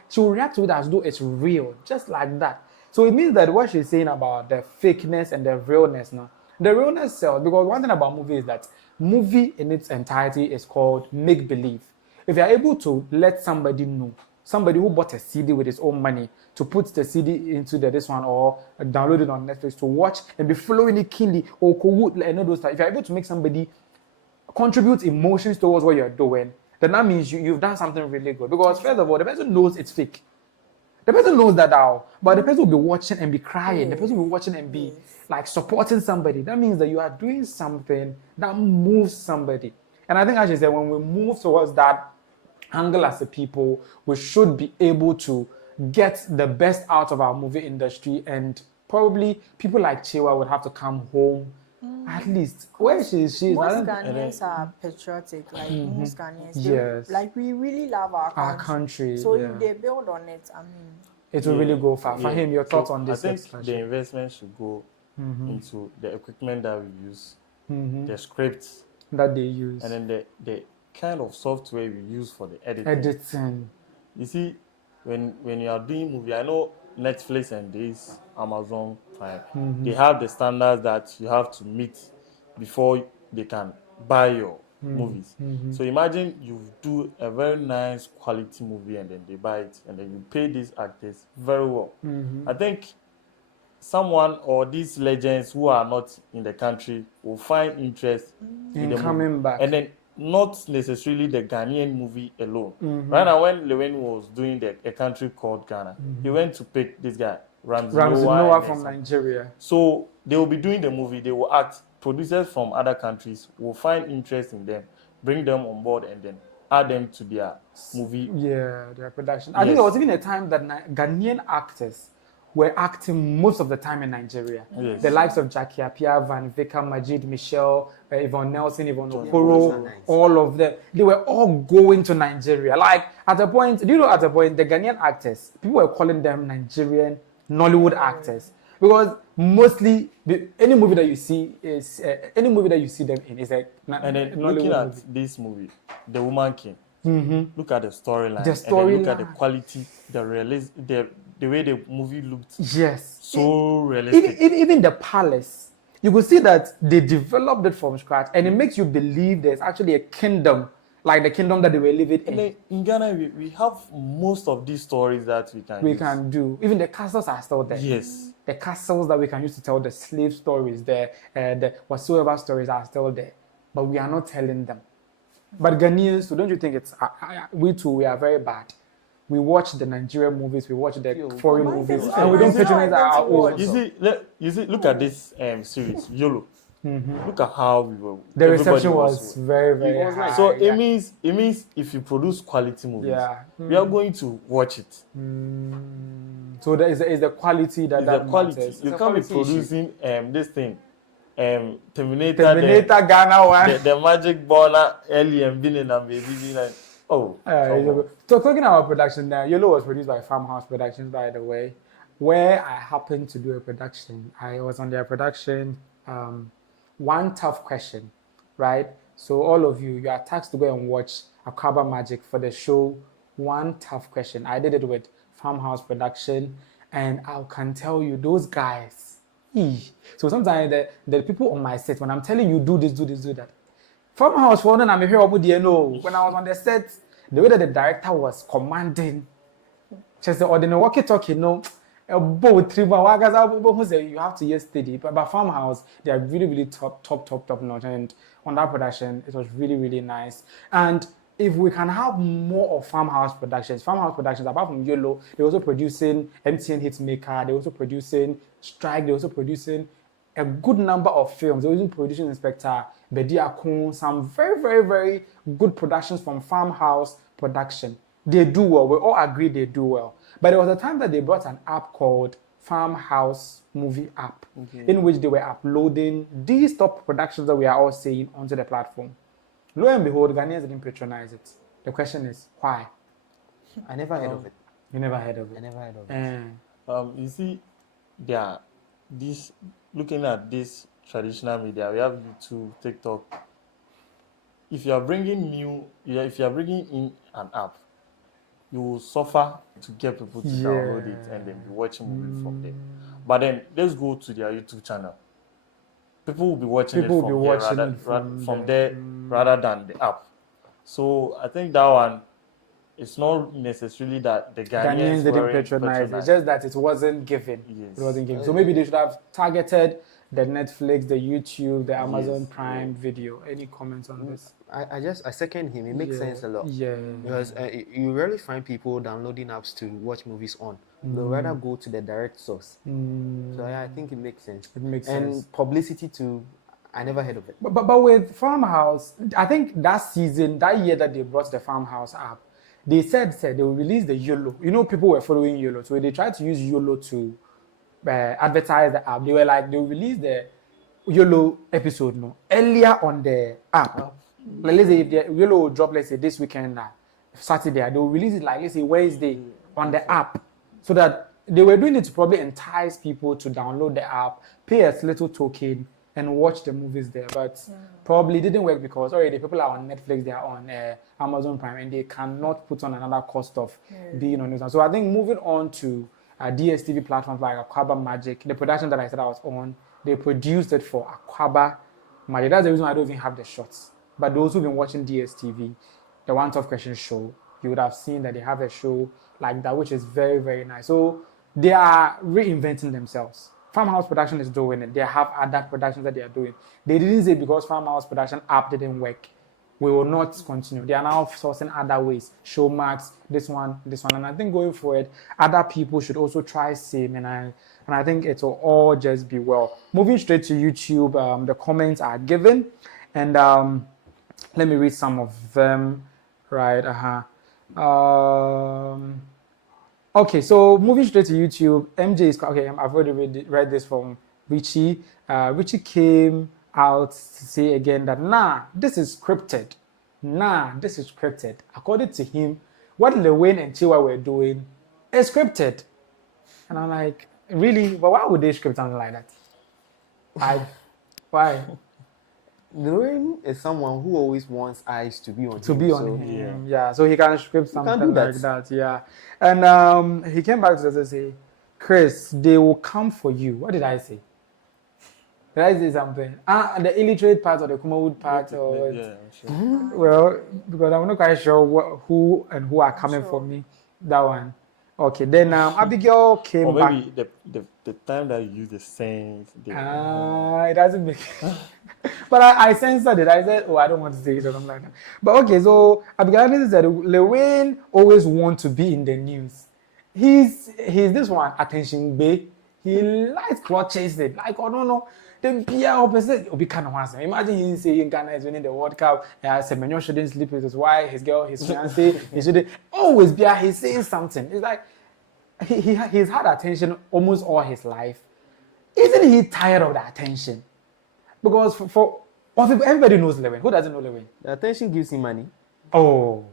She will react to it as though it's real, just like that. So it means that what she's saying about the fakeness and the realness, the realness sells. Because one thing about movie is that movie in its entirety is called make believe. If you are able to let somebody know, somebody who bought a CD with his own money to put the CD into this one or download it on Netflix to watch and be following it keenly or and all those stuff. If you're able to make somebody contribute emotions towards what you're doing, then that means you've done something really good. Because first of all, the person knows it's fake. The person knows that now, but the person will be watching and be crying. The person will be watching and be like supporting somebody. That means that you are doing something that moves somebody. And I think, as you said, when we move towards that angle as a people, we should be able to get the best out of our movie industry, and probably people like Kyeiwaa would have to come home at least. Where she is, most Ghanaians are patriotic, like most Ghanaians. Like we really love our country. So if they build on it, it will really go far. For him, your thoughts on this? I think the investment should go into the equipment that we use, the scripts that they use, and then the kind of software we use for the editing. You see, when you are doing movie, I know Netflix and this Amazon Prime, they have the standards that you have to meet before they can buy your movies. So imagine you do a very nice quality movie and then they buy it and then you pay these actors very well. I think someone or these legends who are not in the country will find interest in the coming movie. back. And then not necessarily the Ghanaian movie alone. Mhm. Right now, when Lilwin was doing a country called Ghana, he went to pick this guy, Ramsey Noah and from Nigeria. So they will be doing the movie, they will act. Producers from other countries will find interest in them, bring them on board, and then add them to their movie. Yeah, their production. I think there was even a time that Ghanaian actors were acting most of the time in Nigeria. Yes. The likes of Jackie Appiah, Van Vika, Majid Michelle, Yvonne Nelson, Yvonne Okoro, all of them. They were all going to Nigeria. Like at a point, the Ghanaian actors, people were calling them Nigerian Nollywood actors. Because mostly any movie that you see them in is like and then looking at this movie, The Woman King. Look at the storyline. And then look at the quality, the realism, the way the movie looked. Yes. So realistic. Even the palace, you could see that they developed it from scratch, and it makes you believe there's actually a kingdom, like the kingdom that they were living in. And then in Ghana, we have most of these stories that we can do. Even the castles are still there. Yes. The castles that we can use to tell the slave stories, the whatsoever stories are still there, but we are not telling them. But Ghanaians, so don't you think it's we too? We are very bad. We watch the Nigerian movies, we watch the foreign movies, and we don't patronize our own. You see, look at this series, YOLO. Look at how we were. The reception was very, very high. So it means if you produce quality movies, we are going to watch it. So there is the quality that quality. matters. You can't be producing this thing. Terminator Ghana one. The magic baller early and being and baby like so talking about production now, YOLO was produced by Farmhouse Productions, by the way, where I happened to do a production. I was on their production. One Tough Question, right? So all of you are tasked to go and watch Akaba Magic for the show One Tough Question. I did it with Farmhouse Production, and I can tell you those guys. So sometimes the people on my set, when I'm telling you do this, do that. Farmhouse for I'm here when I was on the set, the way that the director was commanding, just the ordinary walkie-talkie, you have to get steady. But Farmhouse, they are really, really top notch. And on that production, it was really, really nice. And if we can have more of Farmhouse Productions, apart from YOLO, they're also producing MTN Hitmaker, they're also producing Strike, they're also producing a good number of films. They're even producing Inspector Bedi Akun, some very, very, very good productions from Farmhouse Production. They do well. We all agree they do well. But there was a time that they brought an app called Farmhouse Movie App, in which they were uploading these top productions that we are all seeing onto the platform. Lo and behold, Ghanaians didn't patronize it. The question is, why? I never heard of it. You never heard of it? I never heard of it. You see, looking at this traditional media, we have YouTube, TikTok. If you are bringing in an app, you will suffer to get people to download it and then be watching movies from there. But then let's go to their YouTube channel. People will be watching from there rather than the app. So I think that one, it's not necessarily that the Ghanaians didn't patronize. It's just that it wasn't given. Yes. It wasn't given. So maybe they should have targeted the Netflix, the YouTube, the Amazon Prime Video. Any comments on this? I second him. It makes sense a lot. Yeah. Because you rarely find people downloading apps to watch movies on. They'll rather go to the direct source. So I think it makes sense. It makes sense. And publicity too. I never heard of it. But with Farmhouse, I think that year that they brought the Farmhouse app, they said they will release the YOLO. You know, people were following YOLO. So they tried to use YOLO to advertise the app. They were like, they will release the YOLO episode earlier on the app. Like, let's say if the YOLO will drop, let's say this weekend, Saturday, they will release it like, let's say Wednesday on the app. So that they were doing it to probably entice people to download the app, pay a little token, and watch the movies there. But probably didn't work because already people are on Netflix, they are on Amazon Prime, and they cannot put on another cost of being on this one. So I think moving on to DSTV platforms like Akaba Magic, the production that I said I was on, they produced it for Akaba Magic. That's the reason I don't even have the shots. But those who've been watching DSTV, the One Tough Question show, you would have seen that they have a show like that, which is very, very nice. So they are reinventing themselves. Farmhouse Production is doing it. They have other productions that they are doing. They didn't say because Farmhouse Production app didn't work, we will not continue. They are now sourcing other ways. Showmax, this one. And I think going forward, other people should also try same. And I think it will all just be well. Moving straight to YouTube, the comments are given. And let me read some of them. Right, okay, so moving straight to YouTube, MJ is okay. I've already read this from Richie. Richie came out to say again that this is scripted. This is scripted. According to him, what Lilwin and Kyeiwaa were doing is scripted. And I'm like, really? But why would they script something like that? Why? Lilwin is someone who always wants eyes to be on him. Yeah, so he can script something like that. Yeah. And he came back to us and say, Chris, they will come for you. What did I say? Did I say something? The illiterate part or the Kumawood part? Or sure. Well, because I'm not quite sure who are coming for me. That one. Okay, then Abigail came back. Or maybe the time that you use the same. It doesn't make But I censored it. I said, I don't want to say it or something like that. But okay, so Abigail said Lilwin always wants to be in the news. He's this one, attention bay. He likes cloth chasing. Like, I don't know. Then Pierre opposite will be kind of handsome. Imagine him saying Ghana is winning the World Cup. Semenyo shouldn't sleep with his wife, his girl, his fiancé. He shouldn't always be. He's saying something. It's like he's had attention almost all his life. Isn't he tired of the attention? Because everybody knows Lilwin. Who doesn't know Lilwin? The attention gives him money. Oh,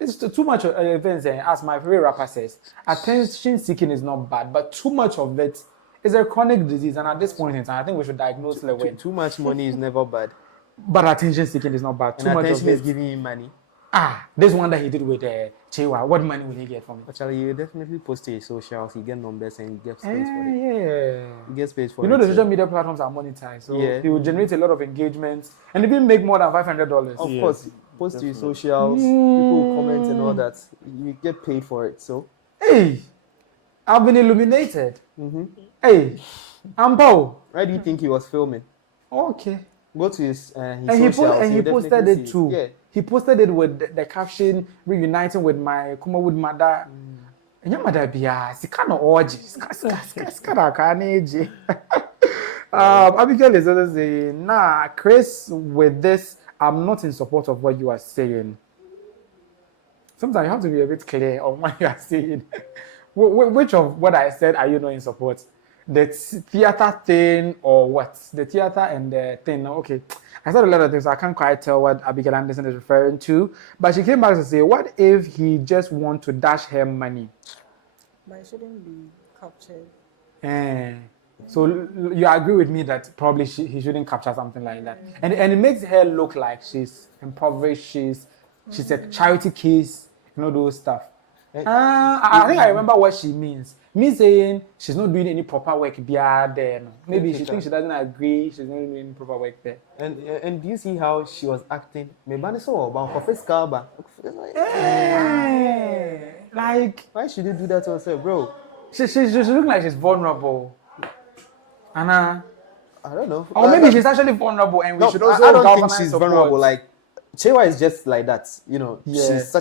it's too much of events. As my favorite rapper says, attention seeking is not bad, but too much of it is a chronic disease. And at this point in time, I think we should diagnose Lilwin. Too much money is never bad. But attention seeking is not bad. Too much attention of is giving him money. This one that he did with Kyeiwaa, what money will he get from it? Actually, you definitely post to his socials, you get numbers and you get space for it. Yeah. You get space for it. You know the social media platforms are monetized, so he will generate a lot of engagements and even make more than $500. Of course, post to your socials, people will comment and all that. You get paid for it, so. Hey, I've been illuminated. Hey, I'm Paul. Where do you think he was filming? Okay. Go to his socials. He posted it too. Yeah. He posted it with the caption, reuniting with my Kumawood mother. And your mother be kind of orgy. Abigail is also saying, Chris, with this, I'm not in support of what you are saying. Sometimes you have to be a bit clear on what you are saying. Which of what I said are you not in support? The theater thing or what? The theater and the thing. Okay. I said a lot of things, so I can't quite tell what Abigail Anderson is referring to. But she came back to say, what if he just want to dash her money? But it shouldn't be captured. So you agree with me that probably he shouldn't capture something like that. And it makes her look like she's impoverished, she's a charity case, those stuff. I think I remember what she means. Me saying she's not doing any proper work there. Maybe she thinks she doesn't agree, she's not doing any proper work there. And do you see how she was acting? Like, why should you do that to herself, bro? She looks like she's vulnerable. Anna. I don't know. Or maybe she's actually vulnerable and we should also I don't think she's vulnerable. Like, Kyeiwaa is just like that,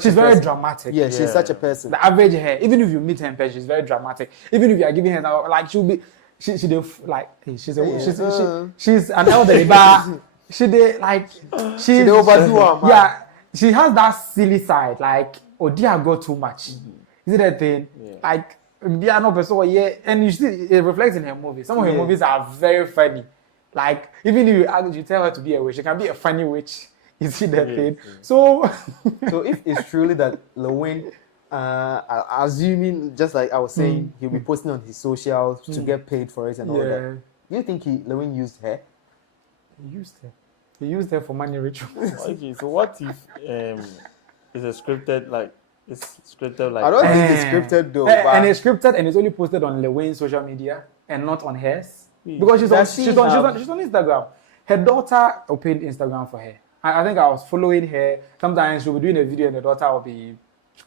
She's very dramatic. Yeah, she's such a person. The average hair, even if you meet her in person, she's very dramatic. Even if you are giving her like she'll be, she's an elderly, but she overdo her. Yeah, she has that silly side, like dear God too much. Is it that thing? Like and you see it reflects in her movies. Some of her movies are very funny. Like even if you tell her to be a witch, she can be a funny witch. You see that thing? So if it's truly that Lilwin, assuming just like I was saying, he'll be posting on his socials to get paid for it and all that. Do you think Lilwin used her? He used her for money rituals. Okay, so what if it's scripted like? I don't think it's scripted though. And it's scripted and it's only posted on Lilwin's social media and not on hers. Because she's on Instagram. Her daughter opened Instagram for her. I think I was following her. Sometimes she'll be doing a video and the daughter will be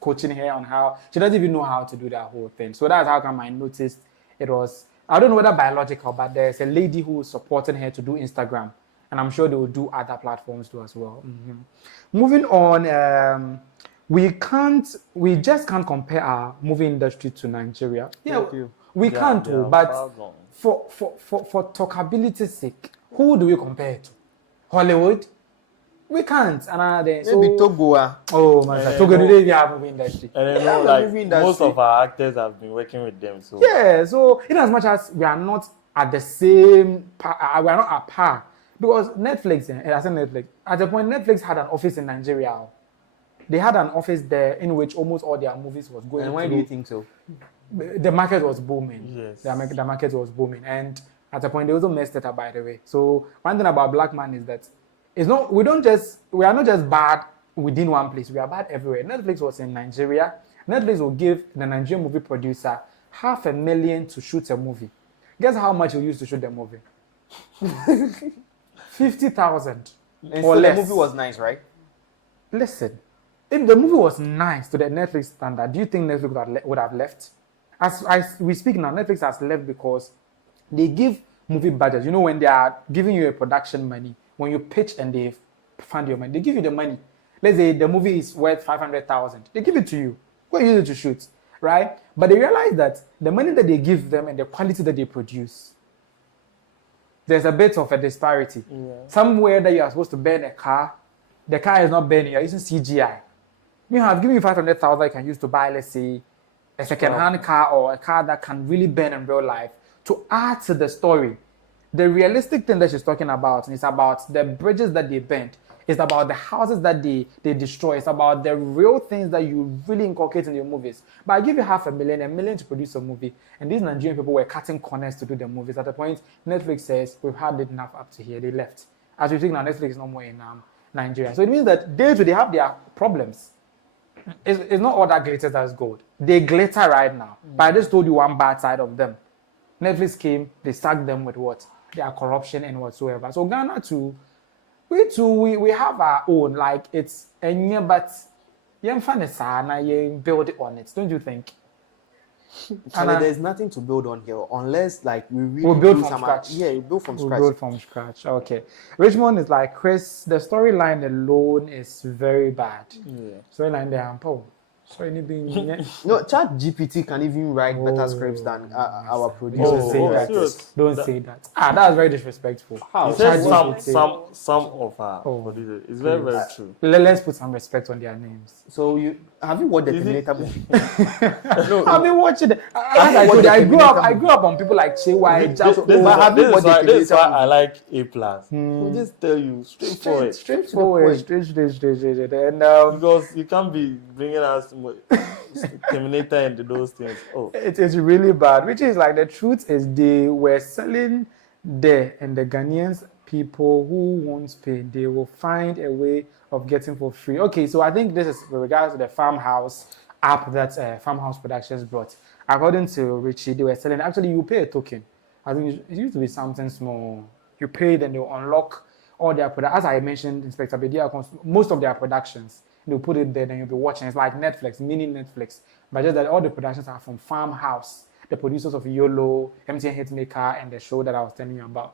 coaching her on how she doesn't even know how to do that whole thing. So that's how come I noticed it was I don't know whether biological, but there's a lady who is supporting her to do Instagram, and I'm sure they will do other platforms too as well. Moving on, we just can't compare our movie industry to Nigeria. Yeah, we can't do, but for talkability's sake, who do we compare it to? Hollywood? We can't. Maybe Togo. Oh my God, Togo, do they even have movie industry? And I know, like, most of our actors have been working with them. So yeah, so in as much as we are not at the same, we are not at par, because Netflix, I said Netflix, at the point Netflix had an office in Nigeria. They had an office there in which almost all their movies was going. And why do you think so? The market was booming. Yes. The market was booming, and at a point they also messed it up, by the way. So one thing about Black Man is that we are not just bad within one place. We are bad everywhere. Netflix was in Nigeria. Netflix will give the Nigerian movie producer $500,000 to shoot a movie. Guess how much he used to shoot the movie? 50,000 or less. The movie was nice, right? Listen, if the movie was nice to the Netflix standard, do you think Netflix would have left? As we speak now, Netflix has left because they give movie budgets. You know, when they are giving you a production money, when you pitch and they fund your money, they give you the money. Let's say the movie is worth 500,000. They give it to you. Go use it to shoot, right? But they realize that the money that they give them and the quality that they produce, there's a bit of a disparity. Yeah. Somewhere that you are supposed to burn a car, the car is not burning, you're using CGI. You have given you 500,000 you can use to buy, let's say, a second-hand car or a car that can really burn in real life to add to the story. The realistic thing that she's talking about is about the bridges that they burned. It's about the houses that they destroy. It's about the real things that you really inculcate in your movies. But I give you $500,000, $1 million to produce a movie, and these Nigerian people were cutting corners to do the movies. At the point, Netflix says, we've had enough up to here. They left. As we think now, Netflix is no more in Nigeria. So it means that they have their problems. It's not all that glitters that's gold. They glitter right now. But I just told you one bad side of them. Netflix came, they sacked them with what? Their corruption and whatsoever. So Ghana too, we have our own, like it's a new, but you build it on it, don't you think? There's nothing to build on here unless like we really we'll build from scratch. Yeah, we build from scratch. Build from scratch. Okay. Richmond is like Chris. The storyline alone is very bad. Yeah. Storyline there, Paul. So anything. No, Chat GPT can even write better scripts than our producers. Don't say that. That's very disrespectful. How? Some of our producers. It's very, very true. Let's put some respect on their names. So have you watched the Terminator movie? No, I've been watching it. I grew up on people like Kyeiwaa. That's why I like A+. We'll just tell you straightforward. Straight. And because you can't be bringing us Terminator and those things. It is really bad. Which is like the truth is they were selling there, and the Ghanaians people who won't pay, they will find a way of getting for free. Okay, so I think this is with regards to the Farmhouse app that Farmhouse Productions brought. According to Richie, they were selling. Actually, you pay a token. I think it used to be something small. You pay, then they'll unlock all their products. As I mentioned, Inspector Bedia, most of their productions. They'll put it there, then you'll be watching. It's like Netflix, mini Netflix. But just that all the productions are from Farmhouse, the producers of YOLO, MTN Hitmaker, and the show that I was telling you about.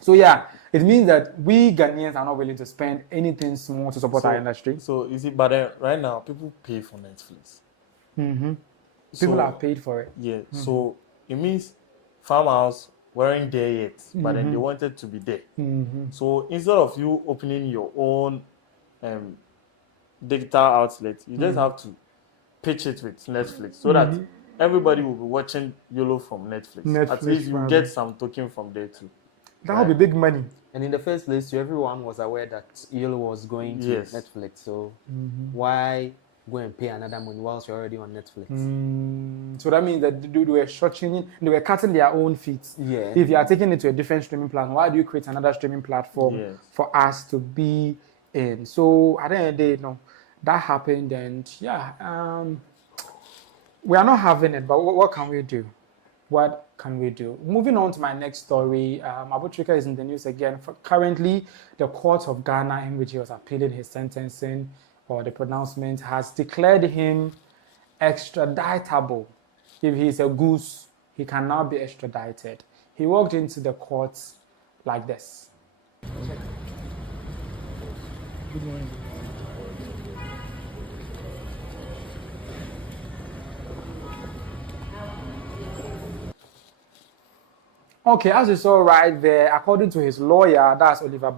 So yeah, it means that we Ghanaians are not willing to spend anything small to support our industry. So you see, but right now, people pay for Netflix. Mm-hmm. People are paid for it. Yeah, so it means Farmhouse weren't there yet, but then they wanted to be there. Mm-hmm. So instead of you opening your own digital outlet, you just have to pitch it with Netflix so that everybody will be watching YOLO from Netflix. At least you get some token from there too. That would be big money. And in the first place, everyone was aware that YOLO was going to Netflix. So why go and pay another money whilst you're already on Netflix? So that means that they were shortening, they were cutting their own feet. Yeah. If you are taking it to a different streaming platform, why do you create another streaming platform for us to be in? So at the end of the day, that happened, and we are not having it. But what can we do? What can we do? Moving on to my next story, Abu Trica is in the news again. Currently, the court of Ghana, in which he was appealing his sentencing or the pronouncement, has declared him extraditable if he is a goose he can now be extradited. He walked into the courts like this. Good morning. Okay, as you saw right there, according to his lawyer, that's Oliver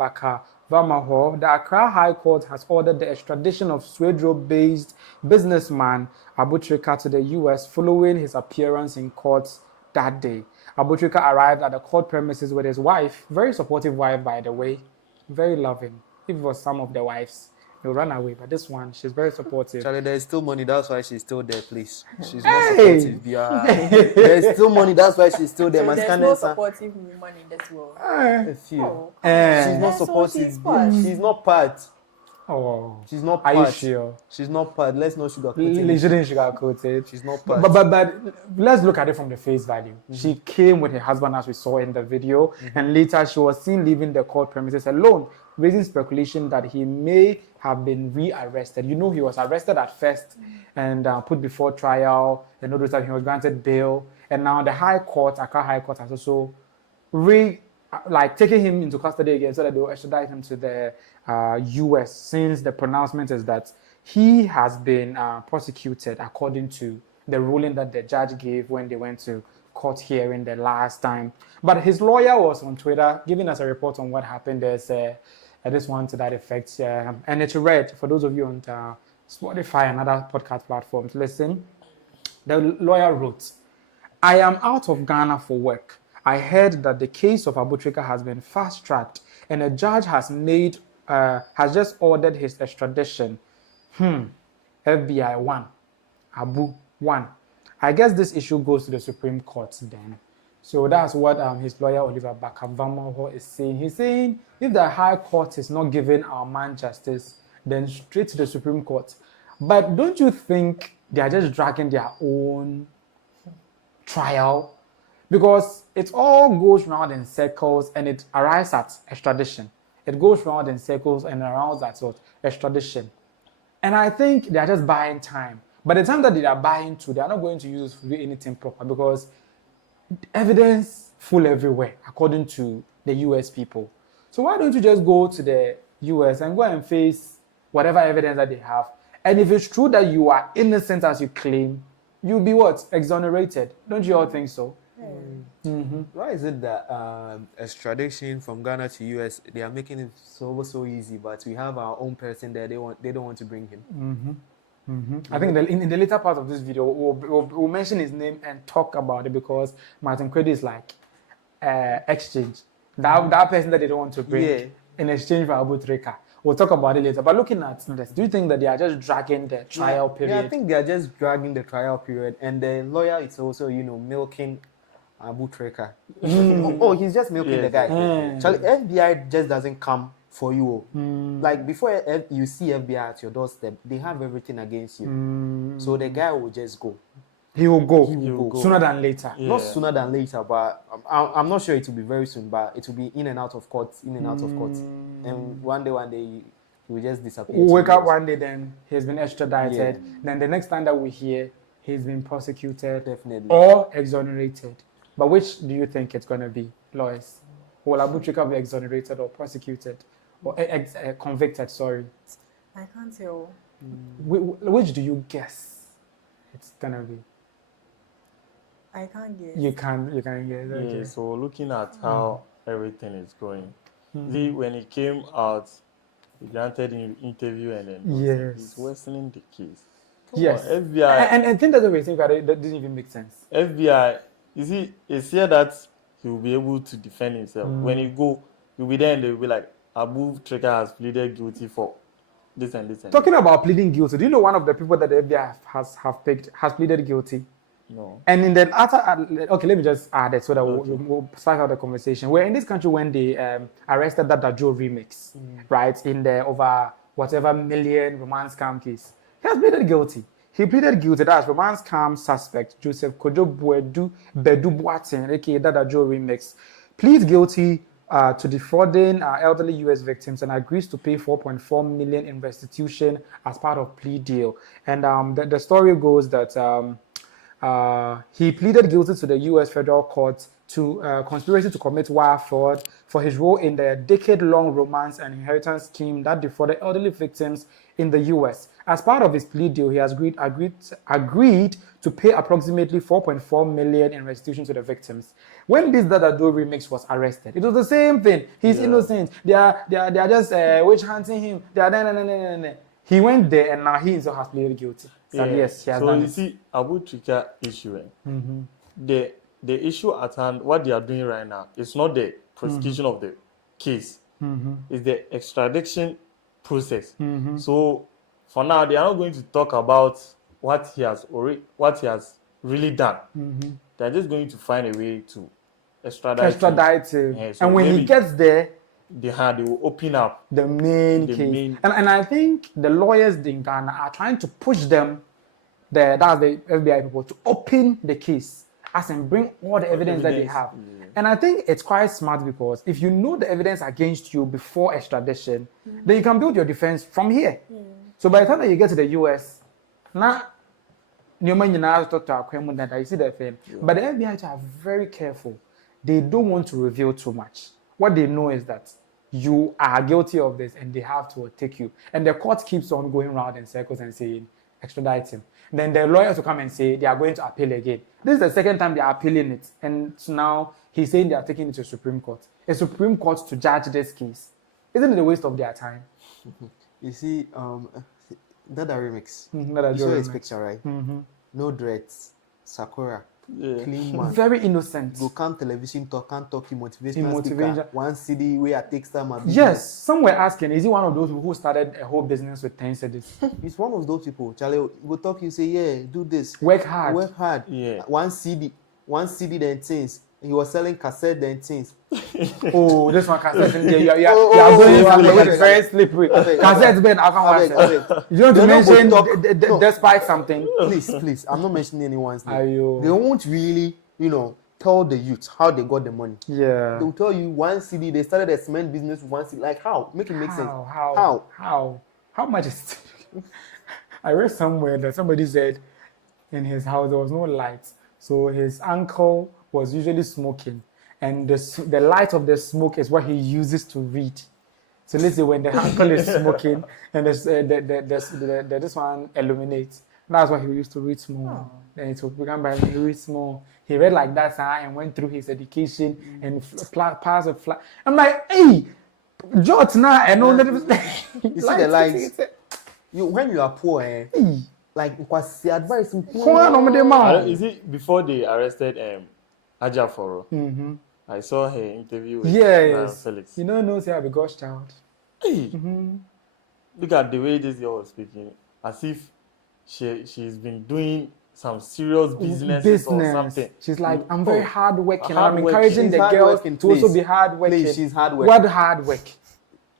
Vamaho, the Accra High Court has ordered the extradition of Swedro-based businessman Abu Trica to the US following his appearance in court that day. Abu Trica arrived at the court premises with his wife, very supportive wife by the way, very loving. If it was some of the wives, they'll run away, but this one, she's very supportive. Charlie, there's still money, that's why she's still there, please. She's not supportive. Yeah. There's still money, that's why she's still there. So there's no supportive woman in this world. A few. Oh, she's not supportive. She's not part. Oh, she's not part. Are you sure? She's not part. Let's not sugarcoat it. You shouldn't sugarcoat it. She's not part. But let's look at it from the face value. She came with her husband, as we saw in the video, and later she was seen leaving the court premises alone, raising speculation that he may have been rearrested. You know, he was arrested at first and put before trial, and noticed that he was granted bail, and now the High Court, Accra High Court, has also taking him into custody again so that they will extradite him to the US, since the pronouncement is that he has been prosecuted according to the ruling that the judge gave when they went to court hearing the last time. But his lawyer was on Twitter giving us a report on what happened. There's this one to that effect, and it's read for those of you on Spotify and other podcast platforms. Listen, the lawyer wrote, "I am out of Ghana for work. I heard that the case of Abu Trica has been fast-tracked and a judge has just ordered his extradition. FBI 1, Abu 1. I guess this issue goes to the Supreme Court then." So that's what his lawyer Oliver Vamaho is saying. He's saying if the High Court is not giving our man justice, then straight to the Supreme Court. But don't you think they are just dragging their own trial? Because it all goes round in circles and it arrives at extradition. It goes round in circles and around at extradition. And I think they are just buying time. But the time that they are buying to, they are not going to use to do anything proper, because evidence full everywhere, according to the US people. So why don't you just go to the US and go and face whatever evidence that they have? And if it's true that you are innocent as you claim, you'll be what? Exonerated. Don't you all think so? Why is it that extradition from Ghana to US, they are making it so easy, but we have our own person there, they don't want to bring him? I think in the later part of this video, we'll mention his name and talk about it, because Martin Kwedi is like exchange. That person that they don't want to bring in exchange for Abu Trica. We'll talk about it later. But looking at this, do you think that they are just dragging the trial period? Yeah, I think they are just dragging the trial period, and the lawyer is also, milking Abu Trica. He's just milking the guy. Charlie, FBI just doesn't come for you. Like, before you see FBI at your doorstep, they have everything against you. So the guy will just go. He will go. Sooner than later. Yeah. Not sooner than later, but I'm not sure it will be very soon, but it will be in and out of court, And one day he will just disappear. We'll wake up one day, then he's been extradited. Then the next time that we hear, he's been prosecuted. Definitely. Or exonerated. But which do you think it's going to be, Lois? Will Abu Trica be exonerated or prosecuted? Or convicted, sorry. I can't tell. Which do you guess it's going to be? I can't guess. You can guess. Okay. Yeah, so looking at how everything is going, Lee, when he came out, he granted an interview and then he's worsening the case. Yes. FBI. And I think that's the way that doesn't even make sense. FBI, it's here that he will be able to defend himself. When you go, you'll be there and they'll be like, Abu Trica has pleaded guilty for this and this. Talking about pleading guilty, do you know one of the people that the FBI has pleaded guilty? No. And in the okay, let me just add it so that we'll start out the conversation. We're in this country when they arrested that Dada Joe remix, right? In the over whatever million romance scam case. He has pleaded guilty. He pleaded guilty. That's romance scam suspect Joseph Kojo Bedu Boateng, aka Dada Joe remix, pleads guilty to defrauding elderly US victims and agrees to pay 4.4 million in restitution as part of plea deal. And the story goes that he pleaded guilty to the U.S. federal court to conspiracy to commit wire fraud for his role in the decade-long romance and inheritance scheme that defrauded elderly victims in the U.S. As part of his plea deal, he has agreed to pay approximately $4.4 million in restitution to the victims. When this Dada Joe remix was arrested, it was the same thing. He's innocent. They are just witch hunting him. They are He went there and now he himself has pleaded guilty. So yes, he has done you see, Abu Trica issue. The issue at hand, what they are doing right now, it's not the prosecution of the case. It's the extradition process. So for now, they are not going to talk about what he has really done. They're just going to find a way to extradite him. Yeah, so and when he gets there, they will open up the main case. And I think the lawyers in Ghana are trying to push them, that's the FBI people, to open the case as in bring all the evidence that they have. And I think it's quite smart because if you know the evidence against you before extradition, then you can build your defense from here. So by the time that you get to the US, now you see the thing. But the FBI are very careful. They don't want to reveal too much. What they know is that you are guilty of this and they have to take you. And the court keeps on going around in circles and saying, extradite him. Then the lawyers will come and say they are going to appeal again. This is the second time they are appealing it. And so now he's saying they are taking it to the Supreme Court. A Supreme Court to judge this case. Isn't it a waste of their time? You see, Dada remix. You saw his picture, right? No dreads, Sakura. Clean man. Very innocent. Go come television talk, can't talk in motivational speaker. One CD where I take time. Yes, some were asking, is he one of those who started a whole business with 10 CDs? He's one of those people. Charlie, go talk, you say, yeah, do this. Work hard. Work hard. Yeah. One CD, then things. He was selling cassette, then things. Oh, this one cassette. You are going something which is very slippery. Cassette, Ben, I can't watch it. You want to mention despite something? Please. I'm not mentioning anyone's name. They won't really, tell the youth how they got the money. Yeah. They'll tell you one CD, they started a cement business with one CD. Like how? Make it make sense. How much is it? I read somewhere that somebody said in his house there was no lights. So his uncle was usually smoking, and the light of the smoke is what he uses to read. So let's say when the uncle is smoking and this one illuminates, that's what he used to read small. Then it will become by read small. He read like that and went through his education and passed a flat. I'm like, hey, Jot now and all that. You see the lights. When you are poor, like what's the advice? Is it before they arrested Ajaforo? I saw her interview with Felix. You know, say I'm a ghost child. Hey. Look at the way this girl was speaking, as if she's been doing some serious business or something. She's like, I'm very hardworking. I'm encouraging the girls to also be hardworking. She's hardworking. What hard work?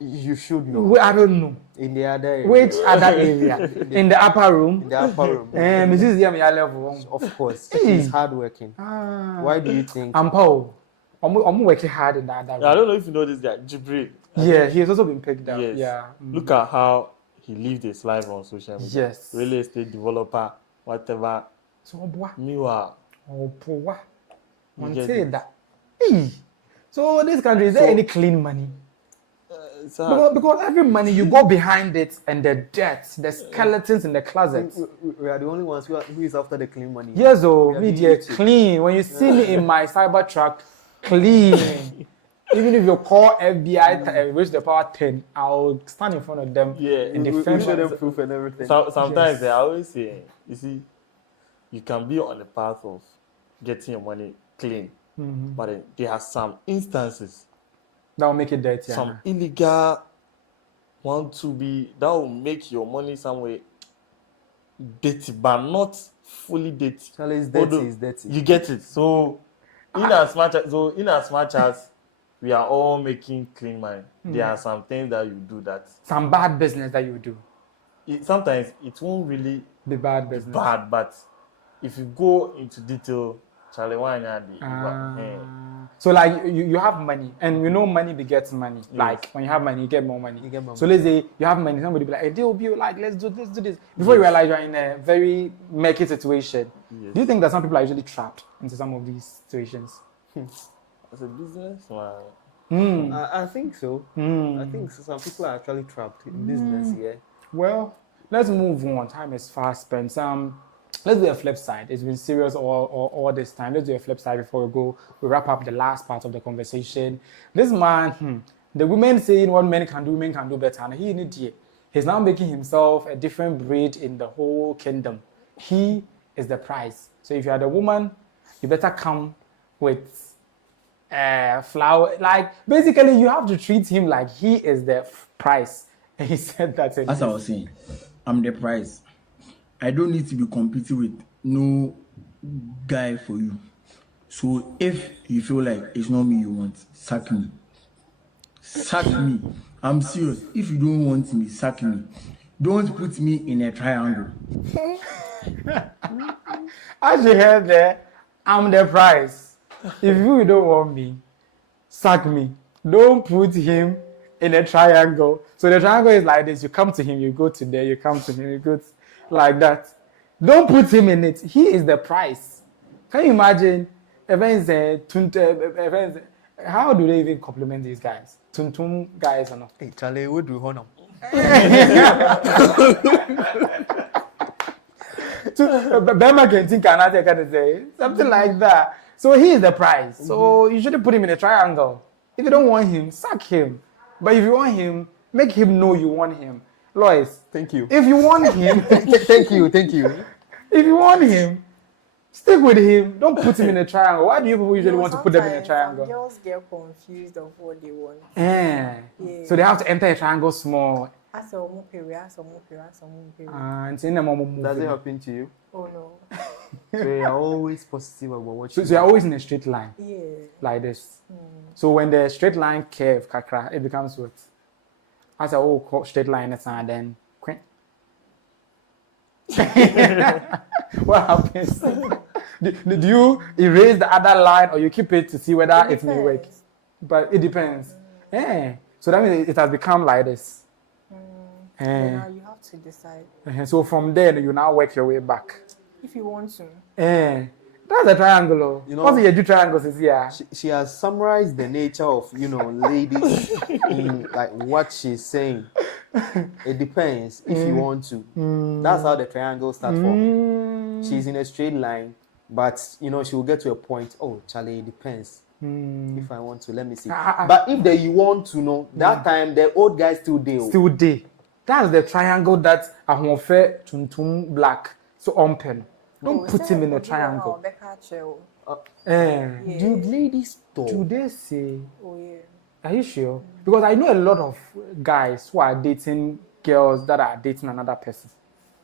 You should know. I don't know. In the other area. Which other area? In the upper room? In the upper room. Mrs. Level. Of course. She's hardworking. Why do you think? I'm Paul. I'm working hard in that. I don't know if you know this guy, Jibril. Yeah, he has also been picked up. Yes. Yeah. Look at how he lived his life on social media. Yes. Real estate developer, whatever. So what? Meanwhile. Oh, poor. Say that. So this country, is there any clean money? Because every money you go behind it and the debt, the skeletons in the closet. We are the only ones who is after the clean money. Yes, media clean. When you see me in my cyber truck, clean. Even if you call FBI, reach the power 10, I'll stand in front of them and defend show them proof and everything. Sometimes they always say, you see, you can be on the path of getting your money clean, but there are some instances that will make it dirty. Some illegal want to be that will make your money some way dirty, but not fully dirty. It's dirty, it's dirty. You get it. So in as much as we are all making clean money, there are some things that you do that some bad business that you do. Sometimes it won't really be bad business. But if you go into detail, Charlie, why not? So like you have money, and we know money begets money. Yes. Like when you have money, you get more money. So let's say you have money, somebody be like, hey, they'll be like, let's do this. Before you realize you're in a very murky situation. Yes. Do you think that some people are usually trapped into some of these situations? As a business, I think so. I think so. Some people are actually trapped in business. Yeah. Well, let's move on. Time is fast spent. Let's do a flip side. It's been serious all this time. Let's do a flip side before we wrap up the last part of the conversation. This man, the women saying what men can do better. And he's now making himself a different breed in the whole kingdom. He is the prize. So if you are the woman, you better come with flower. Like, basically, you have to treat him like he is the prize. And he said that. As I was saying, I'm the prize. I don't need to be competing with no guy for you. So if you feel like it's not me you want, sack me. Sack me. I'm serious. If you don't want me, sack me. Don't put me in a triangle. As you heard there, I'm the prize. If you don't want me, sack me. Don't put him in a triangle. So the triangle is like this. You come to him, you go to there, you come to him, you go to... Like that. Don't put him in it. He is the price. Can you imagine? How do they even compliment these guys? Tuntum guys or not? Hey, Charlie, what do you want? Bema can think another kind of say something like that. So he is the prize. So you shouldn't put him in a triangle. If you don't want him, sack him. But if you want him, make him know you want him. Lois, thank you. If you want him, thank you. If you want him, stick with him. Don't put him in a triangle. Why do you people usually want to put them in a triangle? Girls get confused of what they want. Yeah. So they have to enter a triangle small. Does it happen to you? Oh no. So you're always positive about what you So you're always in a straight line. Yeah. Like this. So when the straight line curve, kakra, it becomes what? As a whole straight line, and then quit. What happens? Do you erase the other line or you keep it to see whether it may work? But it depends. Yeah. So that means it has become like this. Now you have to decide. So from there, you now work your way back. If you want to. That's a triangle. You know, what's the triangles is here? She has summarized the nature of, ladies in like what she's saying. It depends if you want to. That's how the triangle starts from. She's in a straight line, but she will get to a point. Oh, Charlie, it depends. If I want to, let me see. But if you want to know, that time the old guy still there. Still there. That's the triangle that ahonfe tuntum black. So open. Don't put him in a triangle. Do ladies talk? Do they say? Oh yeah. Are you sure? Because I know a lot of guys who are dating girls that are dating another person.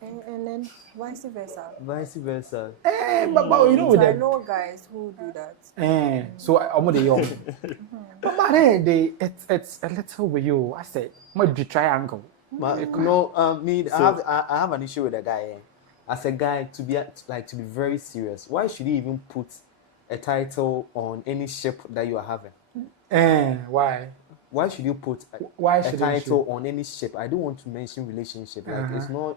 And then vice versa. Vice versa. But you know so I know guys who do that. So I'm the young. But it's a little with you. I said, might be triangle. But I have an issue with a guy. As a guy, to be very serious, why should he even put a title on any ship that you are having? Why? Why should you put a title on any ship? I don't want to mention relationship. Like it's not.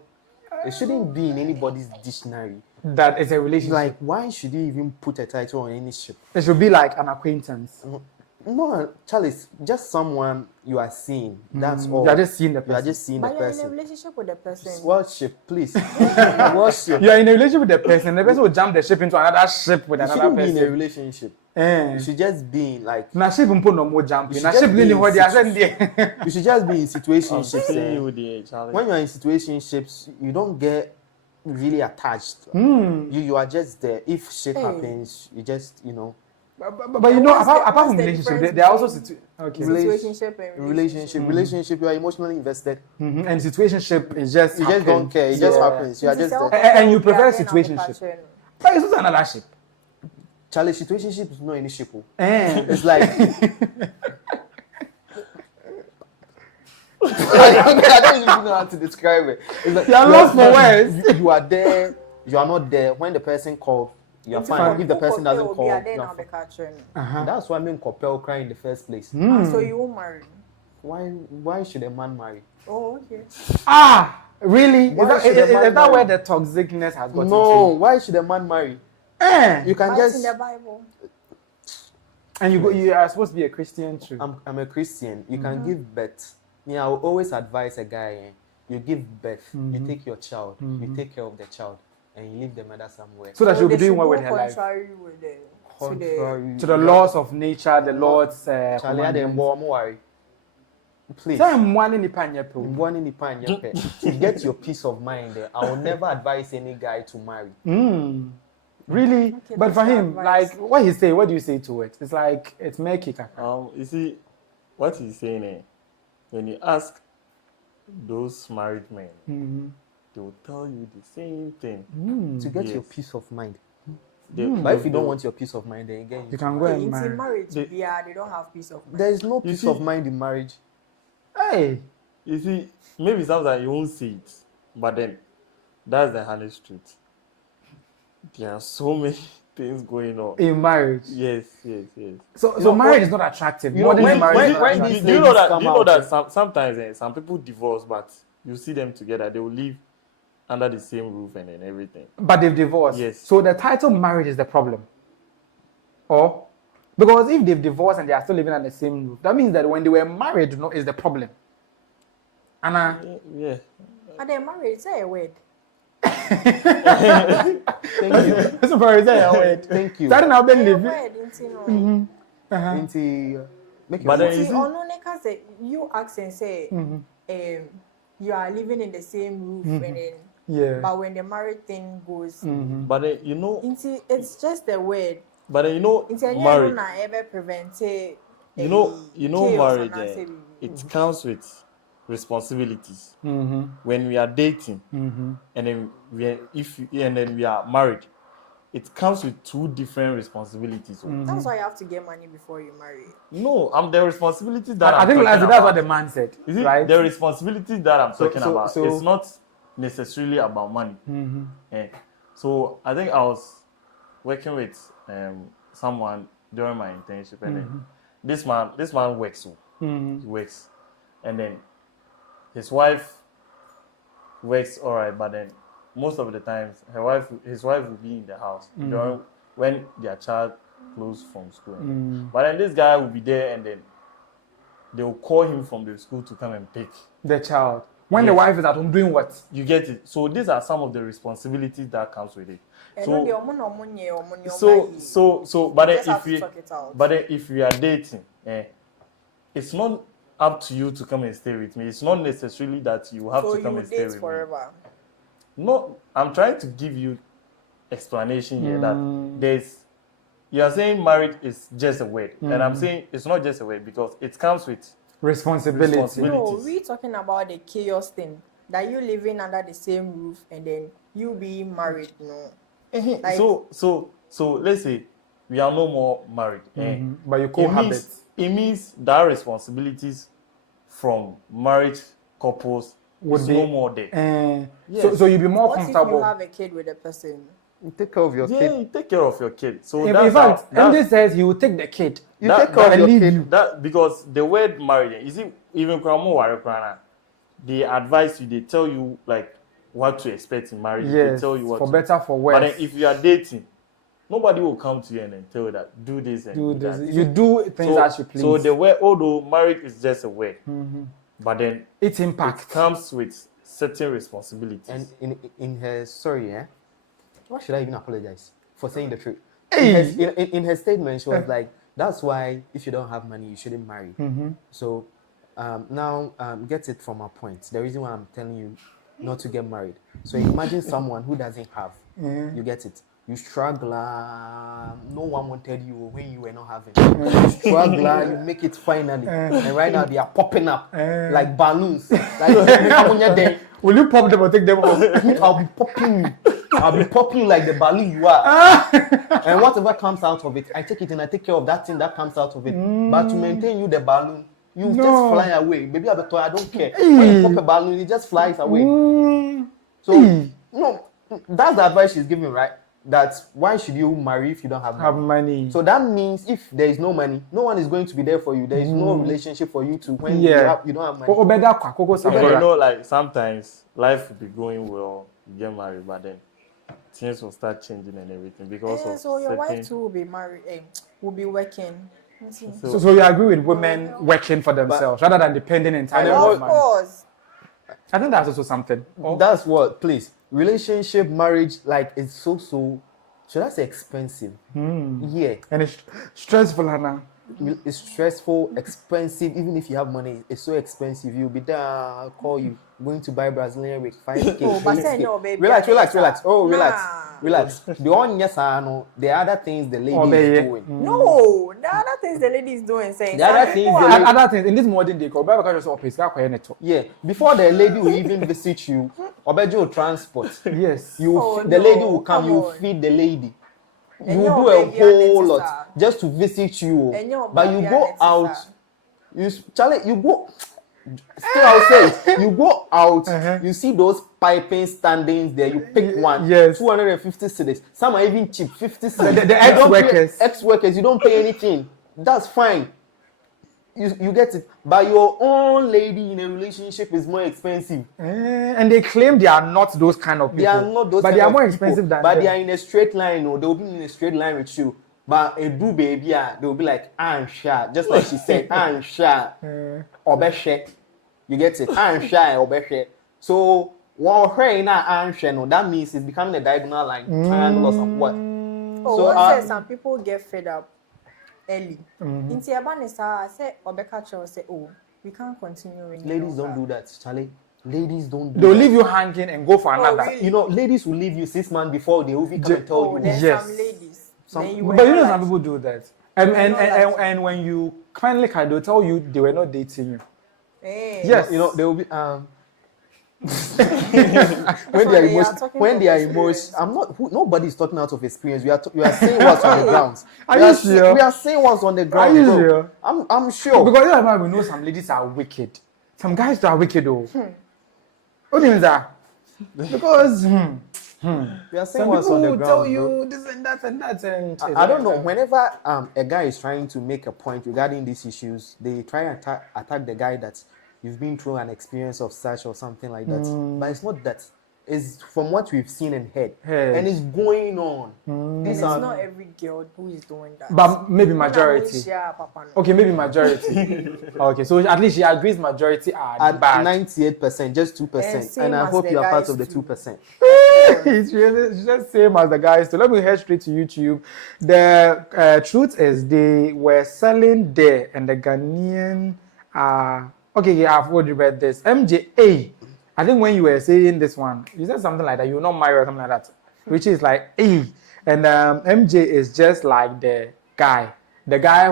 It shouldn't be in anybody's dictionary. That is a relationship. Like, why should you even put a title on any ship? It should be like an acquaintance. No, Charlie, just someone you are seeing. That's all. You are just seeing the person. You are just seeing the person. But you're in a relationship with the person. What ship, please? What ship? You are in a relationship with the person. The person will jump the ship into another ship with another person. You shouldn't be in a relationship. You should just be in like. Na ship put no more jumping. Na ship You should just be in situationships. When you are in situationships, you don't get really attached. You are just there. If shit happens, you just But apart from relationship, there are also relationship. Relationship, you are emotionally invested. And situationship is just you just don't care. It just happens. You are just there. And you prefer situationship. But it's also another ship. Charlie, situationship is not any ship. It's like I don't even know how to describe it. It's like, you are lost for words. You are there. You are not there. When the person calls, you're fine. If the person doesn't call, that's why I mean compel cry in the first place. So you won't marry? Why should a man marry? Oh, okay. Really? Is that where the toxicness has gotten? No, why should a man marry? You can just in the Bible. And you are supposed to be a Christian too. I'm a Christian. You can give birth. I will always advise a guy, you give birth, you take your child, you take care of the child, and you leave the mother somewhere. So that she'll be doing well with her life. To the laws of nature, the Lord's commandments. Please. To get your peace of mind, I will never advise any guy to marry. Really? Okay, but for him, like what he say, what do you say to it? It's like it's making. You see, what he's saying, when you ask those married men, they will tell you the same thing. To get your peace of mind. But if you don't want your peace of mind, then again you can go and marry. In marriage, they don't have peace of mind. There is no peace of mind in marriage. Hey, you see, maybe sometimes you won't see it, but then that's the honest truth. There are so many things going on in marriage. Yes. So marriage is not attractive. You know that sometimes some people divorce, but you see them together, they will live under the same roof and everything. But they've divorced. Yes. So the title marriage is the problem. Or because if they've divorced and they are still living under the same roof, that means that when they were married, is the problem. Anna. Yeah. Are they married? Say a word. Thank you. Thank you. Starting out being living. But then you ask and say, you are living in the same roof, and then, but when the married thing goes, but then, it's just the word. But then, marriage. Marriage. It comes with responsibilities. When we are dating, and then we are married, it comes with two different responsibilities. That's why you have to get money before you marry. No, the responsibilities that I think that's what the man said. Is it right? The responsibilities that I'm talking about, it's not necessarily about money. So I think I was working with someone during my internship, and then this man works. He works, and then his wife works all right, but then most of the times his wife will be in the house during when their child closed from school. But then this guy will be there, and then they will call him from the school to come and pick the child. When the wife is at home doing what? You get it. So these are some of the responsibilities that comes with it. But if we are dating, it's not up to you to come and stay with me. It's not necessarily that you have to come and stay with forever. Me. No, I'm trying to give you explanation here that you are saying marriage is just a word, and I'm saying it's not just a word because it comes with responsibility. No, we're talking about the chaos thing that you living under the same roof and then you being married. No, like, so let's say we are no more married, but you cohabit. It means that responsibilities from married couples is no more there. Yes. So you'll be more comfortable. What if you have a kid with a person? You take care of your kid. Yeah, you take care of your kid. So in fact, MD says he will take the kid. You take care of your kid. Because the word marriage, is it even they advise you, they tell you like what to expect in marriage. Yes, they tell you what for better, for worse. But then if you are dating, nobody will come to you and then tell you that do this and do that. You do things as you please. So the word, although marriage is just a word, but then its impact it comes with certain responsibilities. And in her story, why should I even apologize for saying the truth? In her statement, she was like, that's why if you don't have money, you shouldn't marry. So now get it from our point. The reason why I'm telling you not to get married. So imagine someone who doesn't have. You get it. You struggle. No one wanted you when you were not having. You struggle. You make it finally. And right now they are popping up like balloons. Like, will you pop them or take them off? I'll be popping you. I'll be popping like the balloon you are. And whatever comes out of it, I take it and I take care of that thing that comes out of it. But to maintain you the balloon, you just fly away. Baby, I don't care. When you pop a balloon, it just flies away. So, no, that's the advice she's giving, right? that why should you marry if you don't have money? So that means if there is no money, no one is going to be there for you. There is no relationship for you to when you don't have money. You know, like sometimes life will be going well, you get married, but then things will start changing and everything because of so your wife too will be married, will be working. So you agree with women working for themselves rather than depending entirely on man? Of course. I think that's also something. That's what, please. Relationship, marriage, like it's so should I say expensive? Yeah. And it's stressful, Hannah. It's stressful, expensive. Even if you have money, it's so expensive. You'll be there, I'll call you, going to buy Brazilian wig, 5K. Oh, but say no, baby. Relax. Oh, relax. The one, yes, I know. The other things the lady is doing. No, the other things the lady is doing, saying. The other things in this modern day, yeah. Before the lady will even visit you, Obejo transport. Yes. The lady will come. You feed the lady. You do a whole lot just to visit you, but you go out. You go. Still, I'll say you go out. You see those piping standings there. You pick one. Yes. 250 cedis. Some are even cheap. 50 cedis. The ex-workers. You don't pay anything. That's fine. You get it. But your own lady in a relationship is more expensive. And they claim they are not those kind of people. They are not those but they are more expensive than But they are in a straight line. They will be in a straight line with you. But a do baby, they will be like, Ansha. Just like she said, Ansha. Obeshe. You get it? Ansha, Obeshe. So, that means it's becoming a diagonal line. Triangle or some what? So, some people get fed up early. In Tiabanisa, I said, Obeka say, oh, we can't continue. Ladies don't do that, Charlie. Ladies don't do They'll that. leave you hanging and go for another. Really? You know, ladies will leave you 6 months before they will come and tell you. Yes. Some ladies. But you know, some people do that. And when you finally can, they'll tell you they were not dating you. Hey. Yes. You know, they will be when they are emotional, nobody's talking out of experience. We are saying what's on the grounds. Are you sure? We are saying what's on the ground. Are you sure? I'm sure. Because you know, we know some ladies are wicked. Some guys are wicked though. What do you mean that? Because we are saying what's on the ground. Tell you this and that and that and I don't know. Whenever a guy is trying to make a point regarding these issues, they try and attack the guy that you've been through an experience of such or something like that. But it's not that. It's from what we've seen and heard. And it's going on. And it's not every girl who is doing that. But maybe majority. Okay, maybe majority. Okay, so at least she agrees majority are at bad. 98%, just 2%. And I hope you are part of the 2%. It's just same as the guys. So let me head straight to YouTube. The truth is they were selling there and the Ghanaian okay, yeah, I've already read this. MJA. I think when you were saying this one, you said something like that. You will not marry or something like that, which is like A. And MJ is just like the guy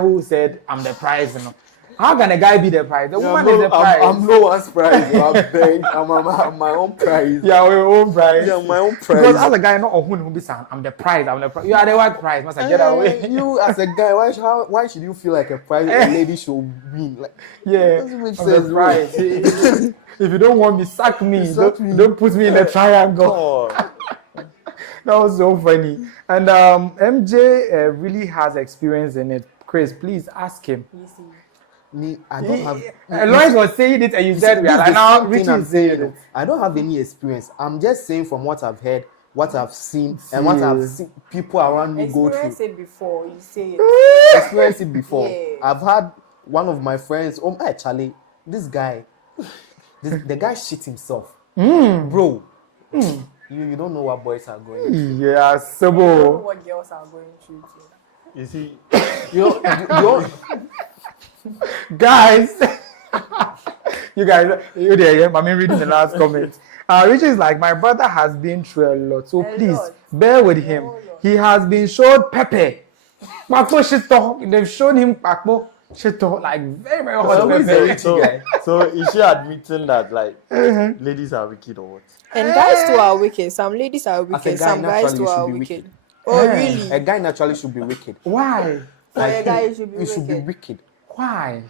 who said, "I'm the prize." You know, how can a guy be the prize? The woman is the prize. I'm no one's prize. I'm my own prize. Yeah, your own prize. Yeah, my own prize. Because as a guy, not who be saying, "I'm the prize." I'm the prize. You are the white prize. Must I get away? You as a guy, why should you feel like a prize? A lady should win. Like, yeah, doesn't make I'm sense. the prize. If you don't want me, sack me. Don't put me in the triangle. That was so funny. And MJ really has experience in it. Chris, please ask him. Me, I don't have. Lois was saying it, and you said we are like now. Richie is saying it. I don't have any experience. I'm just saying from what I've heard, what I've seen, and what I've seen people around me go through. Experience it before. You say it. Experience it before. Yeah. I've had one of my friends. Oh, hey, Charlie, this guy. The guy shit himself. Bro. You don't know what boys are going through. Yeah, so you don't know what girls are going through too. You see, you guys, you there, yeah? I'm reading the last comment. Richie is like, my brother has been through a lot, so please bear with him. He has been shown pepper. They've shown him like very, very hot. So is she admitting that like ladies are wicked or what? And guys too are wicked. Some ladies are wicked. Some guys too are wicked. Oh really? A guy naturally should be wicked. Why? A guy should be wicked. Why?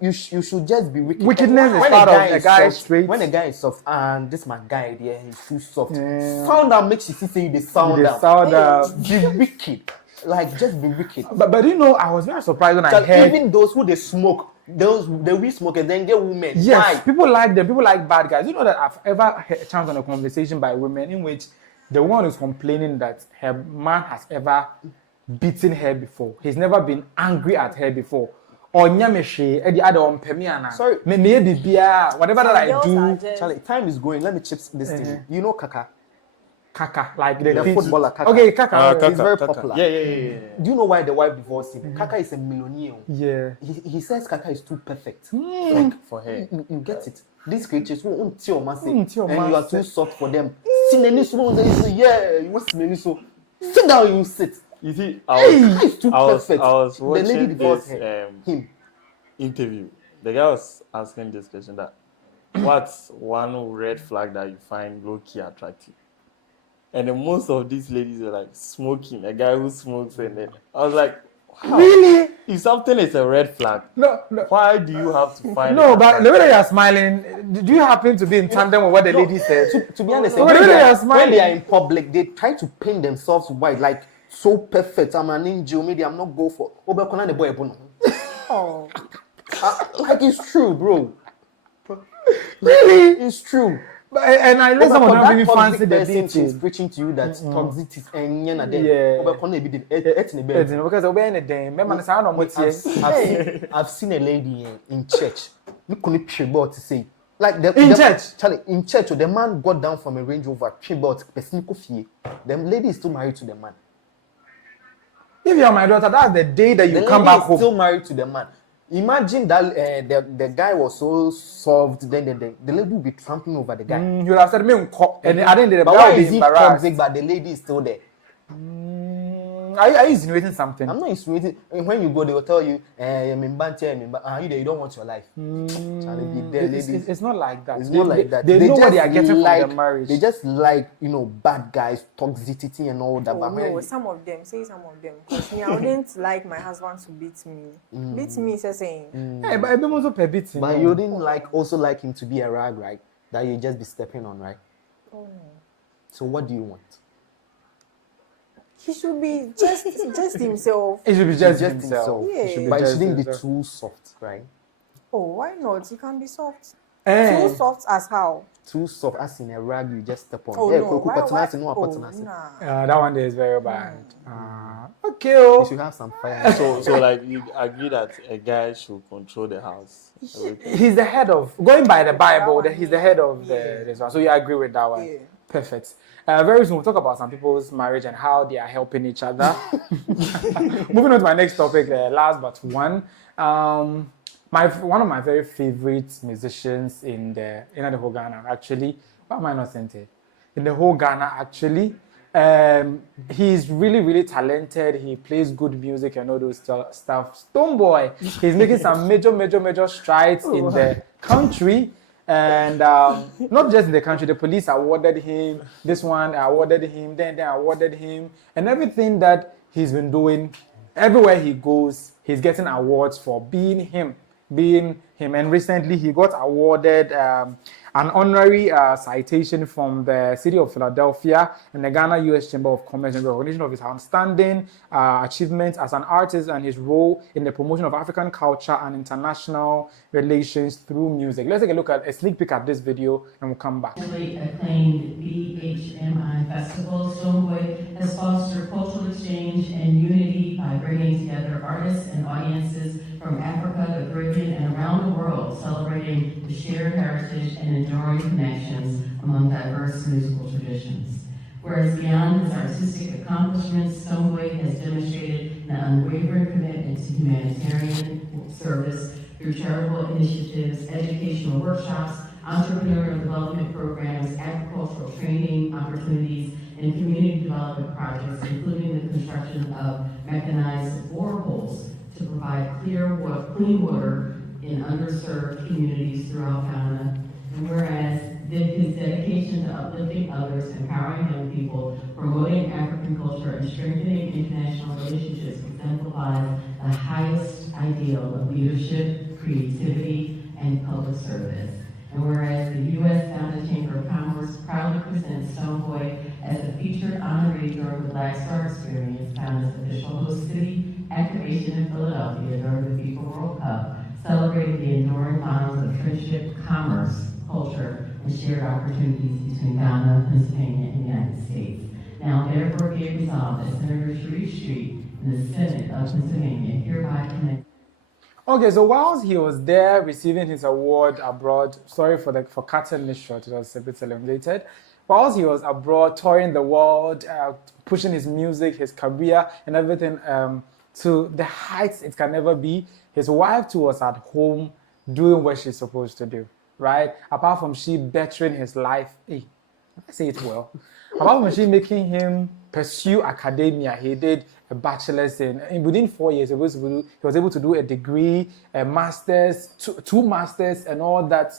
You should just be wicked. Wickedness is part of a guy's trait. When a guy is soft, and this my guy there, he's too soft. Sound out makes you see the sound out. Be wicked. Like just be wicked. But you know, I was very surprised when I heard even those who they smoke, they will smoke and then get women. Yes, Why? people like them. People like bad guys. You know that I've ever had a chance on a conversation by women in which the one is complaining that her man has ever beaten her before. He's never been angry at her before. Or nyameshe, the other on Pemiana. Sorry, maybe whatever that I do. Charlie, time is going. Let me chip this thing. You know Kaka. Kaka, like the footballer Kaka. Okay, Kaka. He's very popular. Yeah. Do you know why the wife divorced him? Kaka is a millionaire. Yeah. He says Kaka is too perfect. Like for her. You get it. These creatures won't tell and you are too soft for them. Yeah, you want so. Sit down, you sit. You see, I was watching this interview. The guy was asking this question that what's one red flag that you find low-key attractive? And then most of these ladies are like smoking, a guy who smokes, and then I was like, wow. Really? If something is a red flag, no. Why do you have to find No, but the way that you're smiling, do you happen to be in tandem with what the lady said? To be honest, when they are in public, they try to paint themselves white, like so perfect. I'm an angel, maybe I'm not go for. Oh, like it's true, bro. Really? It's true. But, and I let some of them really fancy the details. Is preaching to you that toxic is any and because I've seen a lady in church. You couldn't tribute to say like in church. Charlie, in church, the man got down from a Range Rover tribute. The lady is still married to the man. If you're my daughter, that's the day that you come back home. Still married to the man. Imagine that the guy was so soft, then the lady would be trampling over the guy. You would have said, and I didn't. But why is he toxic, but the lady is still there? Are you insinuating something? I'm not insinuating. When you go, they will tell you, you don't want your life. It's not like that. It's not like that. They know what they are getting from the marriage. They just like, bad guys, toxicity and all that. No, some of them. Because me, I wouldn't like my husband to beat me. Beat me, is saying. Hey, but I'm also beating. But you didn't also like him to be a rag, right? That you just be stepping on, right? Oh. So what do you want? He should be just himself. He should be just himself. Yeah. But he shouldn't be too soft, right? Oh, why not? He can be soft. Too soft as how? Too soft as in a rag you just step on. Oh, that one there is very bad. Okay. You should have some fire. So like you agree that a guy should control the house. He's the head of, going by the Bible, he's the head of this one. So you agree with that one? Yeah. Perfect. Very soon we'll talk about some people's marriage and how they are helping each other. Moving on to my next topic, last but one. One of my very favorite musicians in the whole Ghana, actually. Why am I not saying it? In the whole Ghana, actually. He's really, really talented. He plays good music and all those stuff. Stonebwoy, he's making some major strides in the country. And not just in the country, the police awarded him, this one awarded him, then they awarded him, and everything that he's been doing, everywhere he goes, he's getting awards for being him. And recently he got awarded an honorary citation from the city of Philadelphia and the Ghana U.S. Chamber of Commerce in recognition of his outstanding achievements as an artist and his role in the promotion of African culture and international relations through music. Let's take a look at a sneak peek at this video and we'll come back. Acclaimed BHMI Festival, Stonebwoy has fostered cultural exchange and unity by bringing together artists and audiences from Africa, the Caribbean, and around the world, celebrating the shared heritage and enduring connections among diverse musical traditions. Whereas beyond his artistic accomplishments, Stonebwoy has demonstrated an unwavering commitment to humanitarian service through charitable initiatives, educational workshops, entrepreneurial development programs, agricultural training opportunities, and community development projects, including the construction of mechanized boreholes to provide clean water in underserved communities throughout Ghana. And whereas his dedication to uplifting others, empowering young people, promoting African culture, and strengthening international relationships exemplifies the highest ideal of leadership, creativity, and public service. And whereas the U.S. Ghana Chamber of Commerce proudly presents Stonebwoy as a featured honoree during the Black Star Experience, Ghana's official host city, activation in Philadelphia during the FIFA World Cup celebrated the enduring bonds of friendship, commerce, culture, and shared opportunities between Ghana, Pennsylvania, and the United States. Now, therefore, be it resolved that Senator Sharif Street in the Senate of Pennsylvania hereby connect. Okay, so whilst he was there receiving his award abroad, sorry for cutting this short, it was a bit elongated. Whilst he was abroad, touring the world, pushing his music, his career, and everything to the heights it can never be, his wife too was at home doing what she's supposed to do, right? Apart from she bettering his life, hey, I say it well. Apart from she making him pursue academia, he did a bachelor's in within 4 years. He was able to do a degree, a master's, two masters, and all that.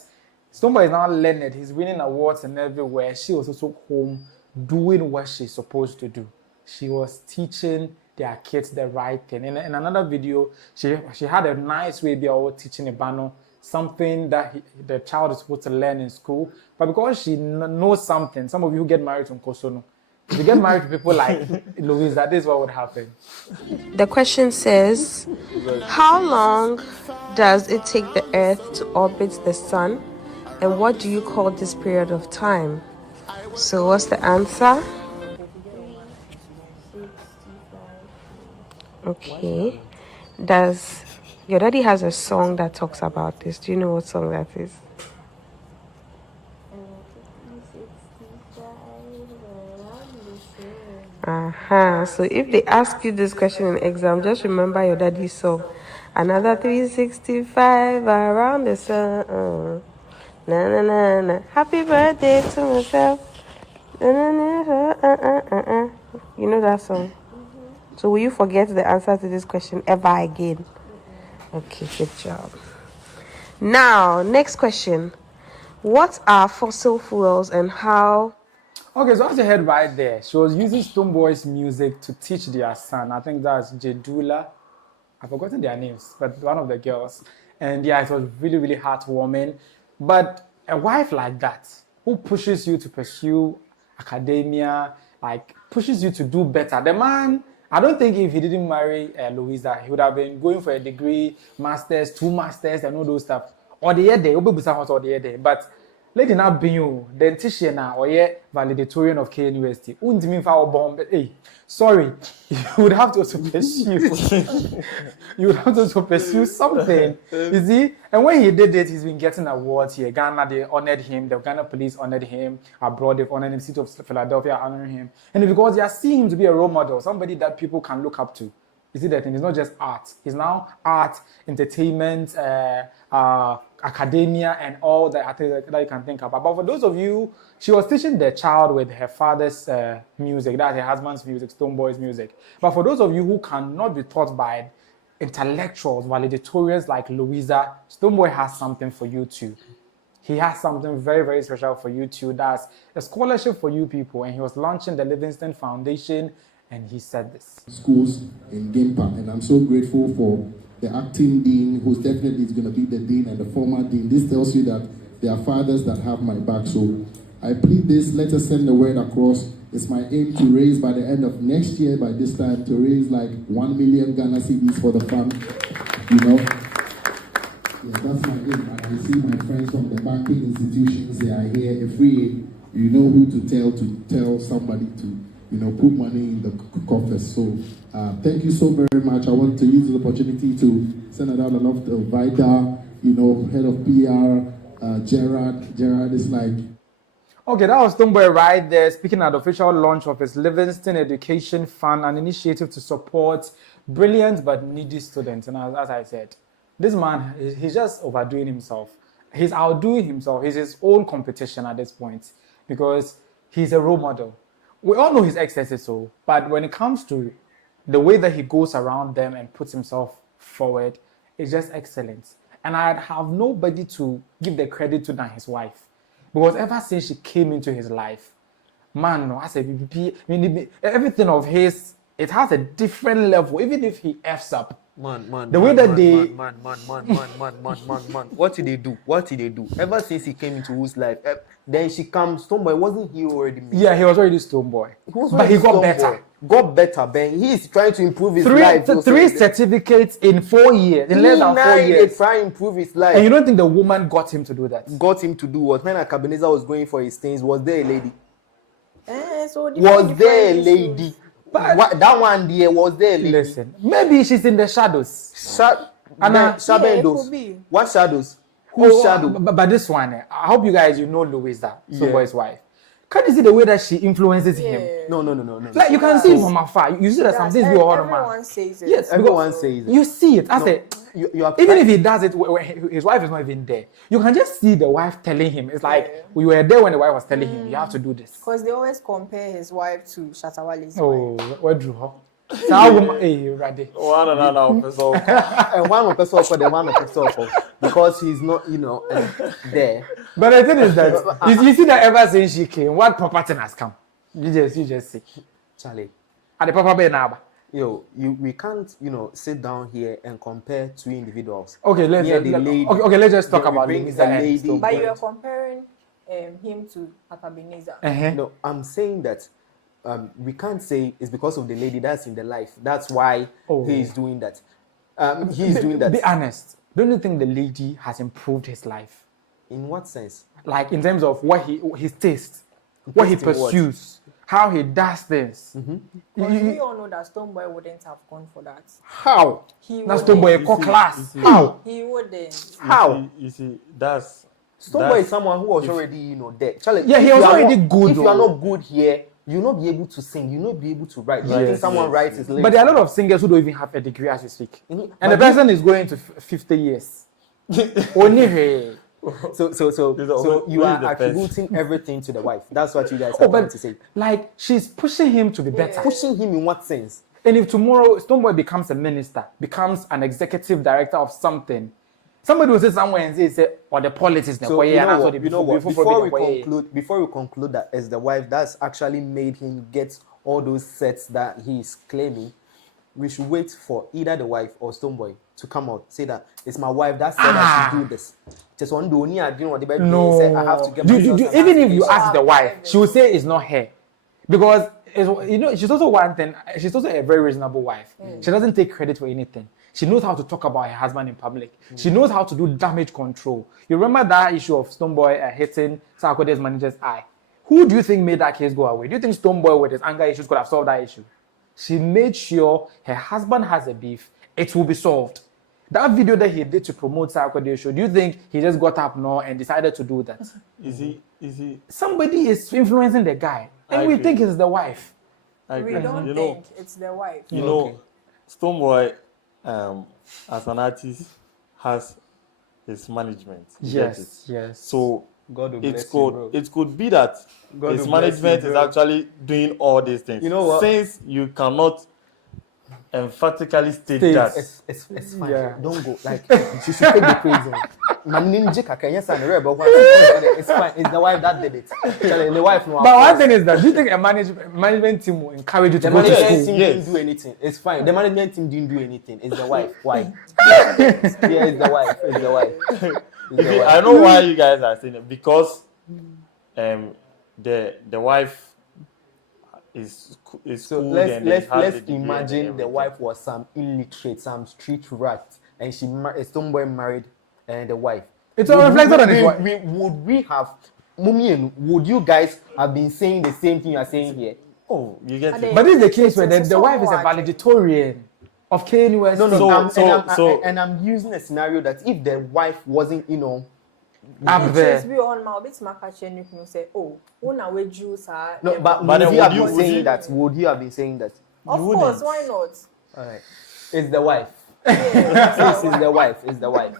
Stonebwoy is now learned. He's winning awards and everywhere. She was also home doing what she's supposed to do. She was teaching their kids the right thing. In another video, she had a nice way of teaching a bano, something that the child is supposed to learn in school. But because she knows something, some of you who get married to Nkosono, if you get married to people like Louisa, this is what would happen. The question says, how long does it take the Earth to orbit the Sun? And what do you call this period of time? So what's the answer? Okay. Your daddy has a song that talks about this. Do you know what song that is? So if they ask you this question in exam, just remember your daddy's song. Another 365 around the sun. Na na na na. Happy birthday to myself. Na, na, na, You know that song? So will you forget the answer to this question ever again? Okay, good job. Now, next question. What are fossil fuels and how... Okay, so as you heard right there, she was using Stonebwoy's music to teach their son. I think that's Jedula. I've forgotten their names, but one of the girls. And yeah, it was really, really heartwarming. But a wife like that, who pushes you to pursue academia, like pushes you to do better. The man, I don't think if he didn't marry Louisa, he would have been going for a degree, masters, 2 masters, and all those stuff. Or the year day, but lady now being you, then Tishena or ye valedictorian of Ken University. Hey, sorry, you would have to also pursue. You would have to also pursue something. You see? And when he did it, he's been getting awards here. Ghana, they honored him. The Ghana police honored him. Abroad, they've honored him. City of Philadelphia honoring him. And because they are seeing him to be a role model, somebody that people can look up to. You see that thing? It's not just art. It's now art, entertainment, academia, and all that you can think about. But for those of you, she was teaching the child with her father's music, that's her husband's music, Stonebwoy's music. But for those of you who cannot be taught by intellectuals, valedictorians like Louisa, Stonebwoy has something for you too. He has something very, very special for you too. That's a scholarship for you people. And he was launching the Livingston Foundation. And he said this. Schools in Gimpa, and I'm so grateful for the acting dean, who's definitely going to be the dean, and the former dean. This tells you that there are fathers that have my back. So I plead this, let us send the word across. It's my aim to raise by the end of next year, by this time, to raise like 1 million Ghana cedis for the fund. You know, yeah, that's my aim. And I see my friends from the banking institutions, they are here. If we, you know who to tell somebody to, put money in the coffers. So thank you so very much. I want to use the opportunity to send out a lot of Vida, head of PR, Gerard. Gerard is like... Okay, that was Stonebwoy right there, speaking at the official launch of his Livingston Education Fund, an initiative to support brilliant but needy students. And as I said, this man, he's just overdoing himself. He's outdoing himself. He's his own competition at this point because he's a role model. We all know his excesses, but when it comes to the way that he goes around them and puts himself forward, it's just excellent. And I'd have nobody to give the credit to than his wife. Because ever since she came into his life, man, no, I said, everything of his, it has a different level. Even if he F's up, Man. The way that they Man. What did they do? Ever since he came into whose life, then she comes. Stonebwoy wasn't he already? Yeah, he was already Stonebwoy. But he got better. Got better, Ben. He is trying to improve his life. Three certificates in 4 years. In less than 4 years. Try to improve his life. And you don't think the woman got him to do that? Got him to do what? When Akabineza was going for his things, was there a lady? Was there a lady? But that one there, was there a lady? Listen, maybe she's in the shadows. Shadows. What shadows? Whose shadow? But this one, I hope you guys, Louisa, Stonebwoy's wife. Can you see the way that she influences him? No. Like you can see it from afar. You see that some things be all Everyone says it. Yes, everyone says it. You see it. I say, even if he does it when his wife is not even there, you can just see the wife telling him. It's like we were there when the wife was telling him, you have to do this. Because they always compare his wife to Shatawale's wife. Oh, what drew her? Ready. One person for the one person for because he's not, there. But the thing is that you see that ever since she came, what property has come? You just see. Charlie. And the property now. We can't, sit down here and compare two individuals. Okay, let's just talk about the lady. But you are comparing him to Akabineza. No, I'm saying that we can't say it's because of the lady that's in the life. That's why he is doing that. He's doing that. Be honest. Don't you think the lady has improved his life? In what sense? Like in terms of what his taste, what he pursues, how he does things. We all know that Stonebwoy wouldn't have gone for that. How? That's Stonebwoy class. How? He wouldn't. How? You see, that's Stonebwoy is someone who was already, there. Charlie, yeah, he was already good. If you are not good here, you'll not be able to sing. You'll not be able to write. You think someone writes his lyrics. But there are a lot of singers who don't even have a degree as you speak. And the person is going to 50 years. Only So you are attributing everything to the wife. That's what you guys are trying to say. Like, she's pushing him to be better. Pushing him in what sense? And if tomorrow Stonebwoy becomes a minister, becomes an executive director of something, somebody will say somewhere and say, or the politics. So before we conclude that as the wife, that's actually made him get all those sets that he's claiming. We should wait for either the wife or Stonebwoy to come out, say that it's my wife that said I should do this. Just one do I didn't want the baby. Say I have to get even if you ask the wife, she will say it's not her. Because she's also one thing, she's also a very reasonable wife. She doesn't take credit for anything. She knows how to talk about her husband in public. She knows how to do damage control. You remember that issue of Stonebwoy hitting Sarkodie's manager's eye? Who do you think made that case go away? Do you think Stonebwoy with his anger issues could have solved that issue? She made sure her husband has a beef. It will be solved. That video that he did to promote Sarkodie's show, do you think he just got up now and decided to do that? Is he? Somebody is influencing the guy. And we think it's the wife. We don't think it's the wife. Stonebwoy, as an artist, has his management. Yes. So God it could be that his management is actually doing all these things. You know what? Since you cannot emphatically state that. It's fine. Yeah. Don't go. Like, she should take the praise. It's fine. It's the wife that did it. The wife no. But one thing is that, do you think a management team will encourage you to go to school? The management team didn't do anything. It's fine. The management team didn't do anything. It's the wife. Why? It's the wife. It's the wife. I know why you guys are saying it. Because the wife is so cool. Let's imagine the wife was some illiterate, some street rat, and Stonebwoy married the wife. It's all reflected on his wife. Would you guys have been saying the same thing you are saying here? Oh, you get it. But this is the case where the wife is a valedictorian of KNUS. No. And I'm using a scenario that if the wife wasn't, up there. No, but would you have been saying that? Would you have been saying that? Of course, why not? All right. It's the wife. This is the wife. It's the wife.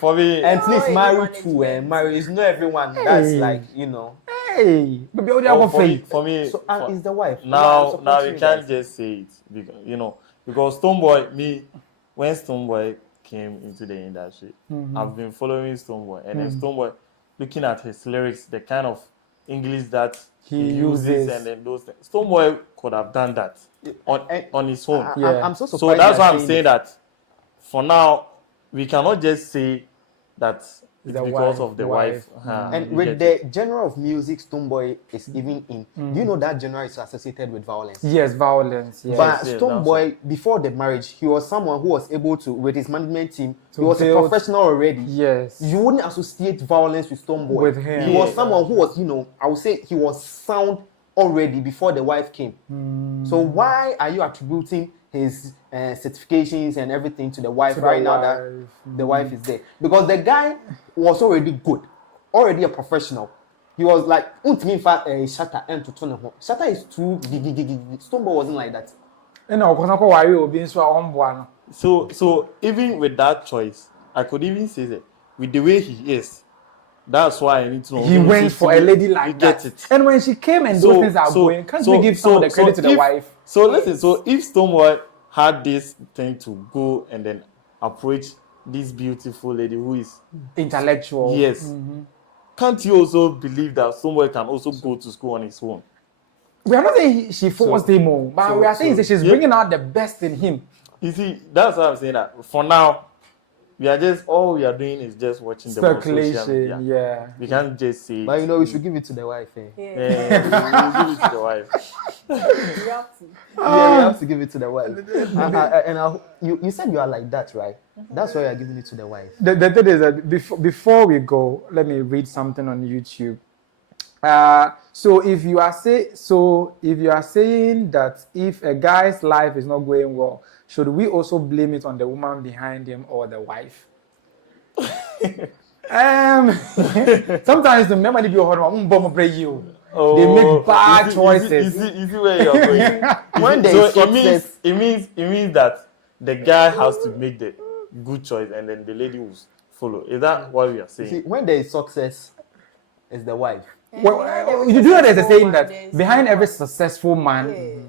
For me, and please marry too. Marry is not everyone. That's like Hey, for me, so it's the wife. Now you can't just say it because Stonebwoy, when Stonebwoy came into the industry, I've been following Stonebwoy, and then Stonebwoy, looking at his lyrics, the kind of English that he uses and then those things. Stonebwoy could have done that on his own. I'm so surprised. So that's why I'm saying that for now, we cannot just say that it's because of the wife. And with the genre of music Stonebwoy is even in, do you know that genre is associated with violence? Yes, violence. Yes. But Stonebwoy, before the marriage, he was someone who was able to, with his management team, he was a professional already. Yes. You wouldn't associate violence with Stonebwoy. With him. He was someone who was, I would say he was sound already before the wife came. So why are you attributing his certifications and everything to the wife now that the wife is there? Because the guy was already good, already a professional. He was like, Shatta and to turn home. Shatta is too Stonebwoy wasn't like that. So even with that choice, I could even say that with the way he is, that's why I need to know. He went for a lady like that. And when she came and those things are going, can't we give some of the credit to the wife? So listen, so if Stonebwoy had this thing to go and then approach this beautiful lady who is intellectual, yes, can't you also believe that Stonebwoy can also go to school on his own? We are not saying she forced him on, but we are saying that she's bringing out the best in him. You see, that's why I'm saying that for now, all we are doing is just watching the speculation. Yeah, we can't just say. But we should give it to the wife. We give it to the wife. You have to. Yeah, you have to give it to the wife. You said you are like that, right? That's why you are giving it to the wife. The thing is that before we go, let me read something on YouTube. So if you are saying that if a guy's life is not going well, should we also blame it on the woman behind him or the wife? Sometimes the men might be they make bad choices. You see where you are going. It means that the guy has to make the good choice and then the lady will follow. Is that what we are saying? See, when there is success, it's the wife. Well, you do know there's a saying that behind every successful man,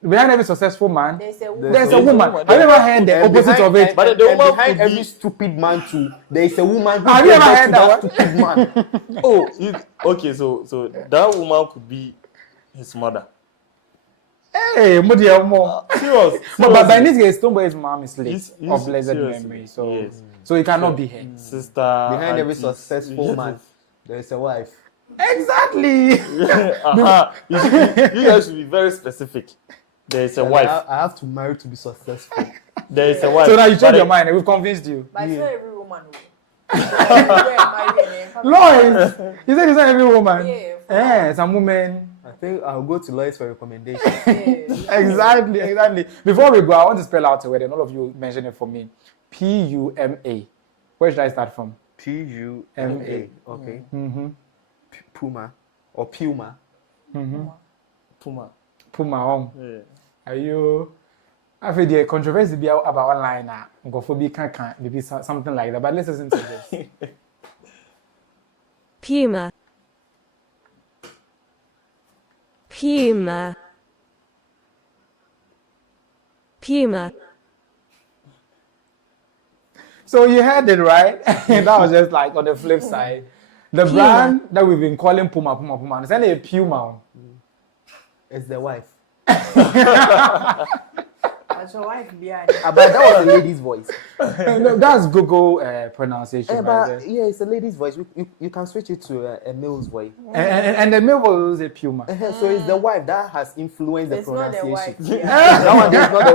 there's a woman. Have you ever heard the opposite of it? But the woman behind every stupid man too, there is a woman who have you ever heard that stupid man. Okay, so that woman could be his mother. Hey, serious. But in this case, Stonebwoy's mom is late of blessed memory, so it cannot be her sister. Behind every successful man, there is a wife. Exactly. You guys should be very specific. There is a wife. I have to marry to be successful. There is a wife. So now you change your mind and we've convinced you. But it's not every woman. Lois, you said it's not every woman. Yeah, some women. I think I'll go to Lois for recommendation. Exactly. Before we go, I want to spell out a word and all of you mention it for me. Puma. Where should I start from? Puma. Okay. Puma or Puma. Puma. Yeah. Are you? I feel the controversy be about online now. Gophobia can't maybe something like that. But let's listen to this. Puma. So you heard it, right? That was just like on the flip side. The brand that we've been calling Puma. It's only a Puma. It's the wife. That's your wife behind. But that was a lady's voice. No, that's Google pronunciation. But yeah, it's a lady's voice. You can switch it to a male's voice. And the male voice is a Puma. So it's the wife that has influenced the pronunciation. Not the wife. That one is not the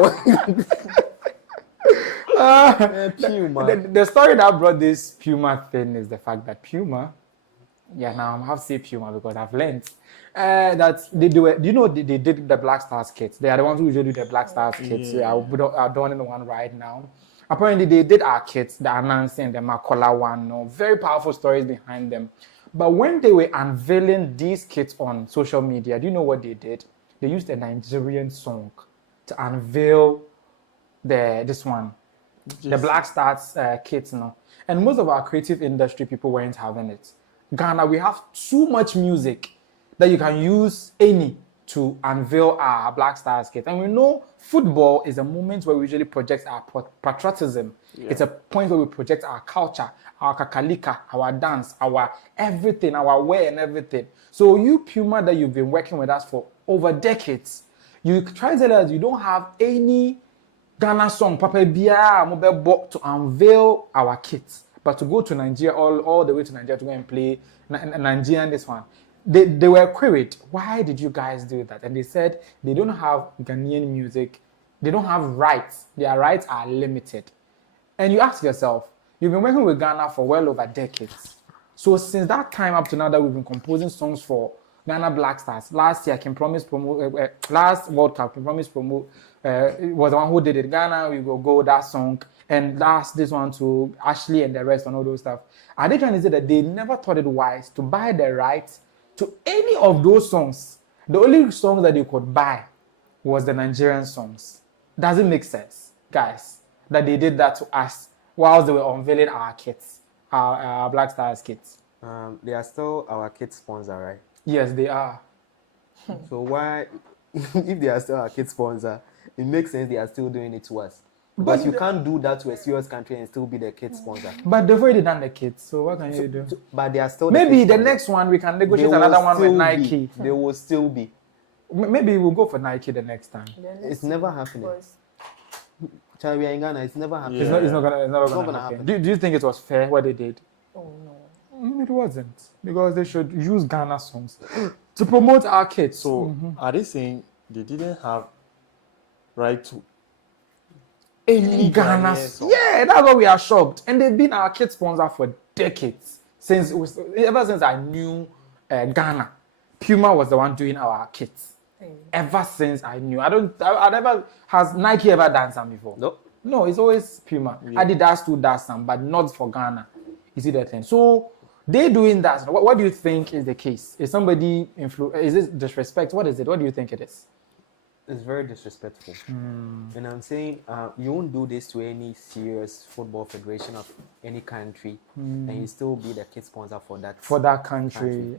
wife. Puma. The story that brought this Puma thing is the fact that Puma, now I have to say Puma because I've learned that they do it. Do you know they did the Black Stars kits? They are the ones who usually do the Black Stars kits. I'm doing one right now. Apparently, they did our kits, the Anansi and the Makola one. No, very powerful stories behind them. But when they were unveiling these kits on social media, do you know what they did? They used a Nigerian song to unveil this one. The Black Stars kits, and most of our creative industry people weren't having it. Ghana, we have too much music that you can use any to unveil our Black Stars kit. And we know football is a moment where we usually project our patriotism. Yeah. It's a point where we project our culture, our kakalika, our dance, our everything, our wear and everything. So you, Puma, that you've been working with us for over decades, you try to tell us you don't have any Ghana song, Papa Bia, mobile book to unveil our kits, but to go to Nigeria, all the way to Nigeria to go and play Nigerian this one. They were queried, why did you guys do that? And they said they don't have Ghanaian music, they don't have rights, their rights are limited. And you ask yourself, you've been working with Ghana for well over decades. So since that time up to now that we've been composing songs for Ghana Black Stars, last year, last World Cup, Ken Promise was the one who did it. Ghana, we will go that song. And last, this one to Ashley and the rest and all those stuff. Are they trying to say that they never thought it wise to buy the rights to any of those songs? The only songs that they could buy was the Nigerian songs. Does it make sense, guys, that they did that to us whilst they were unveiling our kits, our Black Stars kits? They are still our kit sponsor, right? Yes, they are. So why, if they are still our kit sponsor, it makes sense they are still doing it to us. But you can't do that to a serious country and still be the kid sponsor. But they've already done the kits, so what can you do? But they are still maybe the next one we can negotiate another one with Nike. They will still be. Maybe we'll go for Nike the next time. It's never happening. Child, we are in Ghana. It's never happening. Yeah. It's not gonna happen. Do you think it was fair what they did? Oh no. It wasn't, because they should use Ghana songs to promote our kids. So are they saying they didn't have right to any Ghana song? Yeah, that's why we are shocked. And they've been our kid sponsor for decades. Ever since I knew Ghana, Puma was the one doing our kits. Ever since I knew, has Nike ever done some before? No, it's always Puma. Yeah. Adidas too does some, but not for Ghana. You see that thing? So they doing that. What do you think is the case? Is somebody is this disrespect? What is it? What do you think it is? It's very disrespectful. And I'm saying you won't do this to any serious football federation of any country and you still be the kid sponsor for that country.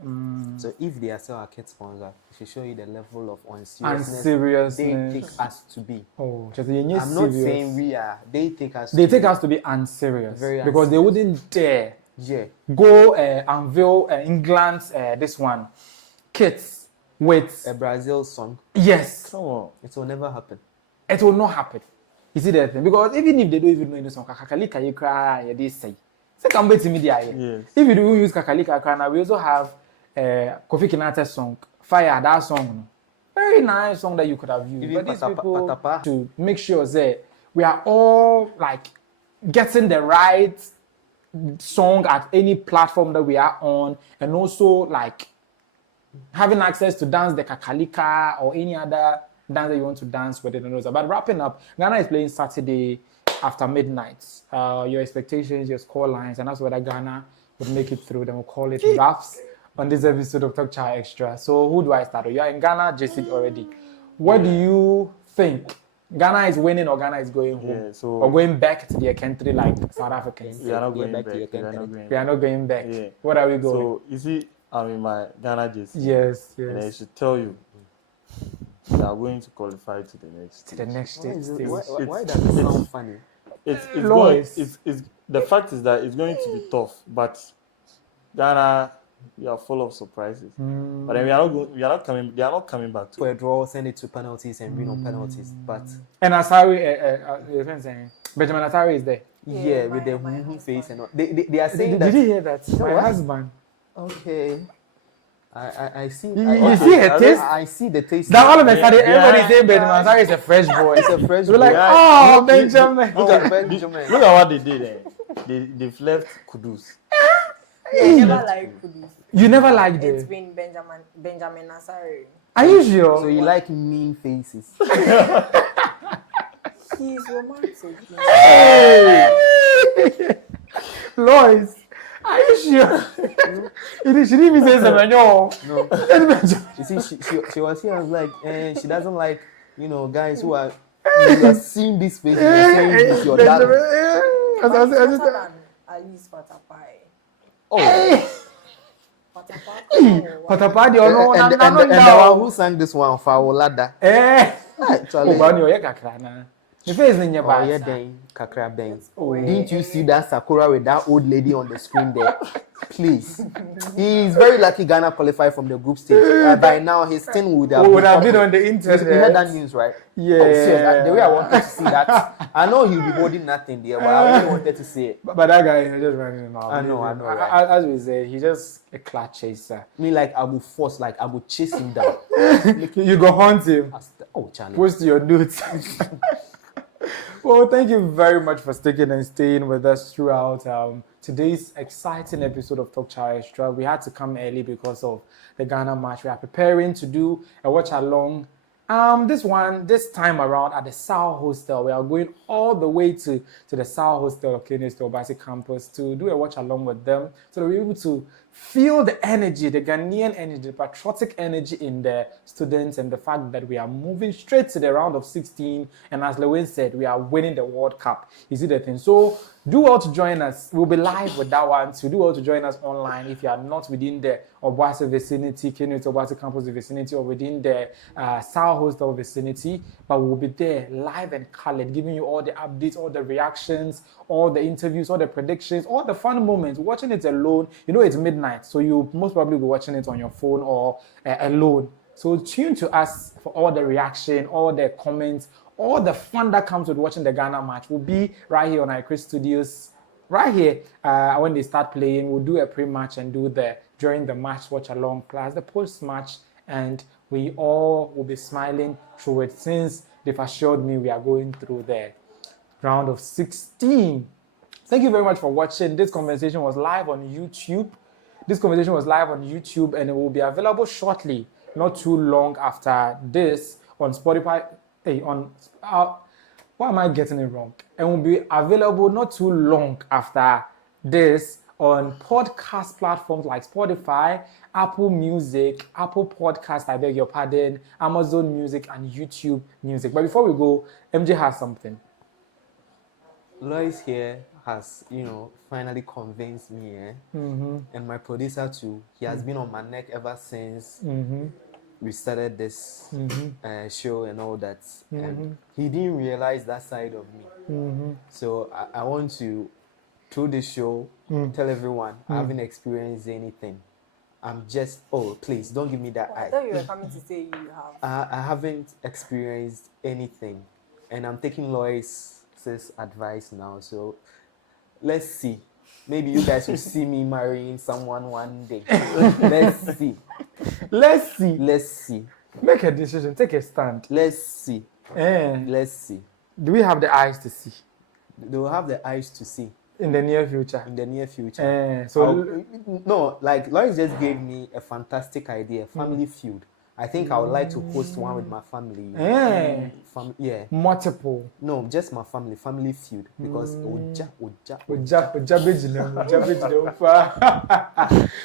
So if they are still a kid sponsor, it should show you the level of unseriousness they take us to be. I'm not saying we are. They take us to be unserious. Because they wouldn't dare go unveil England's this one kits with a Brazil song. Yes. Come on. It will never happen. It will not happen. You see that thing? Because even if they don't even know any song, they say. If you do use Kakalika, we also have Kofi Kinate's song, Fire, that song. Very nice song that you could have used. Even but these people, to make sure that we are all like getting the right song at any platform that we are on, and also like having access to dance the kakalika or any other dance that you want to dance with it. But wrapping up, Ghana is playing Saturday after midnight. Your expectations, your score lines, and that's whether Ghana would make it through. Then we'll call it wraps on this episode of Talk Chaw Xtra. So who do I start with? You are in Ghana, JC already. What do you think? Ghana is winning or Ghana is going home? Or going back to their country like South Africans? We are not going back. We are not going back. Yeah. What are we going? So you see, I'm in my Ghana JC. Yes. And I should tell you, we are going to qualify to the next stage. Why does it sound funny? The fact is that it's going to be tough, but Ghana, we are full of surprises. But then they are not coming back to for a draw, send it to penalties and win on penalties. But and Asari, Benjamin Asari is there. Yeah, with the face and all. They are saying that. Did you hear that? My husband. Okay. I see. You see her taste? I see the taste. That all of a sudden, everybody saying Benjamin Asari is a fresh boy. It's a fresh boy. We're like, oh, Benjamin. Look at what they did. They've left Kudus. I never liked Kudus. You never liked it? It's been Benjamin Asari. Are you sure? So you like mean faces? He's romantic. Hey! Lois, are you sure? She didn't even say something. No. You see, she was here. I was like, she doesn't like, guys who are. You are seeing this face. You're saying it's your dad. At least Patapai. Oh. Patapadi or no, and the one who sang this one for our ladder. The face in your bag. Didn't you see that Sakura with that old lady on the screen there? Please. He's very lucky Ghana qualified from the group stage. By now, his thing would have been on the internet. You heard that news, right? Yeah. Oh, seriously, the way I wanted to see that. I know he'll be holding nothing there, but I really wanted to see it. But that guy is just running around. I know. Right? As we say, he's just a clutch chaser. Me, like, I will force, like, I will chase him down. You go hunt him. Oh, Charlie. Post your notes. Well, thank you very much for sticking and staying with us throughout today's exciting episode of Talk Chaw Xtra. We had to come early because of the Ghana match. We are preparing to do a watch along. This time around at the South Hostel. We are going all the way to the South Hostel of Kenya Obasi campus to do a watch along with them, so that we're able to feel the energy, the Ghanaian energy, the patriotic energy in the students, and the fact that we are moving straight to the round of 16. And as Lilwin said, we are winning the World Cup. You see the thing? So do well to join us. We'll be live with that one. So do well to join us online if you are not within the Obasi vicinity, Kenya Obasi campus vicinity, or within the South Hostel vicinity. But we'll be there live and colored, giving you all the updates, all the reactions, all the interviews, all the predictions, all the fun moments. Watching it alone, you know it's midnight, so you most probably be watching it on your phone or alone. So tune to us for all the reaction, all the comments, all the fun that comes with watching the Ghana match. Will be right here on iChris Studios. Right here, when they start playing, we'll do a pre-match and do the during the match watch along plus the post-match, and we all will be smiling through it since they've assured me we are going through the round of 16. Thank you very much for watching. This conversation was live on YouTube. And it will be available shortly, not too long after this, on Spotify. Why am I getting it wrong? And will be available not too long after this on podcast platforms like Spotify, Apple Music, Apple Podcast, I beg your pardon, Amazon Music, and YouTube Music. But before we go, MJ has something. Lois here has, finally convinced me, and my producer too. He has been on my neck ever since we started this show and all that. And he didn't realize that side of me. So I want to, through this show, tell everyone I haven't experienced anything. I'm just, please don't give me that eye. I thought you were coming to say you have. I haven't experienced anything, and I'm taking Lois' advice now. So let's see. Maybe you guys will see me marrying someone one day. Let's see. Make a decision. Take a stand. Let's see. Let's see. Do we have the eyes to see? They will have the eyes to see. In the near future. No, like Lois just gave me a fantastic idea. Family feud. I think I would like to host one with my family. Multiple. No, just my family. Family feud. Because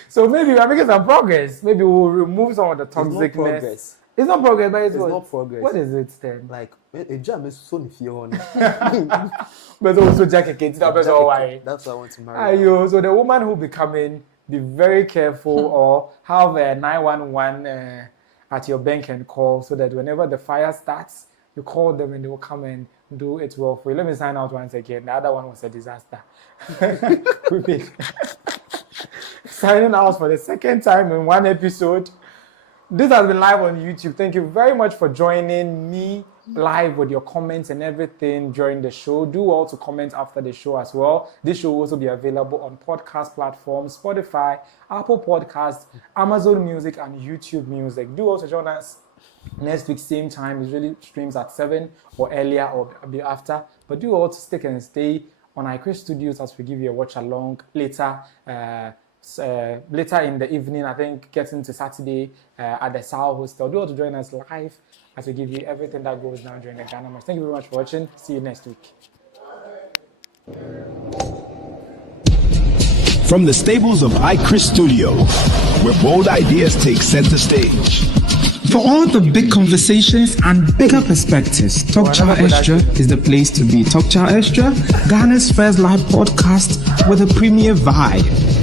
So maybe we are making some progress. Maybe we'll remove some of the toxicness. It's not progress, but it's not progress. What is it then? Like a jam is so near. But also jacket. That's why I want to marry. So the woman who be coming, be very careful or have a 911 at your bank and call, so that whenever the fire starts, you call them and they will come and do it well for you. Let me sign out once again. The other one was a disaster. Signing out for the second time in one episode. This has been live on YouTube. Thank you very much for joining me live with your comments and everything during the show. Do also comment after the show as well. This show will also be available on podcast platforms, Spotify, Apple Podcasts, Amazon Music, and YouTube Music. Do also join us next week, same time. It really streams at 7 or earlier or a bit after. But do also stick and stay on iChris Studios as we give you a watch along later. Later in the evening, I think, getting to Saturday at the South Hostel. Do also join us live as we give you everything that goes down during the Ghana match. Thank you very much for watching. See you next week. From the stables of iChris Studio, where bold ideas take center stage. For all the big conversations and bigger perspectives, Talk Chaw Xtra is the place to be. Talk Chaw Xtra, Ghana's first live podcast with a premier vibe.